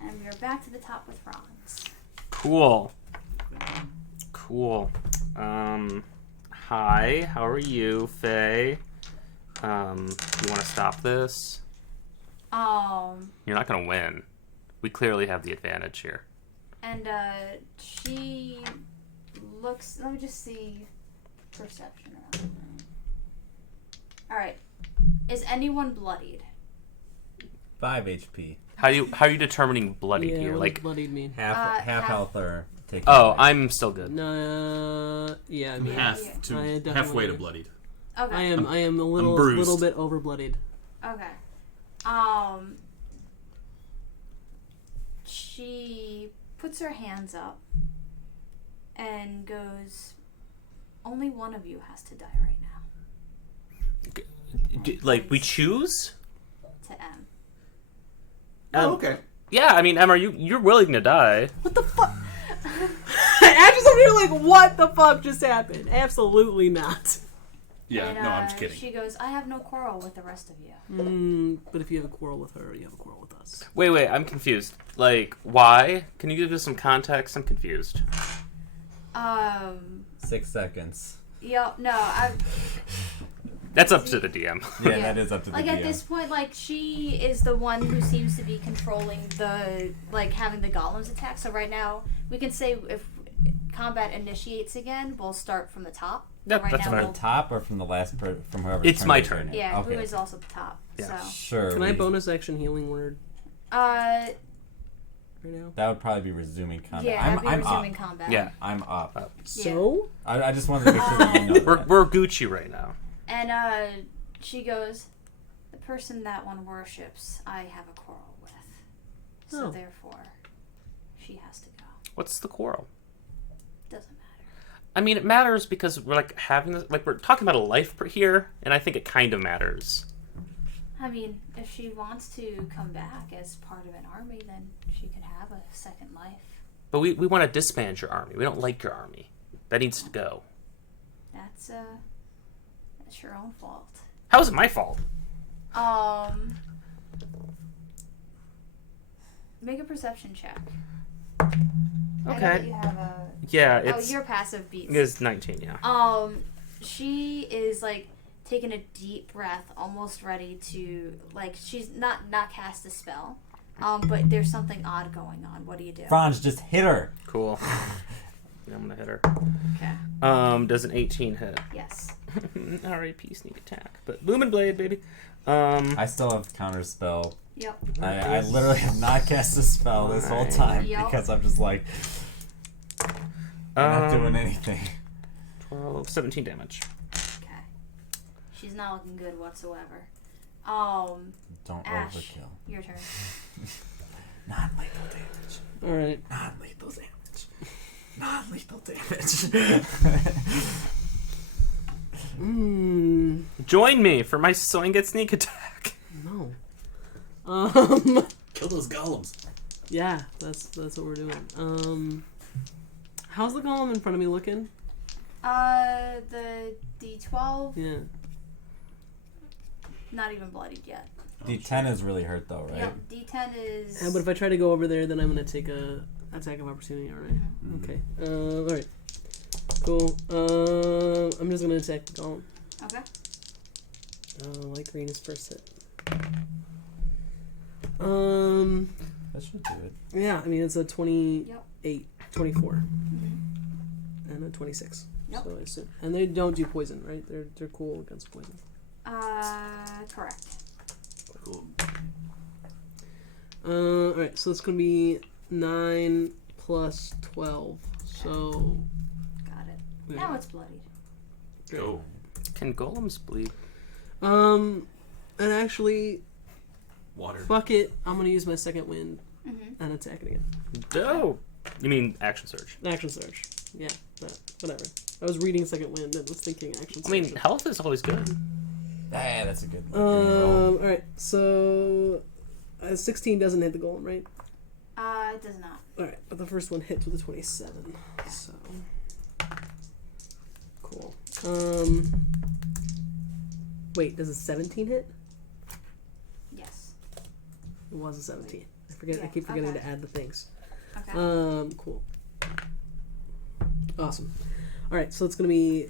And we are back to the top with Franz. Cool. Hi, how are you, Faye? You want to stop this? You're not going to win. We clearly have the advantage here. And she looks. Let me just see perception around the room. All right. Is anyone bloodied? 5 HP. How are you determining bloodied Yeah, here? what Like, does bloodied mean? Half half- health or take. oh, I'm still good. No, yeah, I mean, Yeah. Halfway to bloodied. Okay. I am a bruised. little bit over bloodied. Okay. She puts her hands up and goes, "Only one of you has to die right now." Like, we choose? To M. Oh, okay. Yeah, I mean, Emma, you're willing to die. What the fuck? I just over here like, what the fuck just happened? Absolutely not. Yeah, And, no, I'm just kidding. She goes, "I have no quarrel with the rest of you." But if you have a quarrel with her, you have a quarrel with us. Wait, I'm confused. Like, why? Can you give us some context? I'm confused. 6 seconds. Yep. No. That's up to the DM. Yeah, Yeah. that is up to the Like DM. at this point, like she is the one who seems to be controlling having the golems attack. So right now, we can say if combat initiates again, we'll start from the top. Yep, right that's now, From we'll, the top or from the last from whoever. It's my turn. it? yeah, Okay. who is also the top. Yeah. So, Sure. Can I bonus action healing word uh, right now? That would probably be resuming combat. yeah, I'm I'd be resuming up. combat. Yeah. I'm up. So? I just wanted to make sure that you know that. We're Gucci right now. And she goes, "The person that one worships, I have a quarrel with. So Oh. therefore, she has to go. What's the quarrel? Doesn't matter." I mean, it matters because we're like having this, like we're talking about a life here, and I think it kind of matters. I mean, if she wants to come back as part of an army, then she can have a second life. But we want to disband your army. We don't like your army. That needs to go. That's your own fault. How is it my fault? Make a perception check. I know Okay. that you have a. Yeah, it's your passive beats. it's 19. Yeah. She is like taking a deep breath, almost ready to she's not cast a spell. But there's something odd going on. What do you do? Franz, just hit her. Cool. Yeah, I'm gonna hit her. Okay. Does an 18 hit? Yes. R.I.P. sneak attack, but Lumen Blade, baby. I still have counter spell. Yep. I literally have not cast a spell this whole time Yep. because I'm just like I'm not doing anything. 12, 17 damage. Okay. She's not looking good whatsoever. Don't Ash, overkill. your turn. Non-lethal damage. Alright. Non-lethal damage. Non-lethal damage. Join me for my swing at sneak attack. No. Kill those golems. Yeah, that's what we're doing. How's the golem in front of me looking? The D12, Yeah. not even bloodied yet. D10 is really hurt though, right? Yep. D10 is. But if I try to go over there, then I'm gonna take a attack of opportunity. All right. Okay. All right. Cool. I'm just gonna attack the golem. Okay. Light green is first hit. That should do it. Yeah, I mean it's a 28, Yep. 24, Mm-hmm. and a 26. Yep. So I assume, and they don't do poison, right? They're cool against poison. Correct. Cool. All right, so it's gonna be 9 plus 12. So Got it. yeah. Now it's bloodied. Go. Can golems bleed? And actually, Water. fuck it. I'm gonna use my second wind Mm-hmm. and attack it again. Dope. You mean action surge? Action surge. Yeah, but whatever. I was reading second wind and was thinking action surge. I mean, health is always good. Ah, that's a good roll. All right. So 16 doesn't hit the golem, right? It does not. All right, but the first one hits with a 27. So cool. Wait, does a 17 hit? Yes. It was a 17. I forget. I Yeah, keep forgetting okay. to add the things. Okay. Cool. Awesome. All right, so it's gonna be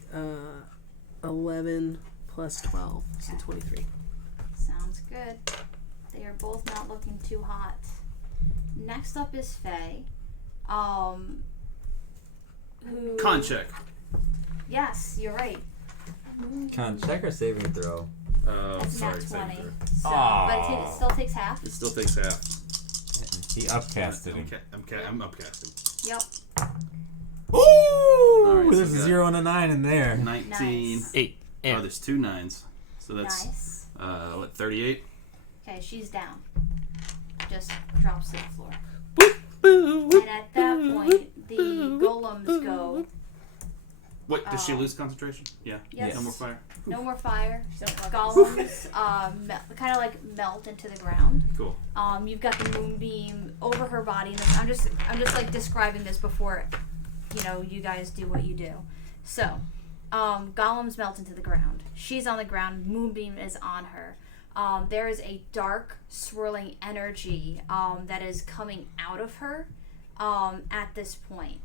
11 plus 12, so 23. Sounds good. They are both not looking too hot. Next up is Faye. Who? Con check. Yes, you're right. Con check or saving throw? That's Sorry, nat 20. saving throw. So, Aw. but it still takes half. It still takes half. He upcasted him. I'm upcasting. Yep. Ooh! Alright, so There's you a got 0 and a 9 in there. 19. Nice. 8. Oh, And there's 2 9s. So that's Nice. what, 38? Okay, she's down. Just drops to the floor. boo. And at that point, the golems go. Wait, does she lose concentration? Yeah. Yes. No more fire. No more fire. Golems kind of like melt into the ground. Cool. You've got the moonbeam over her body. And I'm just like describing this before, you guys do what you do. So, golems melt into the ground. She's on the ground. Moonbeam is on her. There is a dark, swirling energy that is coming out of her at this point.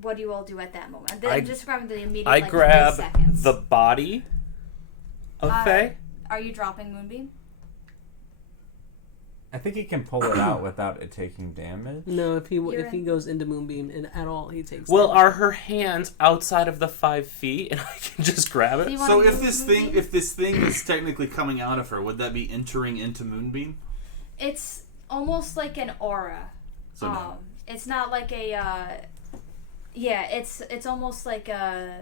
What do you all do at that moment? I'm describing the immediate. I like, grab 3 seconds. the body of Faye. Are you dropping moonbeam? I think he can pull it out without it taking damage. No, if he goes into moonbeam and at all, he takes. Well, damage. are her hands outside of the 5 feet, and I can just grab Do you it? wanna So move if this thing is technically coming out of her, would that be entering into Moonbeam? It's almost like an aura. So no. It's not like a. It's almost like a.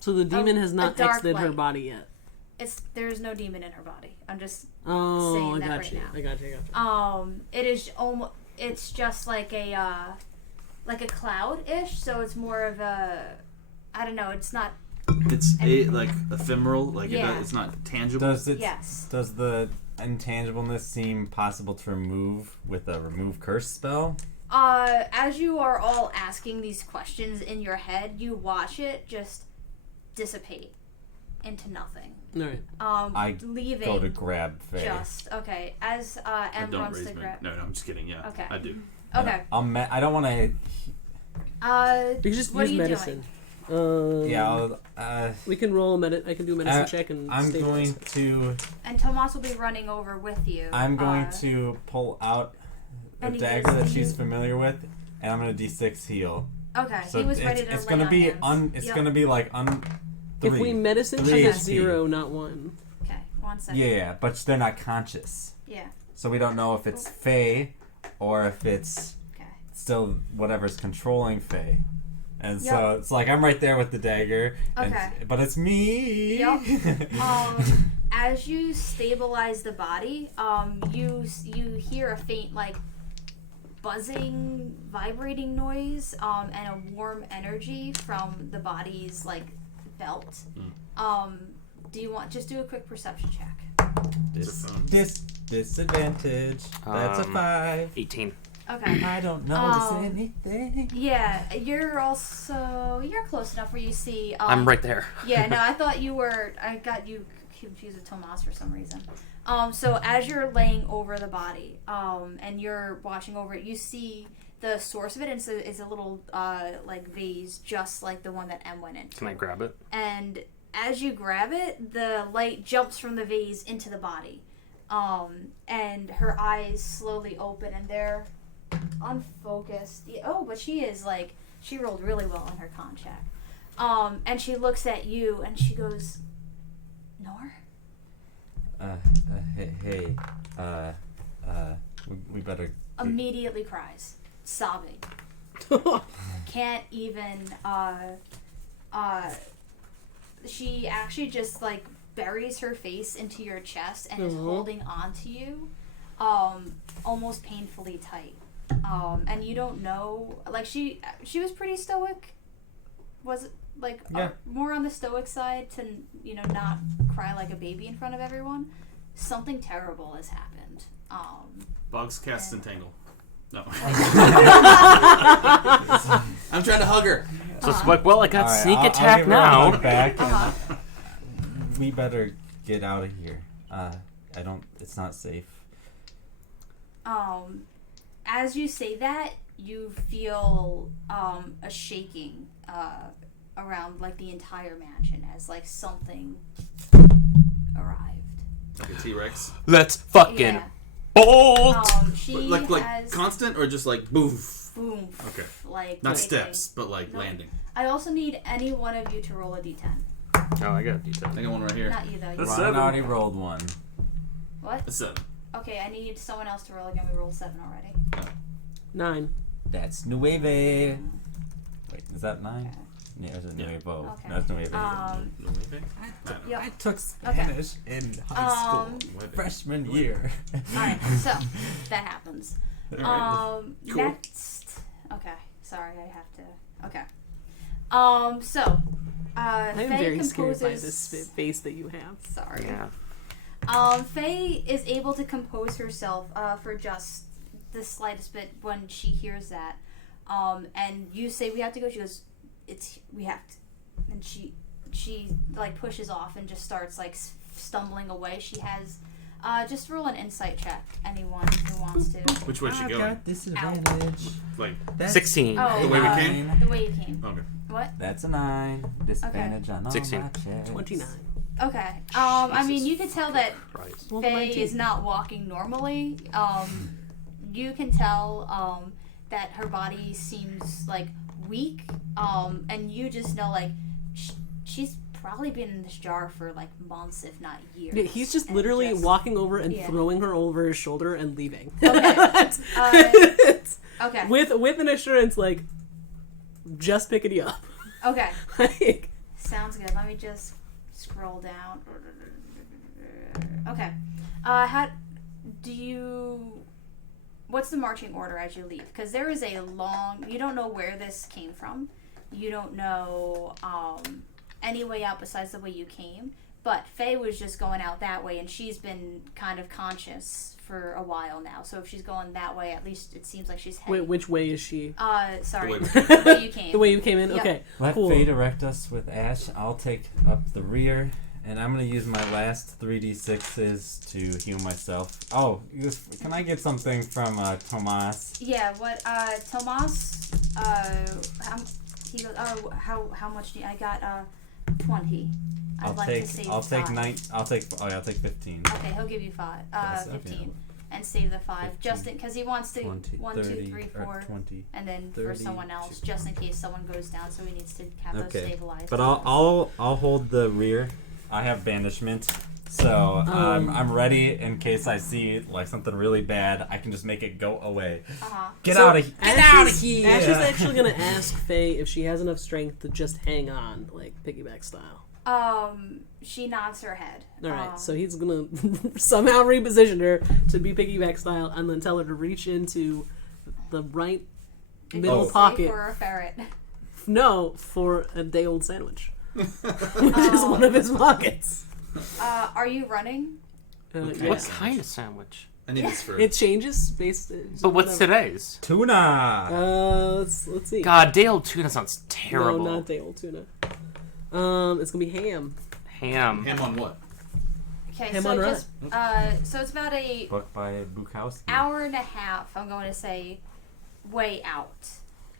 So the demon has not dark exited her light. body yet. There's no demon in her body. I'm just Oh, saying I that got right you. now. I got you. It is almost. It's just like a cloud-ish. So it's more of a. I don't know. It's not. It's like ephemeral, like Yeah. it's not tangible. Does the intangibleness seem possible to remove with a remove curse spell? As you are all asking these questions in your head, you watch it just dissipate into nothing. All right. I leaving. Go to grab Faye. Just okay. As M don't runs raise to me. grab. No, I'm just kidding. Yeah, Okay. I do. Okay. I don't want to. You can just what use are you medicine. Yeah. We can roll I can do a medicine check and. I'm stabilize going it. to. And Tomas will be running over with you. I'm going to pull out a and he dagger is- that he she's is- familiar with, and I'm gonna D6 heal. Okay. So he was ready to it's lay gonna on be hands. it's Yep. gonna be like 3. If we medicine, 3 she gets HP. 0, not 1. Okay. 1 second. Yeah, but they're not conscious, Yeah. so we don't know if it's Faye or if it's Okay. still whatever's controlling Faye. And Yep. so it's like I'm right there with the dagger, Okay. but it's me. Yep. As you stabilize the body, you hear a faint like buzzing, vibrating noise, and a warm energy from the body's like belt. Do you want just do a quick perception check? Disadvantage. That's a 5. 18. Okay. I don't notice anything. Yeah, you're close enough where you see. I'm right there. Yeah, no, I thought you were. I got you confused with Tomas for some reason. So as you're laying over the body, and you're watching over it, you see the source of it, and so it's a little like vase, just like the one that M went into. Can I grab it? And as you grab it, the light jumps from the vase into the body. And her eyes slowly open, and they're unfocused. Oh, but she is like, she rolled really well on her con check. And she looks at you, and she goes, Nor? Hey, we better. Immediately cries, sobbing. Can't even, she actually just, like, buries her face into your chest and is holding on to you, almost painfully tight. And you don't know, like, she was pretty stoic. Was it, like, more on the stoic side to, you know, not cry like a baby in front of everyone? Something terrible has happened. Bugs cast Entangle. No. I'm trying to hug her. So it's like, well, I got Alright, sneak I'll attack give her a now. hug back and we better get out of here. It's not safe. As you say that, you feel a shaking around, like, the entire mansion as, like, something arrived. Like a T-Rex. Let's fucking bolt. She Like has constant or just like boof? boom. Okay. Like Not taking- steps, but like No. landing. I also need any one of you to roll a d10. Oh, I got a I detail. got one right here. Not you though. You That's Ryan seven. already rolled one. what? A 7. Okay, I need someone else to roll again. We rolled 7 already. 9. That's Nueve. Wait, is that 9? Okay. Yeah, is it Nuevo? Okay. No, it's Nueve. Yep. I took Spanish in high school. Freshman year. Alright, so that happens. Cool. Next. Okay, sorry, I have to. Okay. So. I am Faye very scared by composes- this face that you have. Sorry. Yeah. Faye is able to compose herself for just the slightest bit when she hears that. And you say we have to go. She goes, we have to. And she like pushes off and just starts like stumbling away. She has just roll an insight check. Anyone who wants to. Which way is she I've going? got disadvantage. Like 16. Oh, the way we came? The way you came. Okay. What? That's a 9. Disadvantage on all 16. my checks. 29. Okay. I mean, you can tell that Christ. Well, Faye 19. is not walking normally. You can tell that her body seems like weak. And you just know like she's probably been in this jar for like months, if not years. Yeah, he's just And literally just- walking over and yeah. throwing her over his shoulder and leaving. Okay. Okay. with an assurance like, just picking you up. Okay. Like, Sounds good. Let me just scroll down. Okay. How do you? What's the marching order as you leave? Because there is a long. You don't know where this came from. You don't know any way out besides the way you came. But Faye was just going out that way, and she's been kind of conscious for a while now. So if she's going that way, at least it seems like she's heading. wait, which way is she? Sorry. The way we The way you came. The way you came in? Yep. Okay. Let Cool. Faye direct us with Ash. I'll take up the rear, and I'm going to use my last 3d6s to heal myself. Oh, can I get something from Tomas? Yeah, what Tomas he goes, oh, how much do you, I got 20. I'd like to save I'll take 5. I'll take 15. Okay, he'll give you 5 Yes, okay. 15 and save the 5 just because he wants to 20, 1 2 30, 3 or 4 20. and then for 30, someone else just in case someone goes down, so he needs to have those Okay. stabilized. But I'll hold the rear. I have banishment, so I'm ready in case I see like something really bad. I can just make it go away. Get So out of here! Get Ash out of is- here! Ash is actually gonna ask Faye if she has enough strength to just hang on, like piggyback style. She nods her head. All right, so he's gonna somehow reposition her to be piggyback style, and then tell her to reach into the right it middle goes pocket. for a ferret. No, for a day-old sandwich, which is one of his pockets. Are you running? Yeah. What kind of sandwich? I need this for. It changes based. But what's whatever. today's? Tuna. Let's see. God, day-old tuna sounds terrible. No, not day-old tuna. It's gonna be ham. Ham. Ham on what? Okay, Ham so on just so it's about a Book by Bukowski. hour and a half, I'm going to say, way out.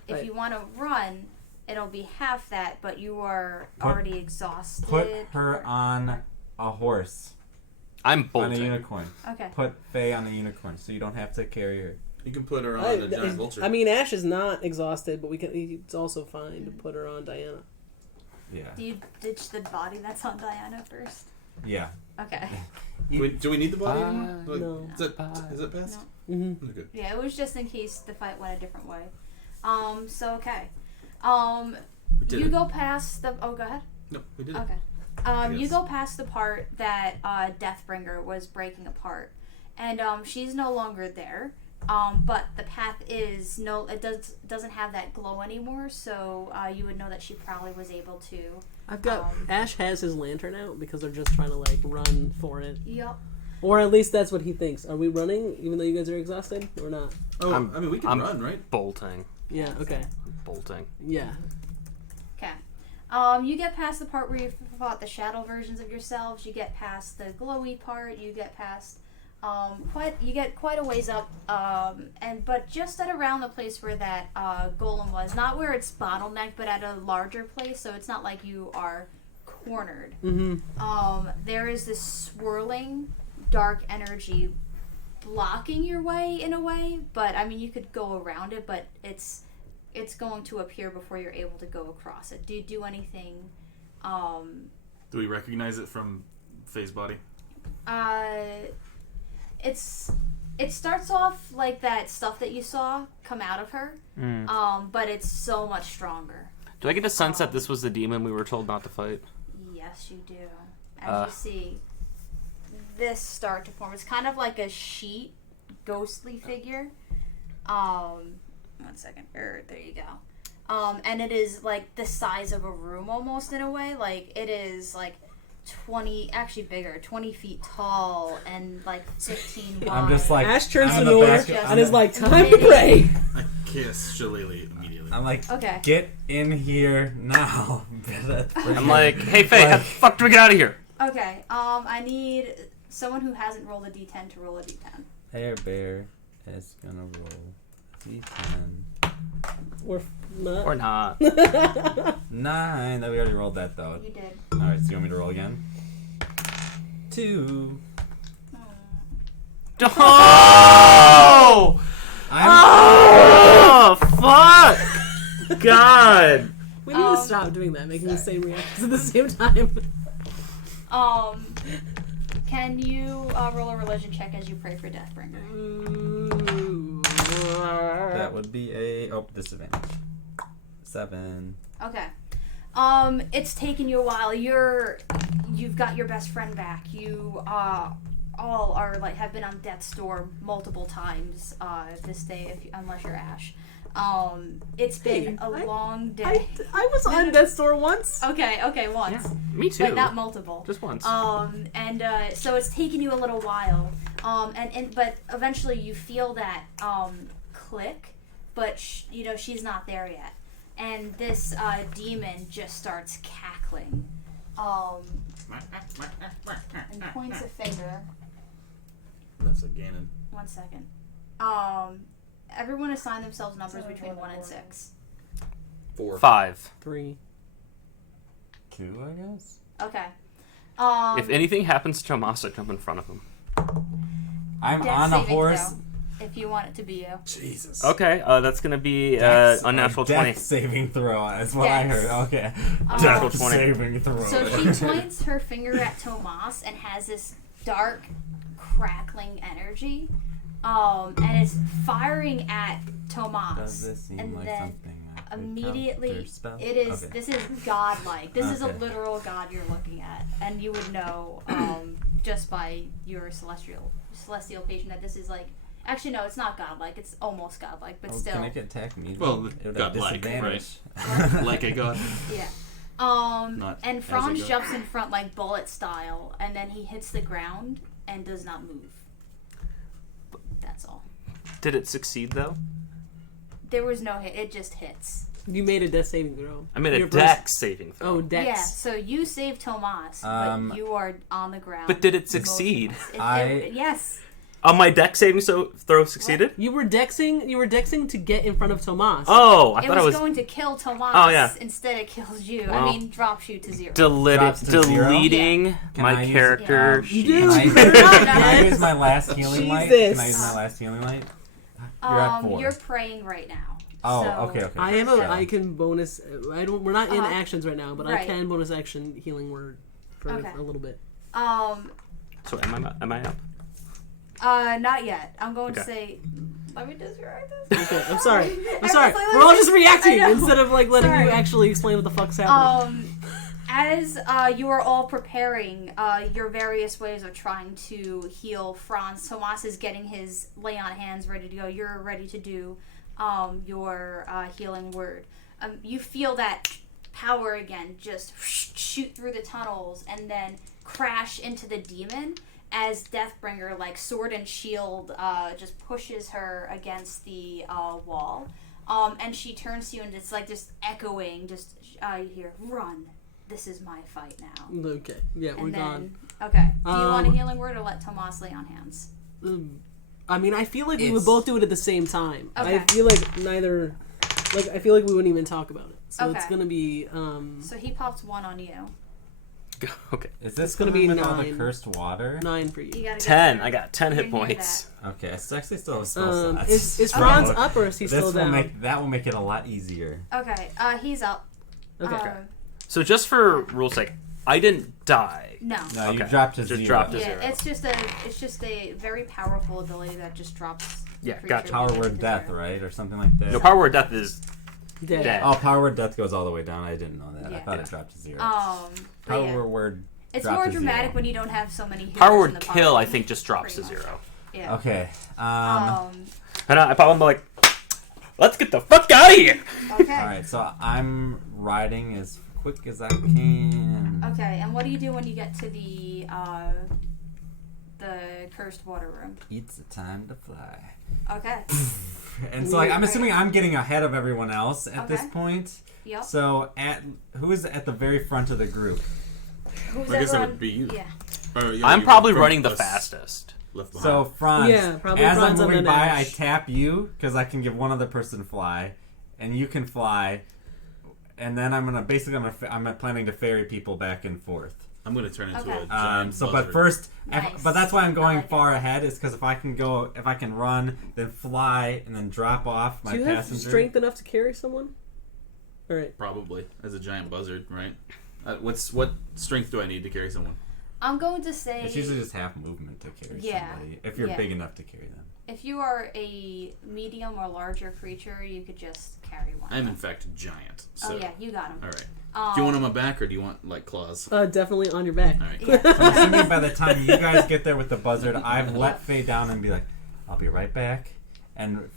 If Right. you want to run, it'll be half that, but you are Put- already exhausted. Put her on a horse. I'm On a bolting. unicorn. Okay. Put Faye on a unicorn so you don't have to carry her. You can put her on a giant vulture. I mean, Ash is not exhausted, but it's also fine to put her on Diana. Yeah. Do you ditch the body that's on Diana first? Yeah. Okay. Do we need the body anymore? Like, No. Is that best? Mm-hmm. Okay. Yeah, it was just in case the fight went a different way. So okay. We did You it. go past the. Oh, go ahead. No, we did it. Okay. You Yes. go past the part that Deathbringer was breaking apart, and she's no longer there. But the path is doesn't have that glow anymore, so you would know that she probably was able to. I've got Ash has his lantern out because they're just trying to like run for it, Yep. or at least that's what he thinks. Are we running even though you guys are exhausted or not? Oh, I mean, we can I'm run, right? bolting. Yeah. Okay. Bolting. Yeah. Okay. You get past the part where you fought the shadow versions of yourselves. You get past the glowy part. You get past quite a ways up. But just at around the place where that golem was, not where it's bottlenecked, but at a larger place. So it's not like you are cornered. Mm-hmm. There is this swirling dark energy blocking your way in a way. But I mean, you could go around it, but it's going to appear before you're able to go across it. Do you do anything? Do we recognize it from Faye's body? It starts off like that stuff that you saw come out of her, but it's so much stronger. Do I get a sense that this was the demon we were told not to fight? Yes, you do. As you see this start to form, it's kind of like a sheet, ghostly figure. 1 second. There you go. And it is like the size of a room almost in a way. Like it is like 20, actually bigger, 20 feet tall and like 15 wide. I'm just like Ash turns on to the Nor back- and is like, "Time to pray." I kiss Shillelagh immediately. I'm like, Okay. get in here now. I'm like, hey Faye, how the fuck do we get out of here? Okay. I need someone who hasn't rolled a d10 to roll a d10. Air Bear is gonna roll D10. Or not. Or not. 9. We already rolled that though. You did. Alright, so you want me to roll again? 2. Oh! I'm Fuck! God! We need to stop doing that, making the same reactions at the same time. Can you roll a religion check as you pray for Deathbringer? That would be a disadvantage. 7. Okay. It's taken you a while. You've got your best friend back. You all are like have been on death's door multiple times this day, unless you're Ash. It's been a long day. I was on Death's Door once. Okay, once. Yeah, me too. But not multiple. Just once. So it's taken you a little while. But eventually you feel that click, but she's not there yet. And this demon just starts cackling. And points a finger. That's a Ganon. 1 second. Everyone assign themselves numbers between 1 and 6. 4. 5. 3. 2, I guess? Okay. If anything happens to Tomas, I jump in front of him. I'm Death on a saving horse. throw, if you want it to be you. Jesus. Okay, that's gonna be Dex- unnatural death 20. saving throw is what I Dex. heard. Okay. Natural Death 20. saving throw. So she points her finger at Tomas and has this dark, crackling energy. And it's firing at Tomas. Does this seem and like then something I could immediately, counterspell? it is. Okay. This is godlike. This is a Okay. literal god you're looking at, and you would know just by your celestial patient that this is like. Actually, no, it's not godlike. It's almost godlike, but still. Can it attack me? Well, It would have godlike, disadvantage. Like a god. Yeah. Not And as a Franz god. jumps in front like bullet style, and then he hits the ground and does not move. That's all. Did it succeed though? There was no hit. It just hits. You made a death saving throw. I made a Your dex saving throw. Oh, dex. Yeah, so you saved Tomas, but you are on the ground. But did it succeed? Yes. My deck saving throw succeeded? You were dexing to get in front of Tomas. Oh, I It thought was I was going to kill Tomas. Oh, yeah. Instead it kills you. Well, I mean, drops you to 0. Drops to 0? deleting Can my I use- character Yeah. sheet. You Can do. I use my last healing light? Jesus. Can I use my last healing light? You're at 4. You're praying right now. Oh, So- okay. I can bonus. We're not in actions right now, but I Right. can bonus action healing word for Okay. a little bit. So am I up? Not yet. I'm going to Okay. say. Let me describe this. Okay, I'm sorry. I I'm sorry. was like, We're all just reacting I know. instead of like letting you Sorry. actually explain what the fuck's happening. As you are all preparing your various ways of trying to heal Franz, Tomas is getting his lay on hands ready to go. You're ready to do your healing word. You feel that power again just shoot through the tunnels and then crash into the demon as Deathbringer, like sword and shield, just pushes her against the wall. And she turns to you and it's like just echoing, just you hear, "Run. This is my fight now." Okay, yeah, we're And gone. then, okay. Do you want a healing word or let Tomas lay on hands? I mean, I feel like we would It's- both do it at the same time. Okay. I feel like neither. Like, I feel like we wouldn't even talk about it. So it's Okay. gonna be. So he pops 1 on you. Okay. Is this It's gonna going be with all the 9. cursed water? 9 for You you. gotta 10. Get I got 10 hit You're near points. Okay, it's actually still a spell slot. Is Okay. Franz up or is he This still will down? that will make it a lot easier. Okay. He's up. Okay. So just for rule's sake, I didn't die. No. No, you Okay. dropped to Just 0. dropped to Yeah, 0. it's just a very powerful ability that just drops. Yeah, creature gotcha. Power to word death, 0. right? Or something like that. No, power word death is Dead. dead. Oh, power word death goes all the way down. I didn't know that. I Yeah. thought it dropped to 0. But Power yeah. word It's dropped more to dramatic 0. when you don't have so many healers Power in word the kill, party. I think, just drops to Pretty much. 0. Yeah. Okay. And I pop on like, let's get the fuck out of here. Okay. Alright, so I'm riding as quick as I can. Okay, and what do you do when you get to the cursed water room? It's the time to fly. Okay. And so, like, I'm assuming I'm getting ahead of everyone else at this Okay. point. Yep. So, who is at the very front of the group? Who's I guess that everyone- would be you. Yeah. Or, yeah, I'm you probably from running the us fastest. Left behind. So, Franz, Yeah, probably as Franz I'm and moving then by, Ash. I tap you because I can give one other person fly, and you can fly, and then I'm planning to ferry people back and forth. I'm gonna turn into Okay. a giant But buzzard. first, Nice. but that's why I'm I going like it. far ahead is because if I can run, then fly, and then drop off my Do you have passenger. strength enough to carry someone? All right. Probably as a giant buzzard, right? What strength do I need to carry someone? I'm going to say It's usually just half movement to carry Yeah. somebody if you're Yeah. big enough to carry them. if you are a medium or larger creature, you could just carry one. I am in fact a giant. So. Oh yeah, you got him. All right. Do you want him on my back or do you want like claws? Definitely on your back. All right. Yeah. I'm assuming by the time you guys get there with the buzzard, I've let Faye down and be like, I'll be right back. And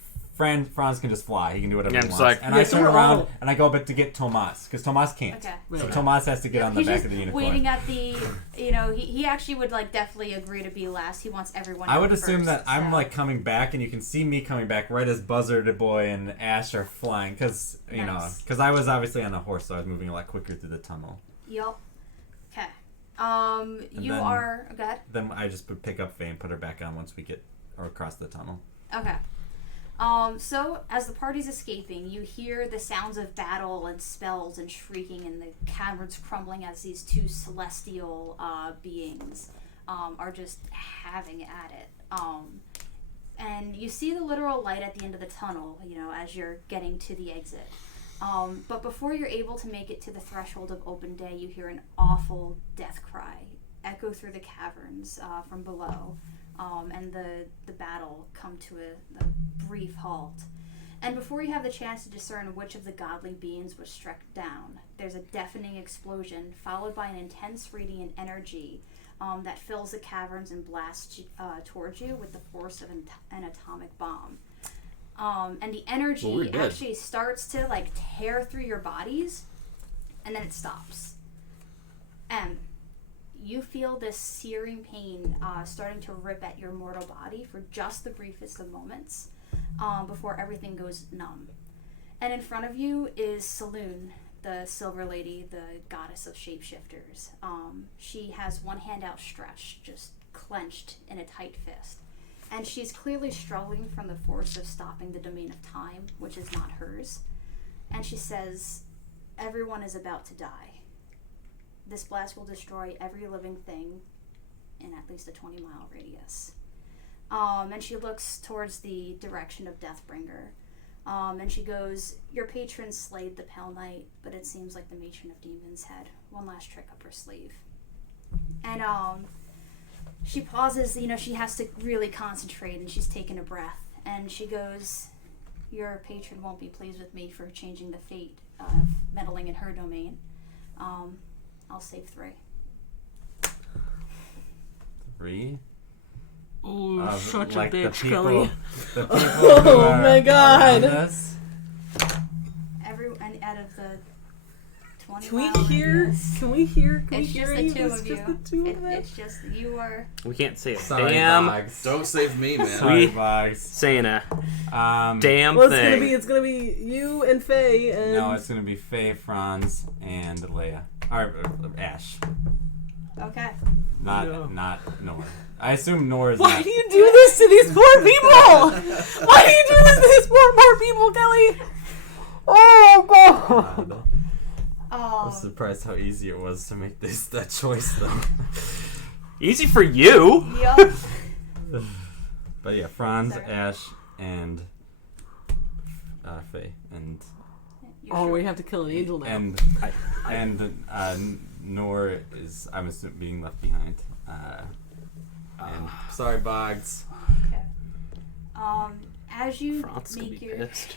Franz can just fly. He can do whatever Yeah, he I'm wants. just like, And yeah, I so turn we're around all- and I go back to get Tomas because Tomas can't. Okay. So Right. Tomas has to get on the He's back just of the unicorn. waiting at the, he actually would like definitely agree to be last. He wants everyone. I to would go assume first, that I'm so. like coming back, and you can see me coming back right as Buzzard Boy and Ash are flying, because Nice. because I was obviously on a horse, so I was moving a lot quicker through the tunnel. Yup. Okay. You then- are. Go ahead. Then I just would pick up Faye and put her back on once we get across the tunnel. Okay. So as the party's escaping, you hear the sounds of battle and spells and shrieking and the caverns crumbling as these two celestial beings are just having at it. And you see the literal light at the end of the tunnel, as you're getting to the exit. But before you're able to make it to the threshold of open day, you hear an awful death cry echo through the caverns from below. And the battle come to a brief halt. And before you have the chance to discern which of the godly beings was struck down, there's a deafening explosion followed by an intense radiant energy that fills the caverns and blasts towards you with the force of an atomic bomb. And the energy Well, we're dead. actually starts to tear through your bodies, and then it stops. You feel this searing pain starting to rip at your mortal body for just the briefest of moments before everything goes numb. And in front of you is Saloon, the Silver Lady, the goddess of shapeshifters. She has one hand outstretched, just clenched in a tight fist. And she's clearly struggling from the force of stopping the domain of time, which is not hers. And she says, everyone is about to die. This blast will destroy every living thing in at least a 20-mile radius. And she looks towards the direction of Deathbringer. And she goes, your patron slayed the Pale Knight, but it seems like the Matron of Demons had one last trick up her sleeve. And she pauses, she has to really concentrate, and she's taking a breath. And she goes, your patron won't be pleased with me for changing the fate of meddling in her domain. I'll save 3. 3? Ooh, such like a bitch, the people, Kelly. the people Oh my God. around us? And out of the 20 Can we mile hear? radius, Can we hear? Can we it's hear just any the two of this? of Just you. the two of them. It's just you are. We can't say a Sorry, damn Boggs. Don't save me, man. Sorry, We- Boggs. saying a damn Well, thing. it's gonna be you and Faye and. No, it's gonna be Faye, Franz, and Leia. Or Ash. Okay. Not Nor. I assume Nor is Why not. do you do this to these poor people? Why do you do this to these poor people, Kelly? Oh God. I'm surprised how easy it was to make that choice, though. Easy for you. Yup. But yeah, Franz, Sorry. Ash, and Faye, and You're Oh, sure? we have to kill an angel now. and Nor is, I'm assuming, being left behind. And sorry, Boggs. Okay. As you Franz gonna make be your Oh, pissed.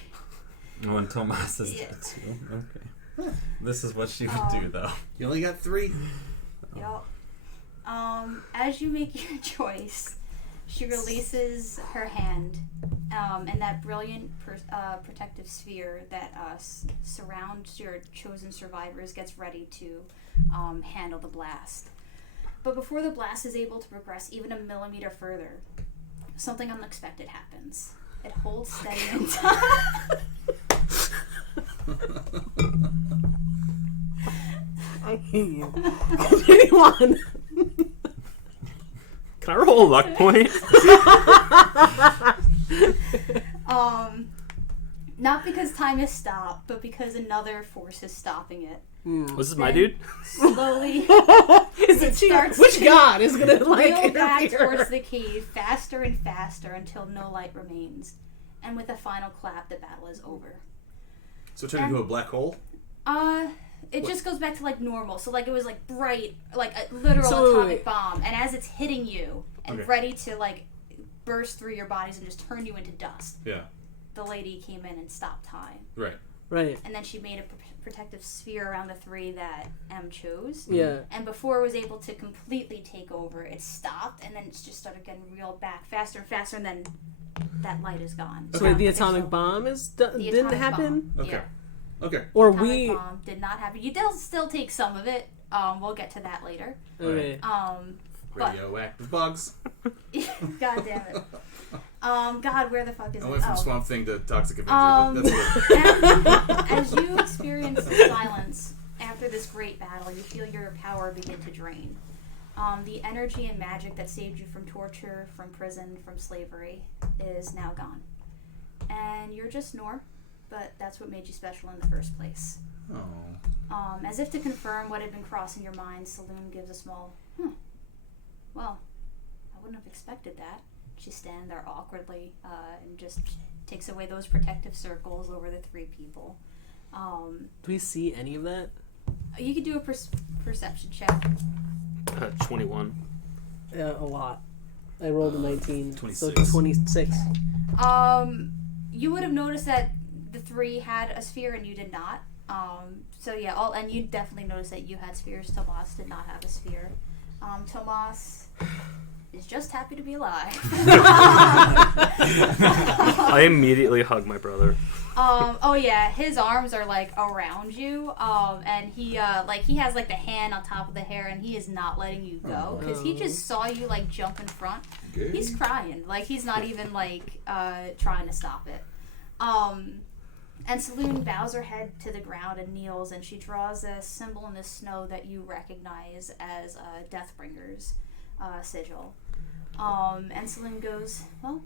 and Tomas is Yeah. dead too. Okay. This is what she would do, though. You only got 3. Yup. As you make your choice, she releases her hand, and that brilliant protective sphere that surrounds your chosen survivors gets ready to handle the blast. But before the blast is able to progress even a millimeter further, something unexpected happens. It holds steady in time. I hate you. Continue on. Can I roll a luck point? Not because time has stopped, but because another force is stopping it. Was this my dude? Slowly, Is it she? starts Which to God is gonna like wheel back interfere? towards the cave, faster and faster until no light remains. And with a final clap, the battle is over. So it turned into a black hole? It just goes back to like normal. So like it was like bright, like a literal So, atomic wait. bomb. And as it's hitting you and Okay. ready to like burst through your bodies and just turn you into dust, Yeah. the lady came in and stopped time. Right. Right. And then she made a protective sphere around the 3 that M chose. Yeah. And before it was able to completely take over, it stopped, and then it just started getting reeled back faster and faster, and then that light is gone. So wait, the It's atomic so- bomb is the didn't atomic happen, bomb, Okay. Yeah. Okay. or Atomic we? bomb did not happen. You still take some of it. We'll get to that later. Okay. But Radioactive bugs. God damn it. God, where the fuck is I it? went from Oh. Swamp Thing to Toxic Avenger, but that's good. As you experience the silence after this great battle, you feel your power begin to drain. The energy and magic that saved you from torture, from prison, from slavery is now gone. And you're just Nor, but that's what made you special in the first place. Oh. As if to confirm what had been crossing your mind, Saloon gives a small, well, I wouldn't have expected that. She stands there awkwardly and just takes away those protective circles over the 3 people. Do we see any of that? You could do a perception check. 21. Yeah, a lot. I rolled a 19. 26. So 26. You would have noticed that the 3 had a sphere and you did not. So yeah, and you definitely noticed that you had spheres. Tomas did not have a sphere. Tomas is just happy to be alive. I immediately hug my brother. Oh yeah, his arms are like around you, and he has like the hand on top of the hair, and he is not letting you go because he just saw you like jump in front. Good. He's crying, like he's not even like trying to stop it. And Saloon bows her head to the ground and kneels, and she draws a symbol in the snow that you recognize as Deathbringer's sigil. And Celine goes, well,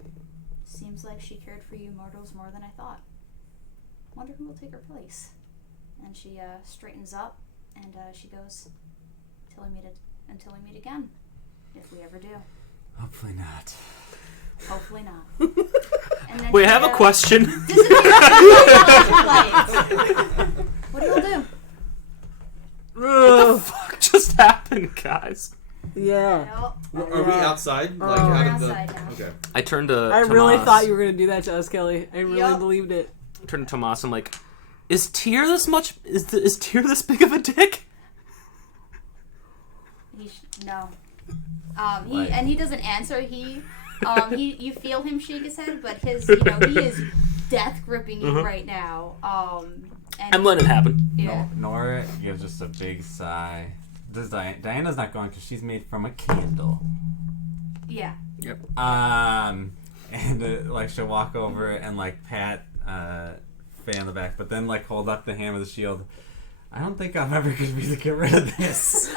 seems like she cared for you mortals more than I thought. Wonder who will take her place. And she straightens up, and she goes, until we meet again, if we ever do. Hopefully not. Hopefully not. And then Wait, she, I have a question. What do you do? What the fuck just happened, guys? Yeah. Well, Are we outside? Like, Oh. out We're of the. outside now. Okay. I turned to I really Tomas. thought you were gonna do that to us, Kelly. I really Yup. believed it. I turned to Tomas. I'm like, is Tyr this much? Is Tyr this big of a dick? No. Like- He doesn't answer. You feel him shake his head, but he is death gripping you right now. And I'm letting it happen. yeah. Nora gives just a big sigh. Does Diana's not going because she's made from a candle. Yeah. And like she'll walk over and like pat Faye on the back, but then like hold up the hammer of the shield. I don't think I'm ever gonna be able to get rid of this.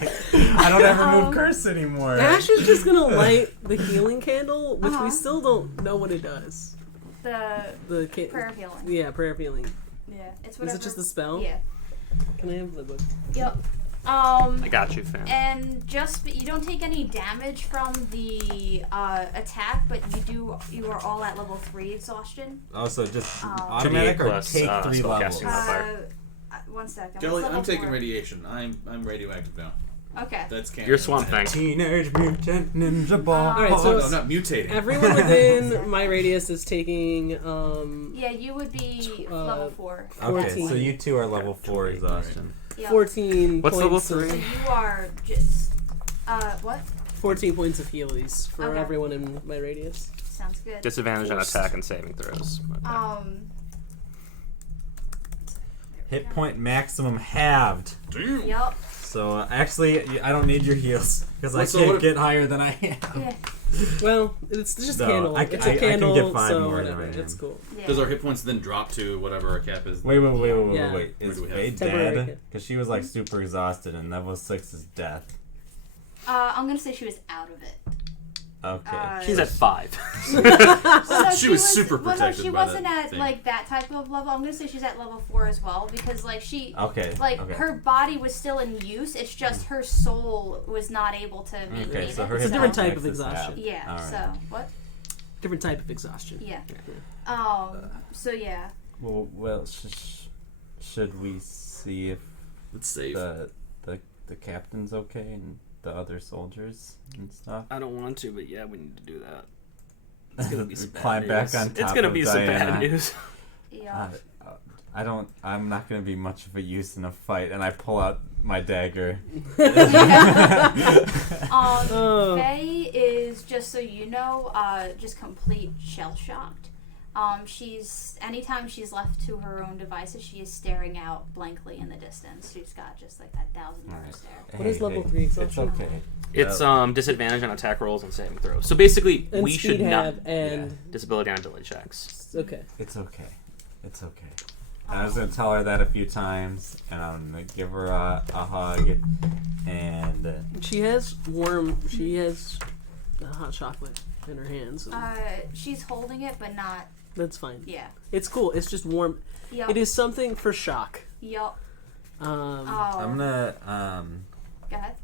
I don't ever move curse anymore. Ash is just gonna light the healing candle, which Uh-huh. we still don't know what it does. The The prayer of healing. Yeah, prayer of healing. Yeah. It's whatever. Is it just a spell? Yeah. Can I have the book? Yep. I got you, fam. And you don't take any damage from the attack, but you are all at level 3 exhaustion. Also, just Um, automatic or 28 plus, take 3 levels. spellcasting modifier. 1 second. Jelly, What's I'm level taking 4? radiation. I'm radioactive now. Okay. That's canon. You're Swamp Thing. Teenage Mutant Ninja Ball. Alright, Oh, so no, not mutating. everyone within my radius is taking Yeah, you would be level 4. Okay, 14. so you two are level 4 exhaustion. Yep. 14 What's level points. So 3? you are just what? 14 points of healies for Okay. everyone in my radius. Sounds good. Disadvantage on attack and saving throws. Hit point maximum halved. Yep. So actually, I don't need your heals because I Well, so can't what- get higher than I am. Yeah. Well, it's just a No, candle. I It's can a candle, get 5 so more than whatever. I am. It's cool. Yeah. Does our hit points then drop to whatever our cap is? Wait. Yeah. Is do we have? Faye Temporary dead? hit. Because she was like super exhausted, and level 6 is death. I'm gonna say she was out of it. Okay. She's at 5. Well, no, She was super well, no, protected she by wasn't that at thing. like that type of level. I'm gonna say she's at level 4 as well because like Okay. okay. her body was still in use. It's just her soul was not able to maintain Okay, so it. her It's a hit different point type of max is exhaustion. half. Yeah. Alright. So what? Different type of exhaustion. Yeah. So yeah. Well, should we see if Let's save. the captain's okay and the other soldiers and stuff? I don't want to, but yeah, we need to do that. It's gonna be some bad Climb news. back on top It's gonna of be some Diana. bad news. Yeah. I'm not gonna be much of a use in a fight, and I pull out my dagger. Oh. Faye is, just so you know, just complete shell shocked. Anytime she's left to her own devices, she is staring out blankly in the distance. She's got just like that 1,000-yard Alright. stare. What is level 3 exhaustion? It's okay. It's disadvantage on attack rolls and saving throws. So basically, And we speed should not have and disability on ability checks. okay. It's okay. It's okay. I was gonna tell her that a few times, and I'm gonna give her a hug, and She has hot chocolate in her hands. And She's holding it, but not. that's fine. Yeah. It's cool. It's just warm. Yup. It is something for shock. Yup. Um, I'm gonna Go ahead.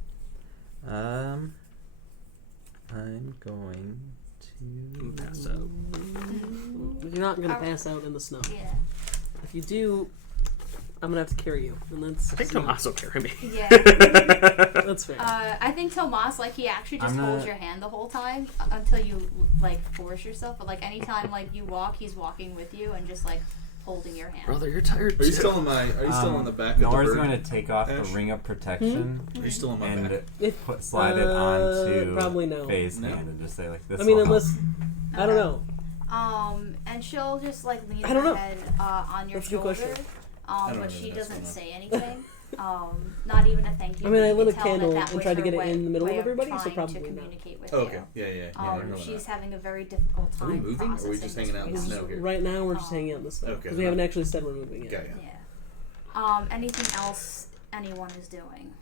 I'm going to Pass out. You're not gonna pass out in the snow. Yeah. If you do, I'm gonna have to carry you, and that's I think Tomas will carry me. Yeah. that's fair. I think Tomas, like, he actually just I'm holds not- your hand the whole time until you, like, force yourself. But, like, anytime, like, you walk, he's walking with you and just, like, holding your hand. Brother, you're tired Are you too. still on Are you still on the back of Nora's the bird? going to take off Ash? the ring of protection Are you still on my and back? slide it onto probably no. Faye's No. hand and just say like this. I mean, will help. unless I don't know. And she'll just, like, lean I don't her know. head on your That's a good shoulder. question. don't But know she the next doesn't one, say anything. Not even a thank you. I mean, but I you lit can a tell that candle that and was tried to her get it way- in the middle of way everybody, so trying probably to not. communicate with Oh, you. okay. Yeah. I remember She's that. having a very difficult Are we time moving, or are we processing just this hanging out in the right snow now. here? Right now, we're just hanging out in the snow Okay, because we haven't actually said we're moving yet. Yeah. Anything else anyone is doing?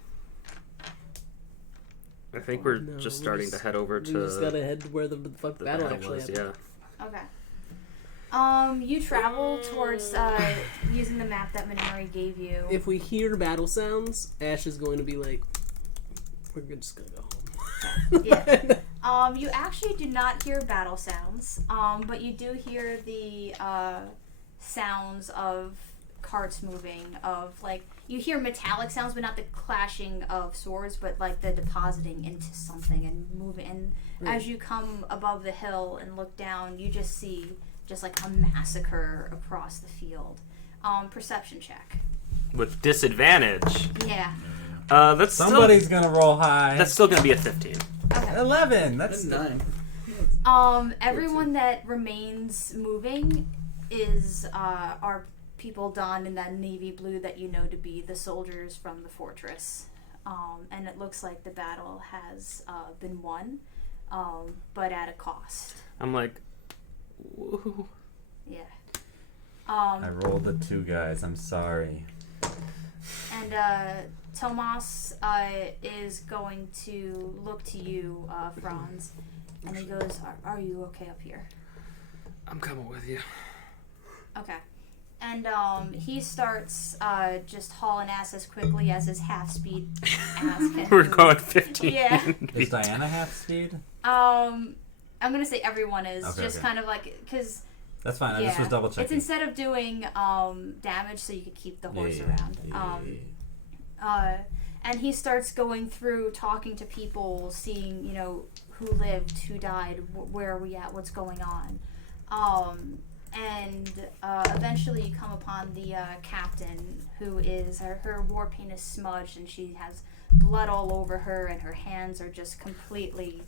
I think we're No, just we starting just- to head over We to just gotta head where the fuck the battle actually was. happened. Yeah. Okay. You travel towards using the map that Minori gave you. If we hear battle sounds, Ash is going to be like, we're just gonna go home. Yeah. You actually do not hear battle sounds, but you do hear the sounds of carts moving, of like you hear metallic sounds, but not the clashing of swords, but like the depositing into something and moving. And as you come above the hill and look down, you just see just like a massacre across the field. Perception check. With disadvantage. Yeah. That's Somebody's gonna roll high. That's still gonna be a 15. Okay. 11. That's 9. Everyone that remains moving is are people donned in that navy blue that you know to be the soldiers from the fortress. And it looks like the battle has been won, but at a cost. I'm like, woo. Yeah. I rolled the 2 guys. I'm sorry. And Tomas is going to look to you, Franz, and he goes, "Are you okay up here?" I'm coming with you. Okay. And he starts just hauling ass as quickly as his half-speed ass can. We're move. going 15. Yeah. Is Diana half speed? I'm gonna say everyone is Okay, just okay. kind of like because That's fine. I yeah, just was double checking. it's instead of doing damage, so you could keep the horse around. And he starts going through, talking to people, seeing who lived, who died, where are we at, what's going on. And eventually you come upon the captain, who is her war paint is smudged and she has blood all over her, and her hands are just completely,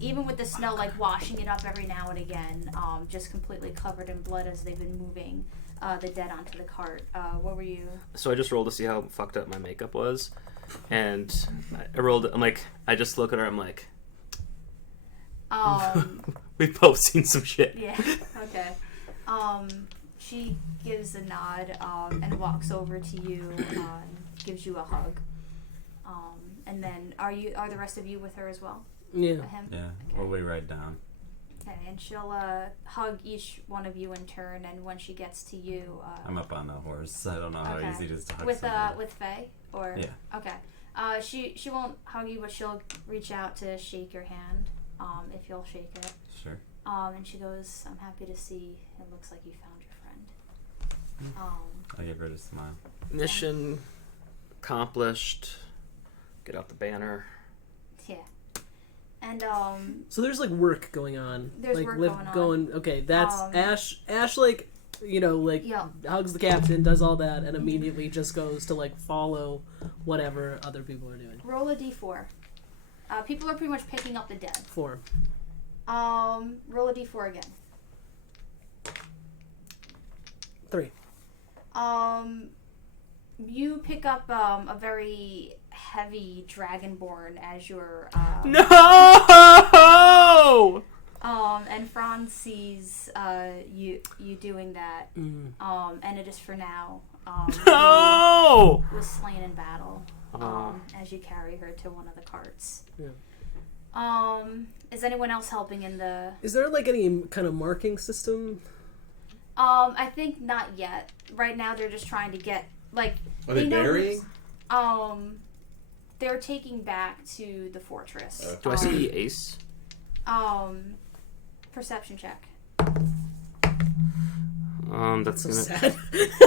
even with the snow like washing it up every now and again, just completely covered in blood as they've been moving the dead onto the cart. What were you? So I just rolled to see how fucked up my makeup was, and I rolled. I'm like, I just look at her. I'm like, we've both seen some shit. Yeah. Okay. She gives a nod and walks over to you, and gives you a hug. And then are the rest of you with her as well? Yeah. Him? Yeah, Okay. we'll be right down. Okay, and she'll hug each one of you in turn, and when she gets to you, I'm up on the horse. I don't know how Okay. easy it is to hug with somebody. with Faye or Yeah. Okay. She won't hug you, but she'll reach out to shake your hand. If you'll shake it. Sure. And she goes, "I'm happy to see. It looks like you found your friend." I'll give her a smile. Mission accomplished. Get out the banner. Yeah. And So there's like work going on. There's like work going on. Okay, that's Ash. Ash like Yeah. hugs the captain, does all that, and immediately just goes to like follow whatever other people are doing. roll a d4. People are pretty much picking up the dead. 4. Roll a d4 again. 3. You pick up a very heavy dragonborn as your No! and Franz sees you doing that. And it is for now. No! Was slain in battle. As you carry her to one of the carts. Yeah. Is anyone else helping in the? Is there like any kind of marking system? I think not yet. Right now, they're just trying to get like. Are they know burying? They're taking back to the fortress. Do I see Ace? Perception check. That's So gonna. sad.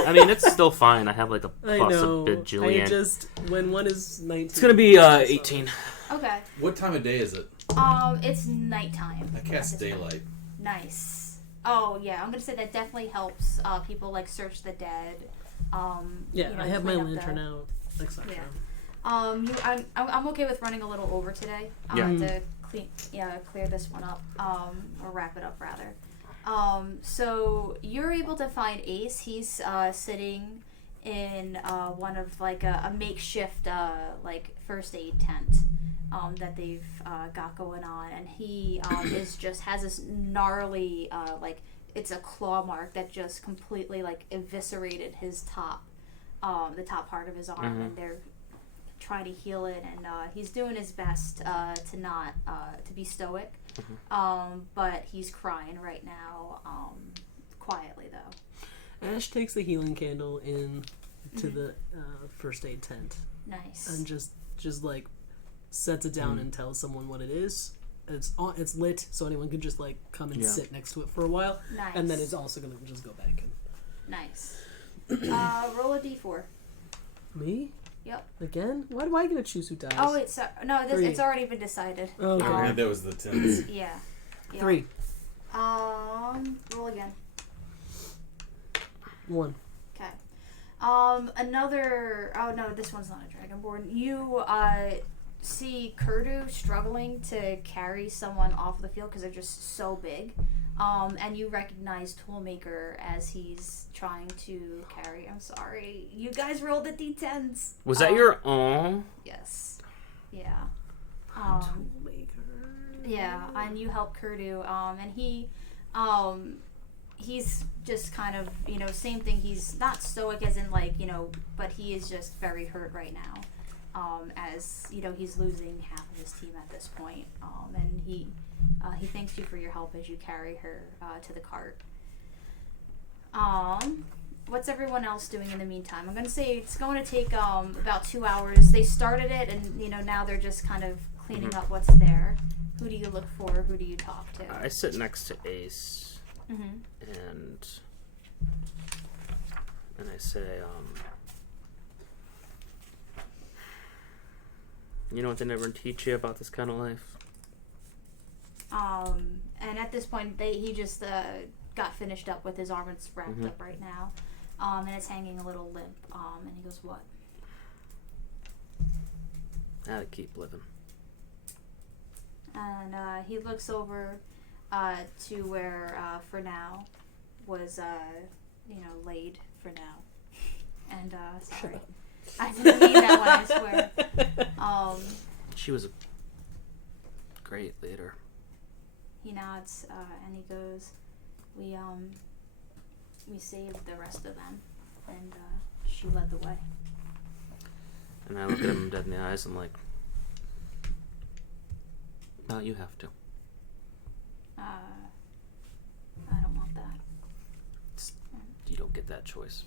I mean, it's still fine. I have like a I plus know. a bajillion. I just when one is 19. It's gonna be 18. Okay. What time of day is it? It's nighttime. I cast daylight. Nice. Oh yeah, I'm gonna say that definitely helps people like search the dead. Yeah, you know, I have my clean up lantern the- out, etc. Yeah. I'm okay with running a little over today. Yeah. To clear this one up. Or wrap it up rather. So you're able to find Ace. He's sitting in one of like a makeshift like first aid tent that they've got going on, and he has this gnarly like it's a claw mark that just completely like eviscerated his top, the top part of his arm, and they're try to heal it, and he's doing his best to not to be stoic. But he's crying right now, quietly though. Ash takes the healing candle in to the first aid tent Nice. and just like sets it down and tells someone what it is. It's lit, so anyone can just like come and sit next to it for a while, Nice. and then it's also gonna just go back in. Nice. Roll a d4. Me? Yep. Again? Why do I get to choose who dies? Oh wait, so no, Three. it's already been decided. Okay. Yeah, there was the tens. Yeah. Yeah. 3. Roll again. 1. Okay. Another. Oh no, this one's not a dragonborn. You see Kurdu struggling to carry someone off the field because they're just so big. And you recognize Toolmaker as he's trying to carry. I'm sorry, you guys rolled the d10s. Was that your own? Yes. Yeah. Yeah, and you help Kurdu, and he's just kind of, same thing. He's not stoic as in but he is just very hurt right now, as he's losing half of his team at this point, and he thanks you for your help as you carry her to the cart. What's everyone else doing in the meantime? I'm going to say it's going to take about 2 hours. They started it, and now they're just kind of cleaning up what's there. Who do you look for? Who do you talk to? I sit next to Ace, Mm-hmm. and I say, you know what they never teach you about this kind of life? And at this point, he just got finished up with his arm. It's wrapped up right now, and it's hanging a little limp. And he goes, "What?" I had to keep living. And he looks over to where for now was laid for now. And sorry, I didn't mean that one. I swear. She was a great leader. He nods and he goes, "We saved the rest of them, and she led the way." And I look at him dead in the eyes and I'm like, "No, you have to." I don't want that. You don't get that choice.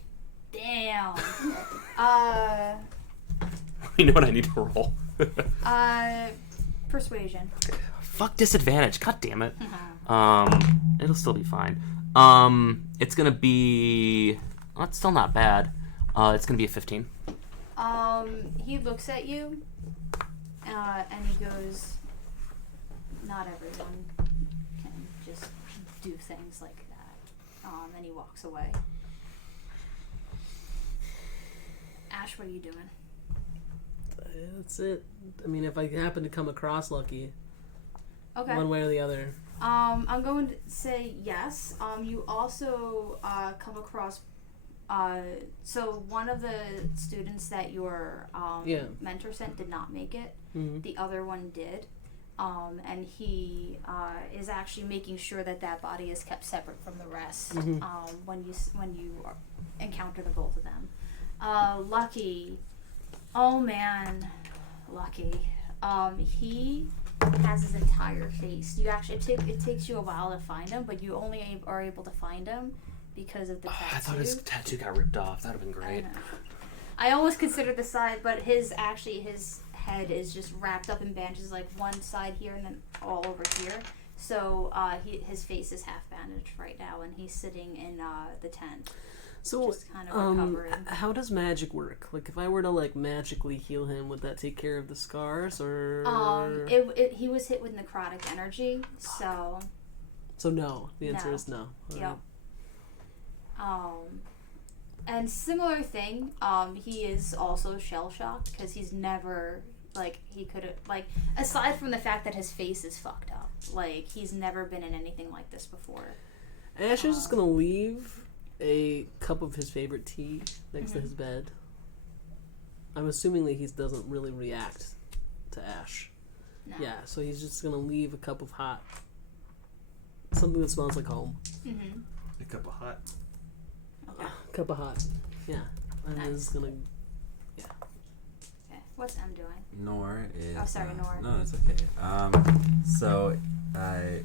Damn. You know what I need to roll? Persuasion. Fuck disadvantage. God damn it. It'll still be fine. It's gonna be. Well, it's still not bad. It's gonna be a 15. He looks at you, and he goes, "Not everyone can just do things like that." And he walks away. Ash, what are you doing? That's it. I mean, if I happen to come across Lucky, Okay. one way or the other. I'm going to say yes. You also come across. So one of the students that your mentor sent did not make it. Mm-hmm. The other one did. And he is actually making sure that body is kept separate from the rest. When you encounter the both of them. Lucky. Oh man, Lucky. He has his entire face. You actually it takes you a while to find him, but you only are able to find him because of the tattoo. I thought his tattoo got ripped off. That would have been great. I almost considered the side, but his head is just wrapped up in bandages, like one side here and then all over here. So his face is half bandaged right now, and he's sitting in the tent. So, just kind of recovering. How does magic work? Like, if I were to magically heal him, would that take care of the scars, or? He was hit with necrotic energy, so. So no. The answer No. is no. Yep. And similar thing. He is also shell shocked because he's never he could have aside from the fact that his face is fucked up. He's never been in anything like this before. Ash is just gonna leave a cup of his favorite tea next to his bed. I'm assuming that he doesn't really react to Ash. No. Yeah, so he's just gonna leave a cup of hot, something that smells like home. Mm-hmm. A cup of hot. Okay. Cup of hot. Yeah, and Nice. is gonna. Okay. What's M doing? Nor is. Oh, sorry, Nor. No, it's okay. So I.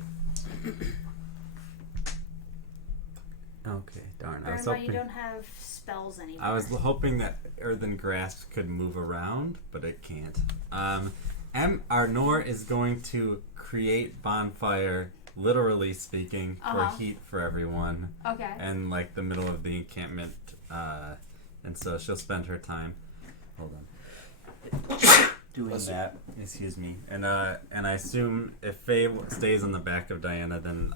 Okay, darn. I Bear was in mind, hoping. you don't have spells anymore. I was hoping that Earthen Grasp could move around, but it can't. Our Nor is going to create bonfire, literally speaking, for heat for everyone. Okay. And like the middle of the encampment, and so she'll spend her time. Hold on. Doing that. Excuse me. And I assume if Faye stays on the back of Diana, then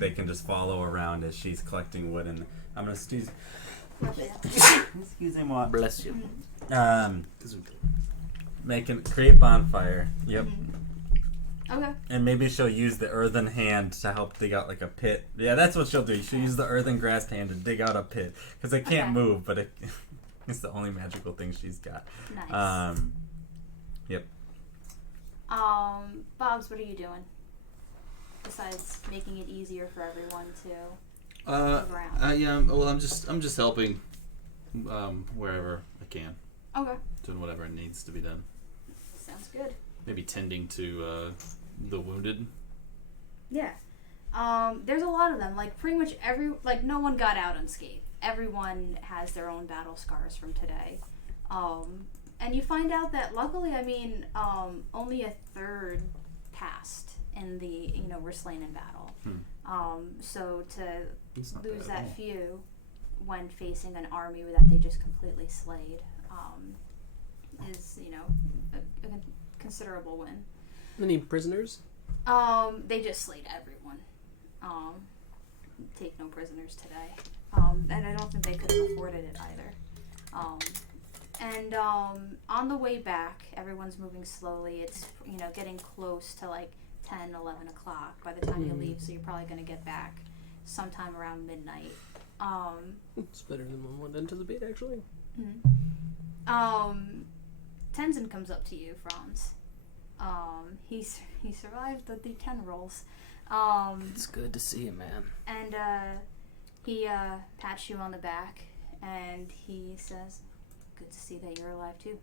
they can just follow around as she's collecting wood. And I'm gonna excuse me. Bless you. Create bonfire. Yep. Okay. And maybe she'll use the earthen hand to help dig out like a pit. Yeah, that's what she'll do. She'll use the earthen grass hand to dig out a pit because it can't move, but it's the only magical thing she's got. Nice. Yep. Boggs, what are you doing? Besides making it easier for everyone to move around. Yeah. Well, I'm just helping, wherever I can, Okay. doing whatever it needs to be done. Sounds good. Maybe tending to the wounded. Yeah. There's a lot of them. Like pretty much no one got out unscathed. Everyone has their own battle scars from today. And you find out that luckily, only a third passed in the, were slain in battle. So to lose that few when facing an army that they just completely slayed, is, a considerable win. Any prisoners? They just slayed everyone. Take no prisoners today. And I don't think they could have afforded it either. On the way back, everyone's moving slowly. It's, getting close to like 10, 11 o'clock by the time you leave, so you're probably going to get back sometime around midnight. It's better than one end to the beat, actually. Tenzin comes up to you, Franz. He survived the D10 rolls. It's good to see you, man. And he pats you on the back, and he says, "Good to see that you're alive too.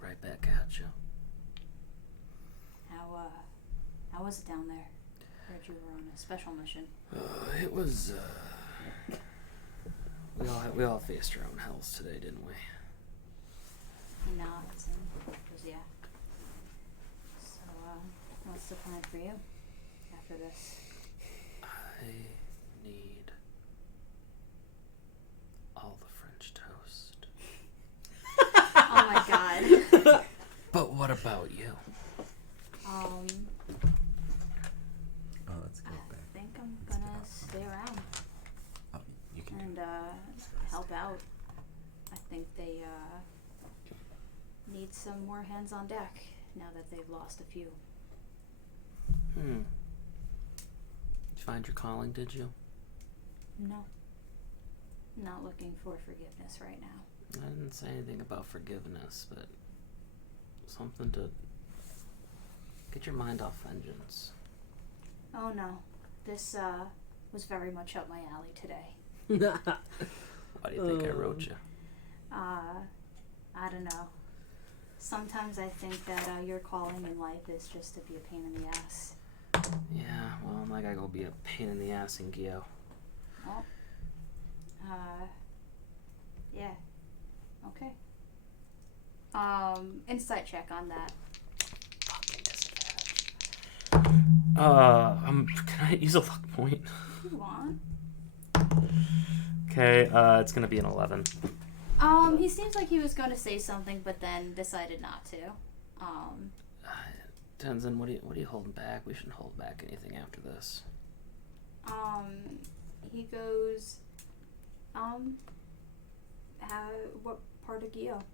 Right back at you. How was it down there? Heard you were on a special mission." It was. We all faced our own hells today, didn't we? He nods and goes, "Yeah." So, what's the plan for you after this? I need all the French toast. Oh my god. But what about you? Let's go I back. think I'm gonna stay around Oh, you can. and help out. I think they need some more hands on deck now that they've lost a few. Did you find your calling, did you? No. Not looking for forgiveness right now. I didn't say anything about forgiveness, but something to get your mind off vengeance. Oh no. This was very much up my alley today. Why do you think I wrote you? I don't know. Sometimes I think that your calling in life is just to be a pain in the ass. Yeah, well, I'm not gonna go be a pain in the ass in Gio. Well, yeah. Okay. Insight check on that. Fucking disadvantage. Can I use a luck point? If you want. Okay, it's gonna be an 11. He seems like he was going to say something, but then decided not to. Tenzin, what are you holding back? We shouldn't hold back anything after this. He goes, what part of Gio?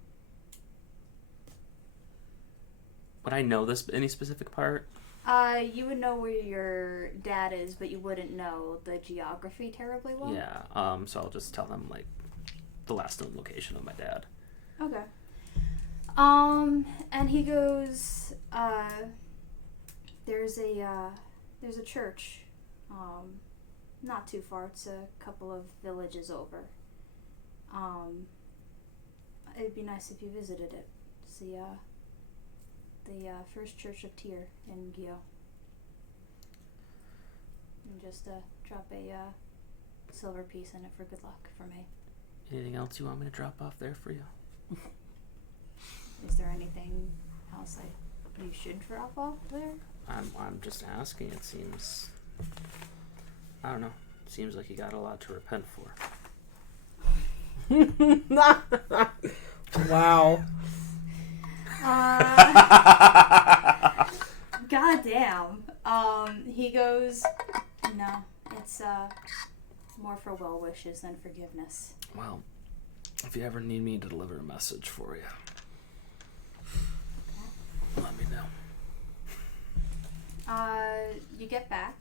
Would I know this any specific part? You would know where your dad is, but you wouldn't know the geography terribly well. Yeah, so I'll just tell them, like, the last known location of my dad. Okay. And he goes, there's a church, not too far. It's a couple of villages over. It'd be nice if you visited it It's the First Church of Tyr in Gyo. And just drop a silver piece in it for good luck for me. Anything else you want me to drop off there for you? Is there anything else you should drop off there? I'm just asking. It seems, I don't know. Seems like you got a lot to repent for. Wow. Goddamn. He goes, no, it's more for well wishes than forgiveness. Well, if you ever need me to deliver a message for you, let me know. You get back.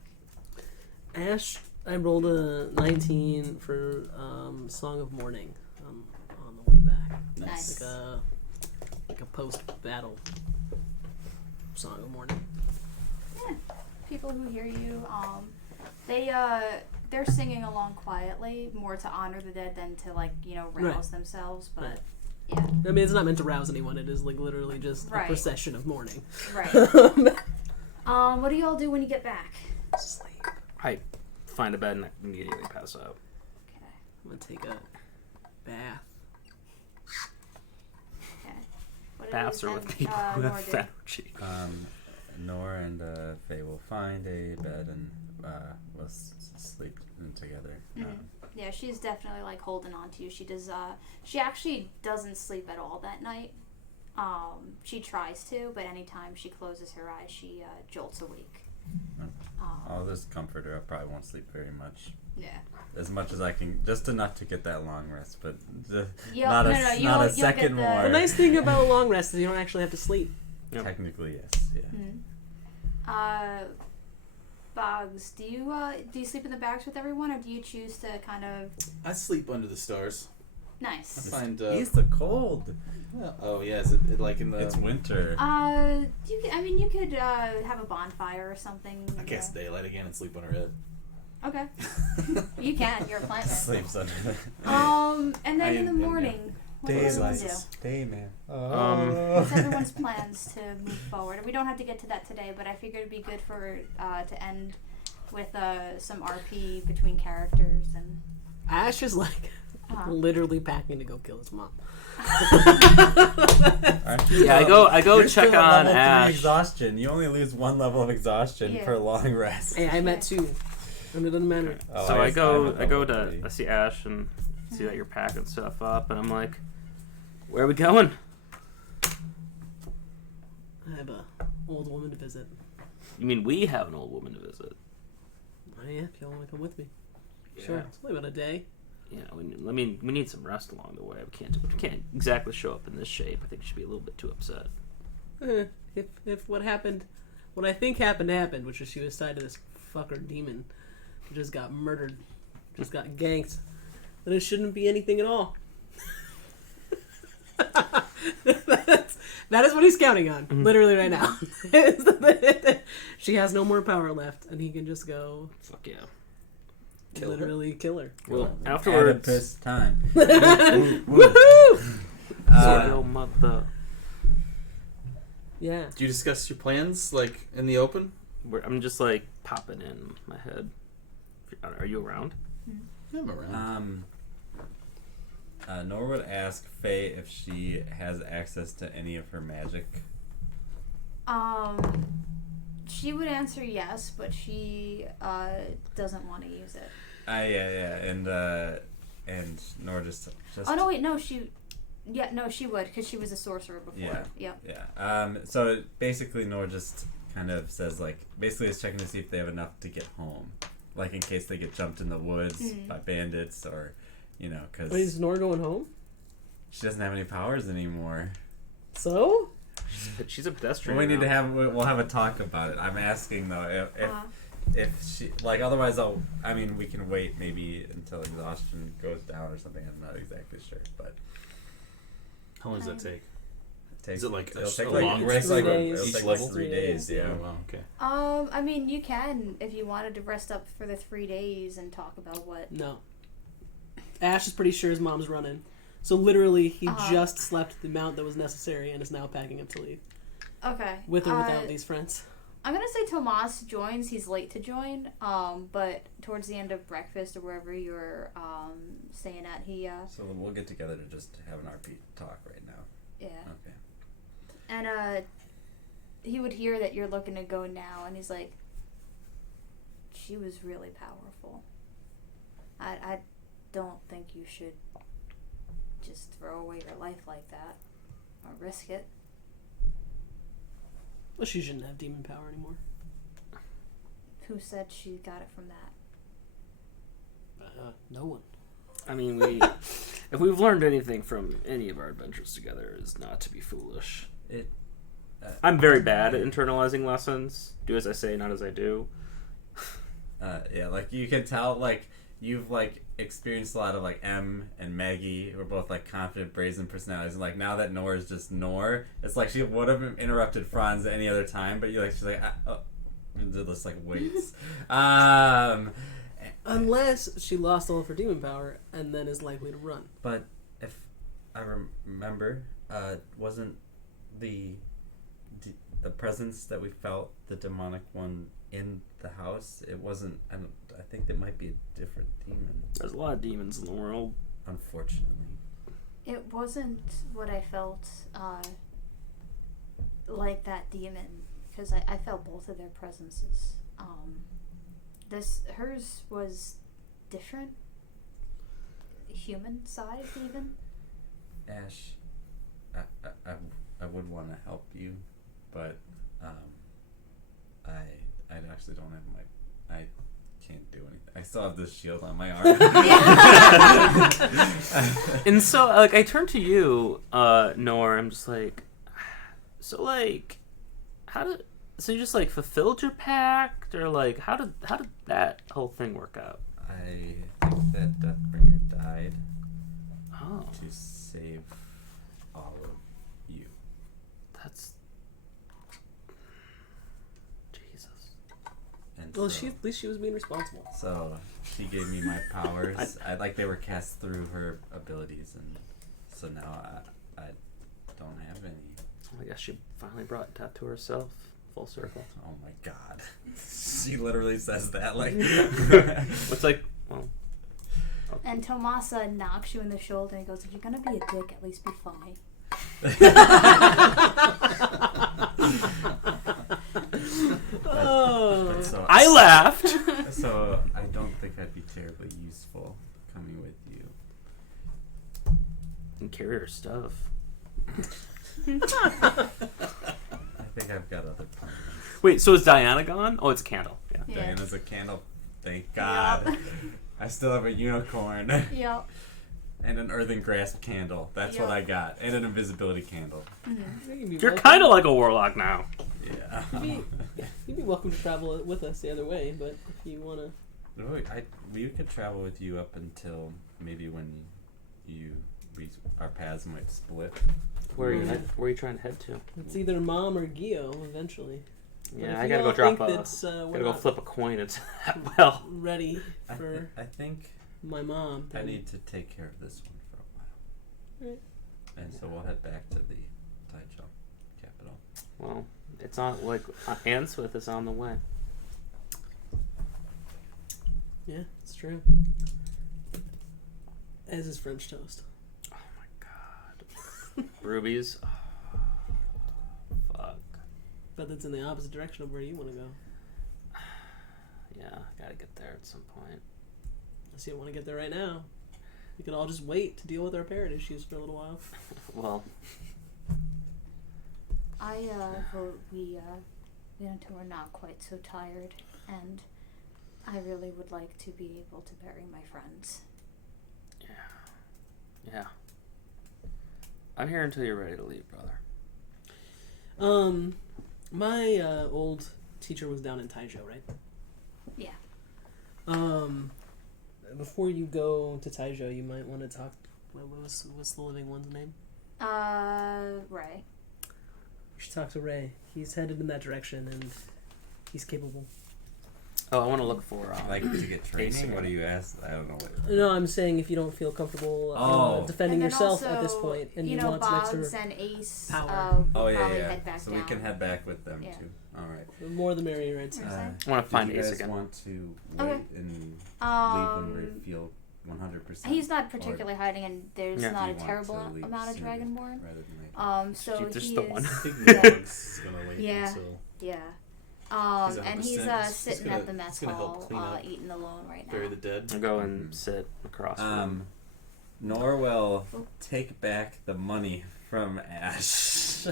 Ash, I rolled a 19 for Song of Mourning on the way back. Nice. Like a post-battle Song of Mourning. Yeah. People who hear you, they're singing along quietly, more to honor the dead than to rouse Right. themselves. But Right. yeah, I mean, it's not meant to rouse anyone. It is like literally just Right. a procession of mourning. right. What do y'all do when you get back? Sleep. I find a bed and I immediately pass out. Okay. I'm gonna take a bath. Okay. What Baths are with people who have energy. Nor and Faye will find a bed and we'll sleep together. Yeah, she's definitely holding on to you. She does. She actually doesn't sleep at all that night. She tries to, but anytime she closes her eyes, she jolts awake. I'll just comfort her. I probably won't sleep very much. Yeah. As much as I can, just enough to get that long rest, but You'll- not a you'll get second the- more. The nice thing about a long rest is you don't actually have to sleep. Yep. Technically, yes. Yeah. Boggs, do you sleep in the barracks with everyone, or do you choose to kind of? I sleep under the stars. Nice. I find. He's the cold. Oh yeah, is it like in the? It's winter. You could have a bonfire or something. I cast daylight again and sleep on her head. Okay. You can. You're a plant man. Sleeps under the And then in the morning, what do you do? Day man. What's everyone's plans to move forward? We don't have to get to that today, but I figured it'd be good for to end with some RP between characters and. Ash is literally packing to go kill his mom. Yeah, I go You're check still at on level 3 Ash. exhaustion. You only lose 1 level of exhaustion Yeah. per long rest. Hey, I'm at 2. And it doesn't matter. Oh, So I go I'm at level to 3. I see Ash and see that you're packing stuff up, and I'm like, where are we going? I have a old woman to visit. You mean we have an old woman to visit? Oh yeah, if y'all want to come with me. Sure. It's only about a day. Yeah, we need some rest along the way. We can't exactly show up in this shape. I think she should be a little bit too upset. If what I think happened, which is she was tied to this fucker demon who just got murdered, just got ganked, then it shouldn't be anything at all. That is what he's counting on, literally right now. She has no more power left, and he can just go Fuck yeah. literally kill her. Well, afterwards, Oedipus time. Woohoo! Sordo mother. Yeah. Do you discuss your plans in the open? I'm just popping in my head. Are you around? Yeah, I'm around. Nor would ask Faye if she has access to any of her magic. She would answer yes, but she doesn't want to use it. Yeah, and Nor just. Oh no, wait, no, she would, because she was a sorcerer before. Yeah. Yep. Yeah. So basically, Nor just kind of says basically is checking to see if they have enough to get home, in case they get jumped in the woods by bandits or, because Wait, is Nor going home? she doesn't have any powers anymore. So? She's a pedestrian. We'll have a talk about it. I'm asking though if she otherwise we can wait maybe until exhaustion goes down or something. I'm not exactly sure, but How long does that take? Takes, Is it like it'll a take long like, rest it'll for take each like level? 3 days. Yeah. Oh, wow, okay. You can, if you wanted to rest up for the 3 days and talk about what. No. Ash is pretty sure his mom's running. So literally, he just slept the amount that was necessary and is now packing up to leave. Okay. With or without these friends. I'm gonna say Tomas joins. He's late to join. But towards the end of breakfast or wherever you're staying at, he So we'll get together to just have an RP talk right now. yeah. Okay. And he would hear that you're looking to go now, and he's like, she was really powerful. I don't think you should just throw away your life like that or risk it. Well, she shouldn't have demon power anymore. Who said she got it from that? No one. I mean, if we've learned anything from any of our adventures together, is not to be foolish. I'm very bad at internalizing lessons. Do as I say, not as I do. Yeah, like you can tell, like you've like experienced a lot of like M and Maggie, who are both like confident, brazen personalities, and like now that Nor is just Nor, it's like she would have interrupted Franz at any other time, but she's like, and just like waits. Unless she lost all of her demon power and then is likely to run. But if I remember, wasn't the presence that we felt, the demonic one, in the house? It wasn't. I think that might be a different demon. There's a lot of demons in the world. Unfortunately. It wasn't what I felt like that demon, because I felt both of their presences. Hers was different, human side even. Ash, I would want to help you, but I actually don't have I can't do anything. I still have this shield on my arm. And so, like, I turn to you, Nor. I'm just like, so, like, so you just like fulfilled your pact, or like, how did that whole thing work out? I think that Deathbringer died to save all of you. That's Jesus. And Well, so, at least she was being responsible. So she gave me my powers. I like they were cast through her abilities, and so now I don't have any. I guess she finally brought it to herself. Full circle. Oh my God. She literally says that like. It's like, well. Okay. And Tomasa knocks you in the shoulder and goes, if you're gonna be a dick, at least be funny. But so, I laughed. So I don't think I'd be terribly useful coming with you. And carry her stuff. I think I've got other plans. Wait, so is Diana gone? Oh, it's a candle. Yeah. Yeah. Diana's a candle. Thank God. Yep. I still have a unicorn. Yep. And an earthen grasp candle. That's what I got. And an invisibility candle. You're kind of like a warlock now. Yeah. You'd be welcome to travel with us the other way, but if you want to... We could travel with you up until maybe when our paths might split. Where are you trying to head to? It's either Mom or Gio eventually. Yeah, if I you gotta all go drop think a. that's, we're Gotta go not flip a coin into that well. ready for I think my mom. I then- need to take care of this one for a while. Right. And so we'll head back to the Taichung capital. Well, it's on like Answith is on the way. Yeah, it's true. As is French toast. Oh my God. Rubies. Oh, fuck. But that's in the opposite direction of where you want to go. Yeah, gotta get there at some point. Unless you don't want to get there right now. We could all just wait to deal with our parrot issues for a little while. Well, I vote we wait until we're not quite so tired, and I really would like to be able to bury my friends. yeah. I'm here until you're ready to leave, brother. My old teacher was down in Taizhou, right? Yeah. Before you go to Taizhou, you might want to talk. What's the living one's name? Ray. You should talk to Ray. He's headed in that direction, and he's capable. Oh, I want to look for Like to get training? Basic. What do you ask? I don't know what. No, I'm saying if you don't feel comfortable defending And then yourself also, at this point, and you, know, want some Boggs extra, and Ace power. will Oh yeah, probably yeah. head back So down. we can head back with them Yeah. too. All right. the more the merrier, I'd say. I want to find do you Ace guys again. want to wait Okay. and leave when we feel 100%? He's not particularly hiding, and there's Yeah. not Do a you want terrible to leave amount of sooner Dragonborn. rather than later? So Just he the is. one. I think Yeah. Boggs is gonna wait Yeah. until Yeah. He's And he's 100%. sitting gonna- at the mess he's gonna help hall, clean up, eating alone right now. bury the dead. I'll go and sit across from him. Nor will take back the money from Ash.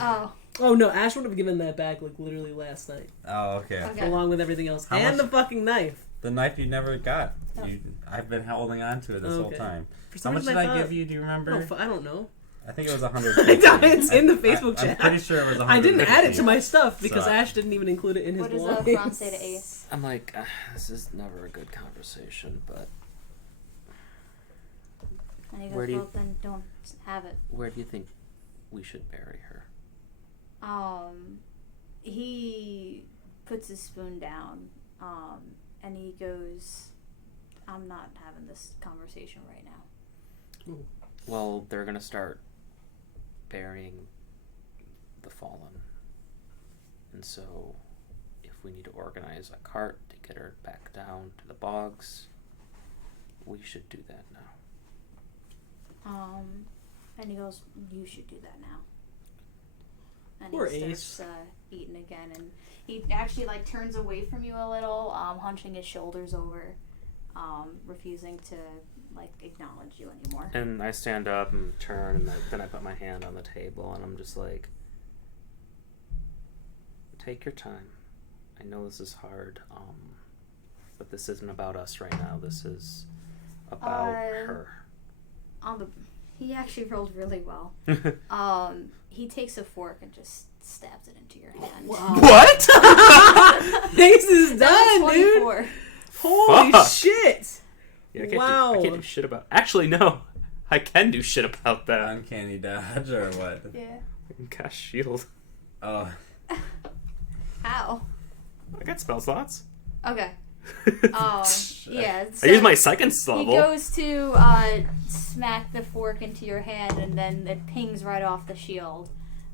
Oh, Oh no, Ash would have given that back like literally last night, Oh, okay. okay. along with everything else, How and much- the fucking knife. The knife you never got. Oh. I've been holding on to it this whole Okay. time. For How some much reason did I thought- give you? Do you remember? I don't know. I think it was 100. It's in the Facebook I'm chat. pretty sure it was 100. I didn't add it to my stuff because So- Ash didn't even include it in his What does belongings. Bron say to Ace? I'm like, this is never a good conversation, but And he goes, Where do you- well, then don't have it. where do you think we should bury her? He puts his spoon down, and he goes, I'm not having this conversation right now. Well, they're gonna start burying the fallen, and so if we need to organize a cart to get her back down to the bogs, we should do that now. And he goes, you should do that now. And Poor he Ace. starts eating again, and he actually like turns away from you a little, hunching his shoulders over, refusing to like acknowledge you anymore. And I stand up and turn, and then I put my hand on the table, and I'm just like, take your time. I know this is hard, but this isn't about us right now. This is about her. He actually rolled really well. He takes a fork and just stabs it into your hand. What? Ace is That done, was dude. 24. Holy Fuck. shit! Yeah, I Wow. can't do shit about. Actually, no. I can do shit about that. Uncanny dodge or what? Yeah. Cast shield. Oh. How? I got spell slots. Okay. Yeah. I use my second He level. goes to smack the fork into your hand, and then it pings right off the shield.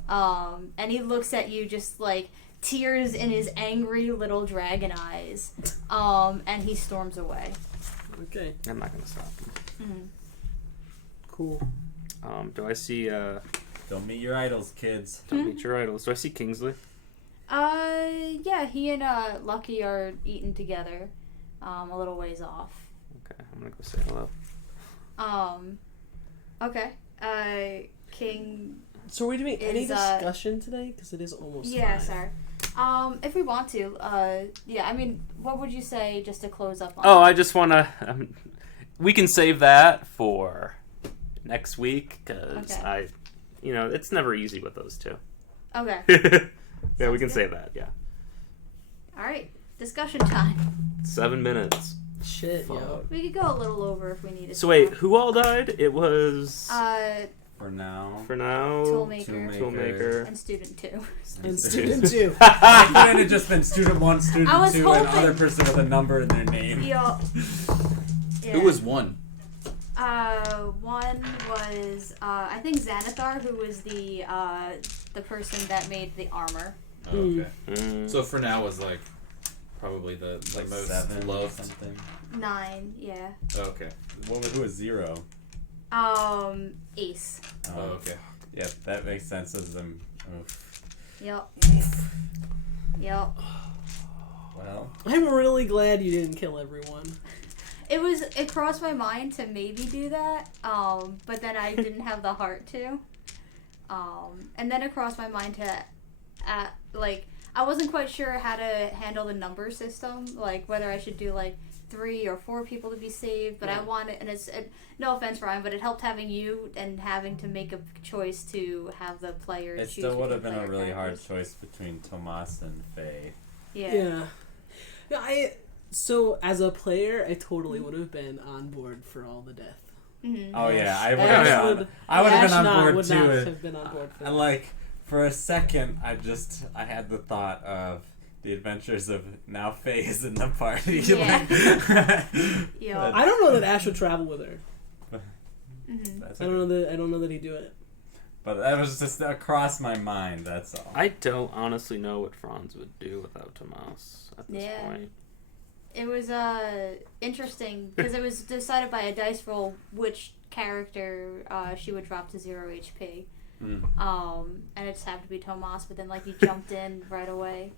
And he looks at you just like tears in his angry little dragon eyes. And he storms away. Okay, I'm not gonna stop him. cool. Do I see? Don't meet your idols, kids. Don't meet your idols. Do I see Kingsley? Yeah, he and Lucky are eating together, a little ways off. Okay, I'm gonna go say hello. Okay. King. So are we doing any Is, discussion today? Because it is almost Yeah, 5. sorry. If we want to, yeah, I mean, what would you say just to close up on? Oh, I just wanna. We can save that for next week because Okay. it's never easy with those two. Okay. Yeah, we can good. save that. Yeah, All right. Discussion time. 7 minutes. Shit, yo. We could go a little over if we needed So to. wait, who all died? It was For now. for now. Toolmaker Toolmaker. and Student 2. And student 2. It couldn't have just been student 1, student I was 2, and hoping- other person with a number in their name. Yeah. Who was one? One was I think Xanathar, who was the person that made the armor. Oh, okay. Mm. So for now was like probably the Like most 7 or loved. something. 9, yeah. Oh, okay. Who was 0? Ace. Oh, okay. Yeah, that makes sense as them. Yep. Yep. Well, I'm really glad you didn't kill everyone. It crossed my mind to maybe do that, but then I didn't have the heart to. And then it crossed my mind to, I wasn't quite sure how to handle the number system, like whether I should do like 3 or 4 people to be saved, but I wanted, and no offense, Ryan, but it helped having you and having to make a choice to have the player it choose still would have between been a player really hard characters. choice between Tomas and Faye. Yeah. Yeah, so as a player, I totally would have been on board for all the death. Mm-hmm. Oh yeah, I would Ash have. would- I would have been Ash on not board would too. not have been on board for And that. like for a second, I had the thought of the adventures of now Faye is in the party. Yeah. Like, Yeah. I don't know that Ash would travel with her. that's I don't know that he'd do it. But that was just across my mind. That's all. I don't honestly know what Franz would do without Tomas at this Yeah. point. It was interesting because it was decided by a dice roll which character she would drop to 0 HP. And it just happened to be Tomas, but then like he jumped in right away.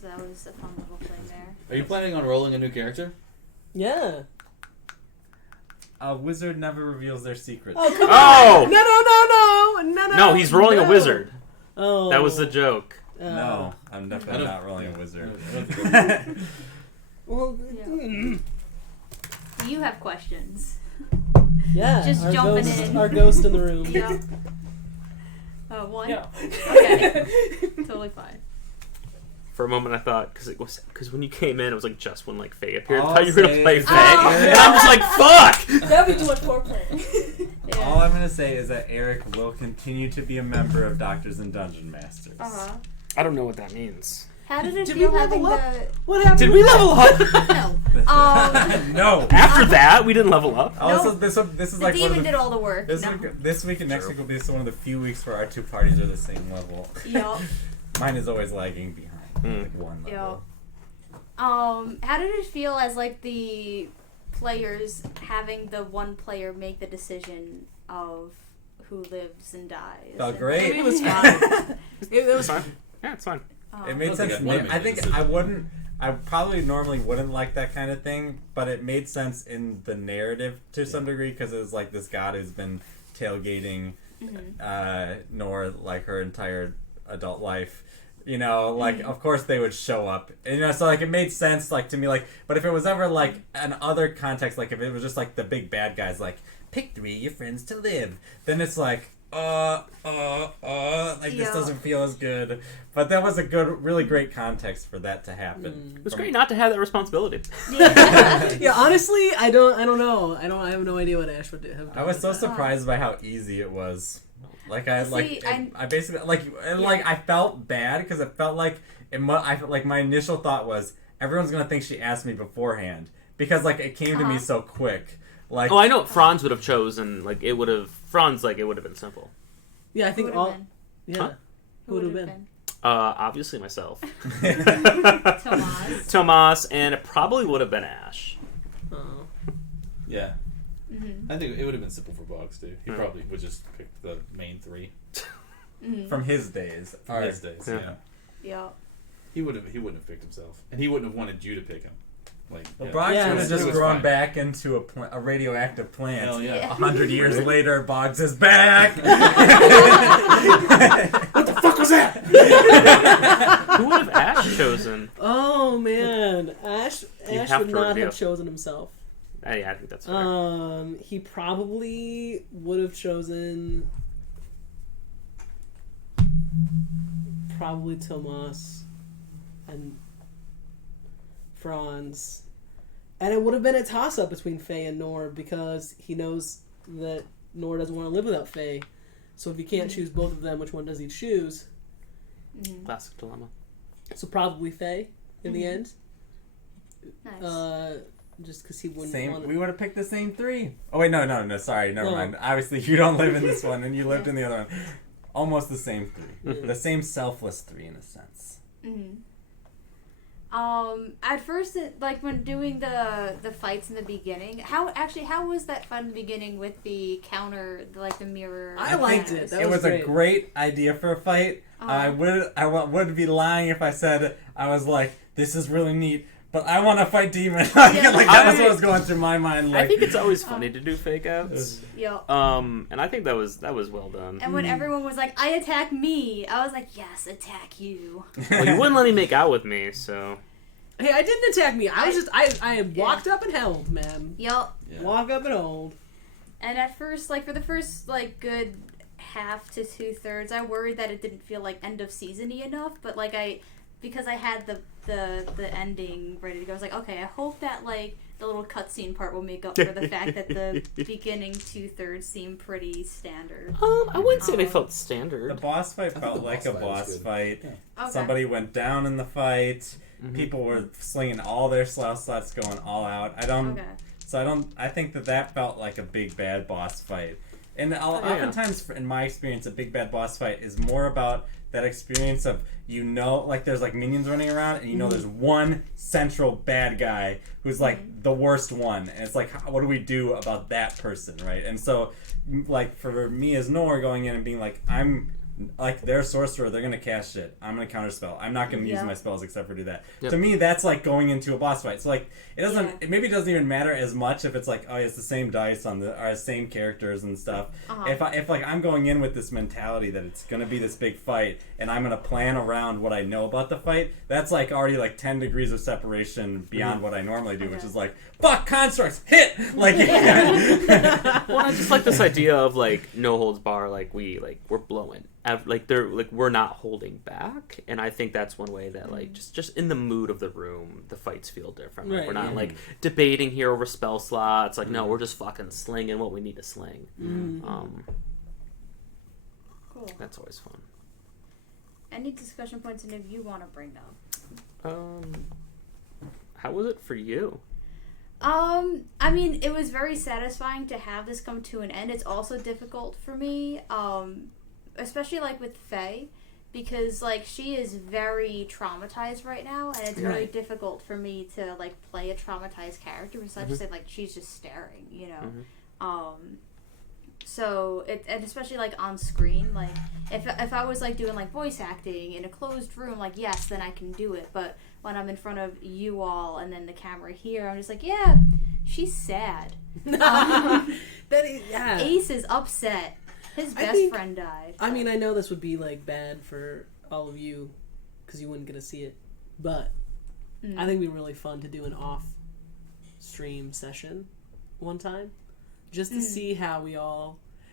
So that was a fun little thing there. Are you planning on rolling a new character? Yeah. A wizard never reveals their secrets. Oh, come Oh! on! No! No, he's rolling a wizard. Oh. That was the joke. No, I'm I definitely don't- not rolling a wizard. Well, Yeah. Do you have questions? yeah. Just our jumping ghost, in. Our ghost in the room. Yeah. One? No. Okay. Totally fine. For a moment, I thought because when you came in, it was like just when like Faye appeared. I All thought you were gonna say play is Faye, that- and I'm just like, fuck. That would be too much foreplay. Yeah. All I'm gonna say is that Eric will continue to be a member of Doctors and Dungeon Masters. I don't know what that means. How did it Did feel we having level the... What happened? Did with we that? level up? No. No. After that, we didn't level up. Oh, No. this is The like one of demon the, did all the work. this, No. week, this week and next True. week will be one of the few weeks where our two parties are the same level. Yup. Mine is always lagging behind, like one Yeah. level. How did it feel as like the players having the one player make the decision of who lives and dies? Felt And- great. It was fine. it was It's fine. Yeah, it's fine. It made I sense. think to I'd me. wanna make I the think decision. I wouldn't. I probably normally wouldn't like that kind of thing, but it made sense in the narrative to some degree because it was like this god who's been tailgating Nor like her entire adult life. You know, like of course they would show up. And, you know, so like it made sense like to me like. But if it was ever like an other context, like if it was just like the big bad guys, like pick 3 of your friends to live, then it's like. Like this Yeah. doesn't feel as good. But that was a good, really great context for that to happen. It was great not to have that responsibility. Yeah, honestly, I don't know. I have no idea what Ash would do. Have I was so done with that. surprised by how easy it was. Like I See, I basically like and, like I felt bad because it felt like I felt like my initial thought was everyone's gonna think she asked me beforehand because like it came to me so quick. Like Oh, I know what Franz would have chosen. Like it would have been simple. Yeah, I Who think would've all. been? Yeah. Huh? Who would have been? Obviously myself. Tomas. Tomas, and it probably would have been Ash. Oh. Yeah. Mm-hmm. I think it would have been simple for Boggs too. He Mm. probably would just pick the main 3 from his days. from his days. Yeah. Yeah. Yeah. He wouldn't have picked himself, and he wouldn't have wanted you to pick him. Like, Well, yeah. Boggs Yeah, would it have was- just it was grown fine. back into a radioactive plant. Hell yeah. Yeah. 100 years later, Boggs is back. What the fuck was that? Who would have Ash chosen? Oh man, Ash You Ash have would to not reveal. have chosen himself. Yeah, I think that's fair. He probably would have chosen probably Tomas and Franz. And it would have been a toss up between Faye and Nor because he knows that Nor doesn't want to live without Faye. So if he can't choose both of them, which one does he choose? Classic dilemma. So probably Faye in the end. Nice. Just because he wouldn't Same. want We would have picked the same 3. Oh wait, no. Sorry, never No. mind. Obviously, you don't live in this one, and you lived in the other one. Almost the same 3. Yeah. The same selfless 3 in a sense. At first, like when doing the fights in the beginning, how was that fun in the beginning with the counter, like the mirror? I liked it. That It was great. a great idea for a fight. I would be lying if I said I was like, this is really neat, but I want to fight demon. Like that was what was going through my mind. Like, I think it's always funny to do fake outs. Yeah. And I think that was well done. And when everyone was like, "I attack me," I was like, "Yes, attack you." Well, you wouldn't let me make out with me, so Hey, I didn't attack me. I was just I walked up and held, man. Yup. Yeah. Walk up and hold. And at first, like for the first like good half to 2/3, I worried that it didn't feel like end of season-y enough. But like because I had the ending ready to go, I was like, okay, I hope that like the little cutscene part will make up for the fact that the beginning 2/3 seem pretty standard. I wouldn't say they felt The standard. boss fight felt the like boss a fight was boss good. fight. Okay. Somebody went down in the fight. Mm-hmm. People were slinging all their slots going all out. I think that felt like a big bad boss fight. And oftentimes, in my experience, a big bad boss fight is more about that experience of, like there's like minions running around, and there's one central bad guy who's like the worst one, and it's like, what do we do about that person, right? And so, like for me as Nor going in and being like, I'm like, they're a sorcerer, they're gonna cast shit, I'm gonna counterspell, I'm not gonna use my spells except for do that. Yep. To me, that's like going into a boss fight. So like, it maybe doesn't even matter as much if it's like, oh, it's the same dice or same characters and stuff. If like I'm going in with this mentality that it's gonna be this big fight and I'm gonna plan around what I know about the fight, that's like already like 10 degrees of separation beyond what I normally do, which is like, fuck constructs, hit! Like, Well, I just like this idea of like no holds bar, like we're blowing. Like we're not holding back, and I think that's one way that like just in the mood of the room, the fights feel different. Like, Right, we're not like debating here over spell slots. Like no, we're just fucking slinging what we need to sling. Cool. That's always fun. Any discussion points any of you want to bring up? How was it for you? I mean, it was very satisfying to have this come to an end. It's also difficult for me, especially like with Faye, because like she is very traumatized right now, and it's very difficult for me to like play a traumatized character because I just say like she's just staring, So and especially like on screen, like if I was like doing like voice acting in a closed room, like yes, then I can do it. But when I'm in front of you all and then the camera here, I'm just like, yeah, she's sad. Ace is upset. His best friend died. I mean, I know this would be like bad for all of you because you wouldn't get to see it, but I think it'd be really fun to do an off-stream session one time, just to see how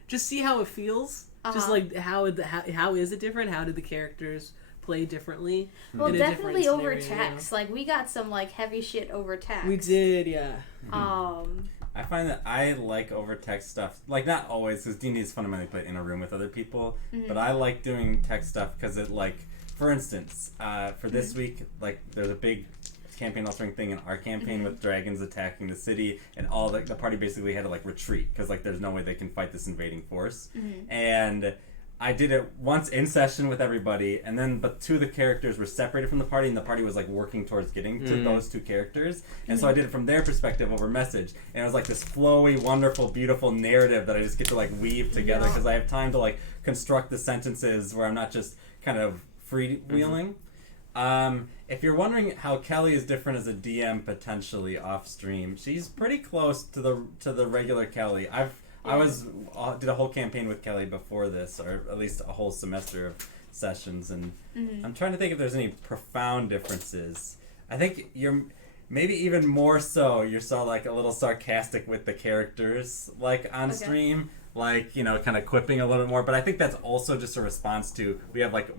see how it feels. Just like how is it different? How did the characters play differently? Well, in a definitely different over scenario, text. Like we got some like heavy shit over text. We did, yeah. I find that I like over text stuff, like not always, because D&D is fundamentally played in a room with other people, but I like doing text stuff because it, like, for instance, for this week, like, there's a big campaign altering thing in our campaign with dragons attacking the city, and all the party basically had to, like, retreat, because, like, there's no way they can fight this invading force, and I did it once in session with everybody, and then but two of the characters were separated from the party, and the party was like working towards getting to those two characters, and so I did it from their perspective over message, and it was like this flowy, wonderful, beautiful narrative that I just get to like weave together because I have time to like construct the sentences where I'm not just kind of freewheeling. If you're wondering how Kelly is different as a DM potentially off stream, she's pretty close to the regular Kelly. I did a whole campaign with Kelly before this, or at least a whole semester of sessions, and I'm trying to think if there's any profound differences. I think you're maybe even more so. You're so like a little sarcastic with the characters, like on stream, like kind of quipping a little bit more. But I think that's also just a response to we have like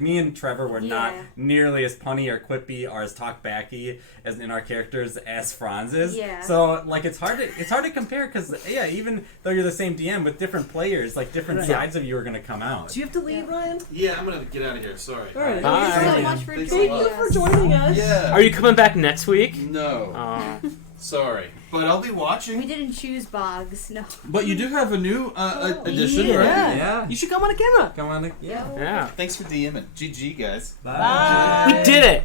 me and Trevor were not nearly as punny or quippy or as talkbacky as in our characters as Franz is. Yeah. So like it's hard to compare because even though you're the same DM with different players, like different sides of you are gonna come out. Do you have to leave, Ryan? Yeah, I'm gonna get out of here. Sorry. All right. Bye. Thank you so much for Thanks joining a lot. us. For joining us. Yeah. Are you coming back next week? No. Sorry, but I'll be watching. We didn't choose Boggs. No. But you do have a new edition, right? Yeah. You should come on a camera. Come on. Yeah. Thanks for DMing. GG, guys. Bye. We did it.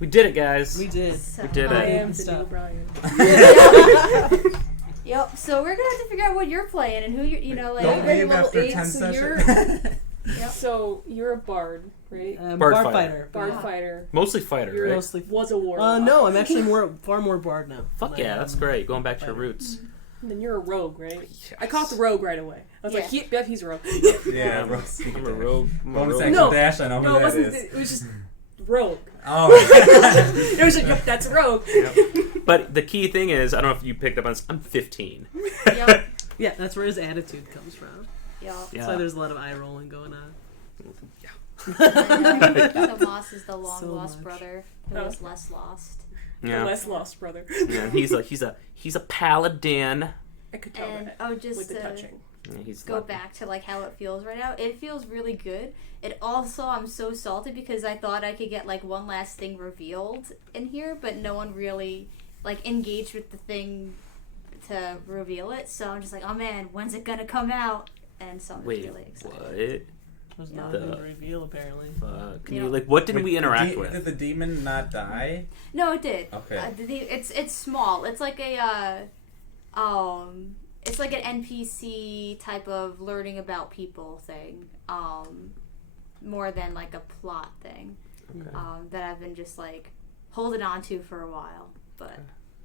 We did it, guys. We did. We did I it. am the new Brian. Yep. So we're gonna have to figure out what you're playing and who you're, like. Don't Ready leave level after 8, 10 so sessions. So you're a bard, right? Bard Bard fighter. fighter. Bard fighter. Mostly fighter, You're right? Mostly. Was a warlock. No, I'm actually far more bard now. Fuck yeah, that's great. Going back to your fighter. roots. And then you're a rogue, right? I caught the rogue right away. I was like, he's a rogue. Yeah, bro. I'm a rogue. Bonus No. action dash. I know who No, it that wasn't. is. It was just rogue. Oh. It was like, yep, that's a rogue. But the key thing is, I don't know if you picked up on this, I'm 15. Yep. Yeah, that's where his attitude comes from. Yep. That's why there's a lot of eye rolling going on. So Moss is the long So lost much. brother who is less lost. The less lost brother. Yeah, he's a paladin. I could tell And that just with the touching. Yeah, he's go back to like how it feels right now. It feels really good. It also, I'm so salty because I thought I could get like one last thing revealed in here, but no one really like engaged with the thing to reveal it. So I'm just like, oh man, when's it gonna come out? And so I'm really excited. What? Was not a good reveal, apparently. Can you like? What did we interact with? Did the demon not die? No, it did. Okay. It's small. It's like it's like an NPC type of learning about people thing. More than like a plot thing. Okay. That I've been just like holding on to for a while. But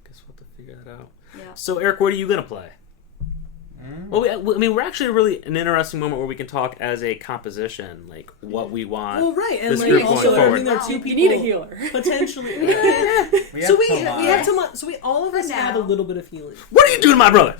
guess we'll have to figure that out. yeah. So Eric, what are you gonna play? Well, I mean, we're actually really an interesting moment where we can talk as a composition, like what we want. Well, right, and this like group also, going I forward. mean, there are two people. You need a healer. Potentially. We So have we have Tomas. So we all of us For have a now. little bit of healing. What are you doing, my brother?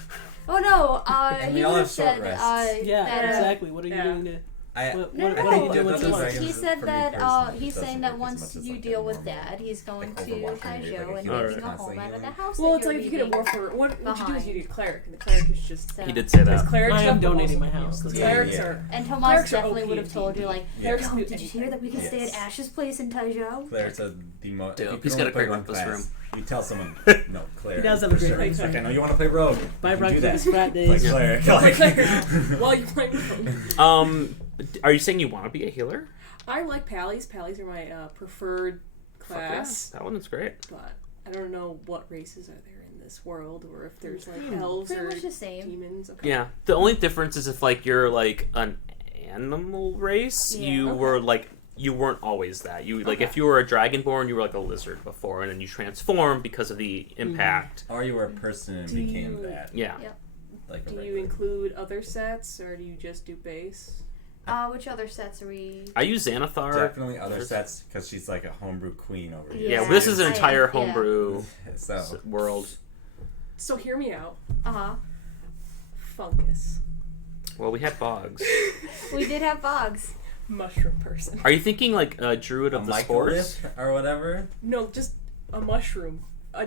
Oh no, And we he all would have have short said rests. Yeah, that, exactly. What are you yeah. doing to? I What, No, what, no, what are no. you doing with Dungeons Tomas? Dragons He said for me that personally he's doesn't saying work that as once much as, you like, deal a with normal, Dad, he's going like, to Overwatch Taijo maybe, like, and a making healer a home constantly out of the healing. house. Well, that it's you're like if you get a leaving warfare, what you do is behind. you need a cleric, and the cleric is just. So- He did say Because that. clerics I am have donating also my house. heals. Yeah, Clerics yeah. are. And Tomas Clerics are definitely OP would have told you like, Yeah. Clerics "Yo, do did you hear that we can stay Yes. at Ash's place in Taijo?" Clerics are the most. Dope. He's got a great breakfast room. You tell someone, no, cleric. He does have a for great sure. breakfast Like, I room. know you want to play rogue. Buy You can do breakfast that. frat Play days. cleric. Play Like, cleric while you're playing with them. Are you saying you want to be a healer? I like pallies. Pallies are my preferred Fuck yeah, class. that one is great. But I don't know what races are there in this world, or if there's like elves Pretty or much the same. demons. Okay. Yeah, the only difference is if like you're like an animal race, Yeah. you Okay. were like you weren't always that. You like Okay. if you were a dragonborn, you were like a lizard before, and then you transformed because of the impact. or you were a person and Do became you- that. Yeah. Like a Do you regular. include other sets, or do you just do base? Which other sets are we? I use Xanathar. Definitely other sets because she's like a homebrew queen over here. Yeah, Yeah. this is an I- entire yeah. homebrew So world. So hear me out. Uh-huh. Fungus. Well, we had bogs. We did have Boggs. Mushroom person. Are you thinking like a druid a of the spores? mycolith or whatever. No, just a mushroom.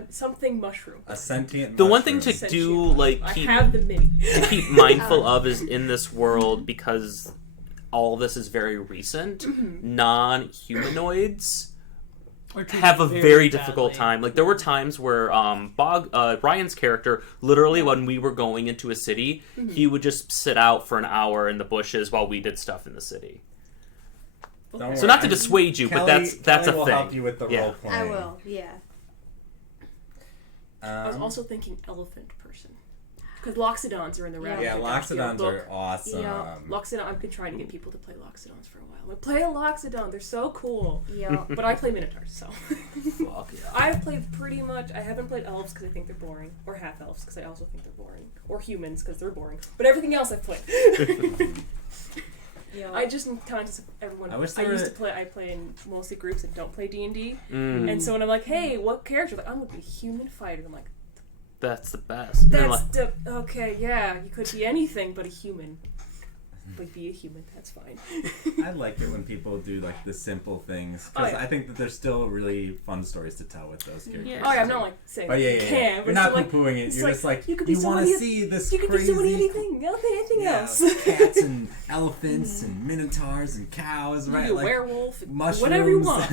Something mushroom. A sentient. The one thing to mushroom. do, like I keep have the mini. to keep mindful of is in this world, because all of this is very recent, non-humanoids Or treated have a very difficult badly. time. Like there were times where Ryan's character, literally when we were going into a city, he would just sit out for an hour in the bushes while we did stuff in the city. Don't So worry, not to I'm- dissuade you, but Kelly- that's Kelly a will thing. help you with the Yeah. role playing. I will. Yeah. I was also thinking elephant person. Because Loxodons are in the Yeah. Rabbit Yeah, Fantastic Loxodons book. are awesome. Yeah, Loxodon. I've been trying to get people to play Loxodons for a while. Like, play a Loxodon. They're so cool. Yeah. But I play Minotaurs, so. Fuck yeah. I've played pretty much. I haven't played elves because I think they're boring, or half elves because I also think they're boring, or humans because they're boring. But everything else I've played. Yeah. I just kind of everyone. I wish I there used were- to play. I play in mostly groups that don't play D&D, Mm, and so when I'm like, "Hey, what character?" Like, I'm gonna be a human fighter. I'm like, that's the best. And then, "That's like, okay. Yeah, you could be anything but a human. But be a human. That's fine." I like it when people do like the simple things Oh, because yeah. I think that there's still really fun stories to tell with those characters. Yeah. Oh yeah, I'm not like saying Oh yeah, you yeah, can't. yeah. But You're it's not like, poo-pooing it. it's You're like, just like you could be you want to somebody- see this you could crazy. do so many anything. I'll play anything Yeah, else. cats and elephants and minotaurs and cows, You right? be a Like werewolf. mushrooms. Whatever you want.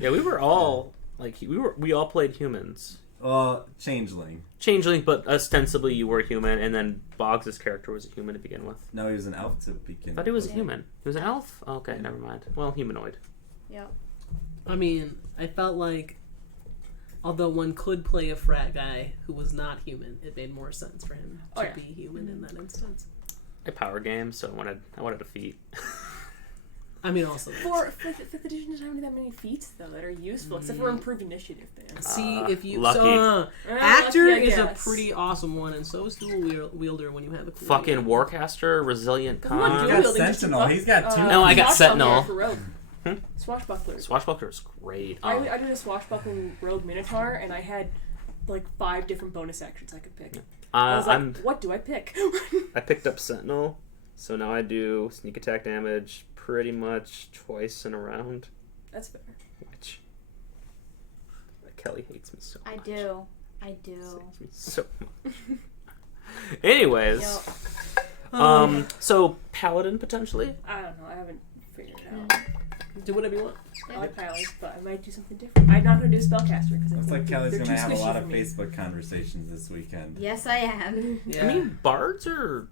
yeah, we were all like we all played humans. well, changeling. Changeling, but ostensibly you were human, and then Boggs' character was a human to begin with. No, he was an elf to begin. I thought he was a with. human. He was an elf? Oh, okay, never mind. Well, humanoid. Yeah. I mean, I felt like, although one could play a frat guy who was not human, it made more sense for him to Oh, yeah. be human in that instance. I power game, so I wanted a feat. I mean, also. For fifth edition doesn't have that many feats though that are useful, except for improved initiative. Man. See if you lucky. actor lucky, I is a guess. pretty awesome one, and so is dual wielder when you have a cool Fucking name. Warcaster, resilient Come on, con. He's dual got wielding just Sentinel. up- He's got two. No, I got Swashbuckler Sentinel. for rogue. Hmm? Swashbuckler. Swashbuckler's great. I did a swashbuckling rogue minotaur, and I had like 5 different bonus actions I could pick. I was like, what do I pick? I picked up Sentinel, so now I do sneak attack damage pretty much twice in a round. That's fair. Which Kelly hates me so much. I do. Hates me so much. Anyways, Yep. so Paladin potentially. I don't know. I haven't figured it out. Do whatever you want. I like Pally, but I might do something different. I'm not gonna do spellcaster because Looks like Kelly's they're gonna too have a squishy lot for of me. Facebook conversations this weekend. Yes, I am. Yeah. I mean, bards are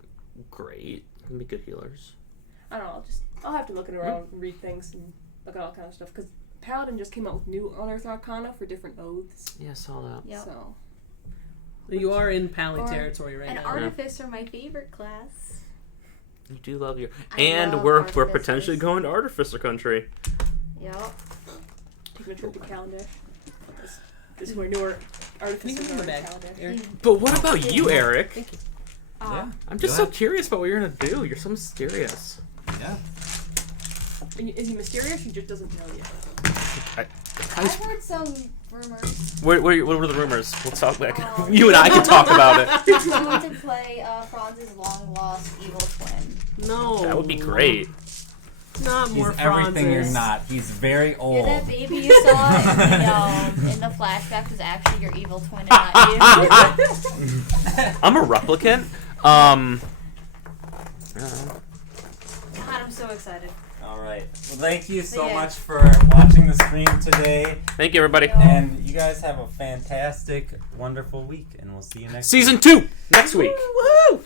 great. Can be good healers. I don't know. I'll have to look around, read things, and look at all kind of stuff. Because Paladin just came out with new Unearthed Arcana for different oaths. Yeah, I saw that. Yep. So You are in Pally Or territory right An now. artificer, my favorite class. You do love your, I and love we're artificers. potentially going to Artificer Country. Yep. taking a trip to Calendash. This is where newer artificers Leave it in the are bag, Calendash. Eric. But what about you, Eric? Thank you. Yeah. I'm just Go so curious about what you're gonna do. You're so mysterious. Yeah. And is he mysterious? He just doesn't know yet. I've heard some rumors. What were the rumors? We'll talk back. You and I can talk about it. He's going to play Franz's long lost evil twin. No. That would be great. Not He's more everything you're Francis. not. He's very You're old. that baby you saw in the flashback was actually your evil twin and not you. I'm a replicant. God, I'm so excited. All right. Well, thank you so Yeah. much for watching the stream today. Thank you, everybody. And you guys have a fantastic, wonderful week, and we'll see you next Season 2 next week. Woohoo!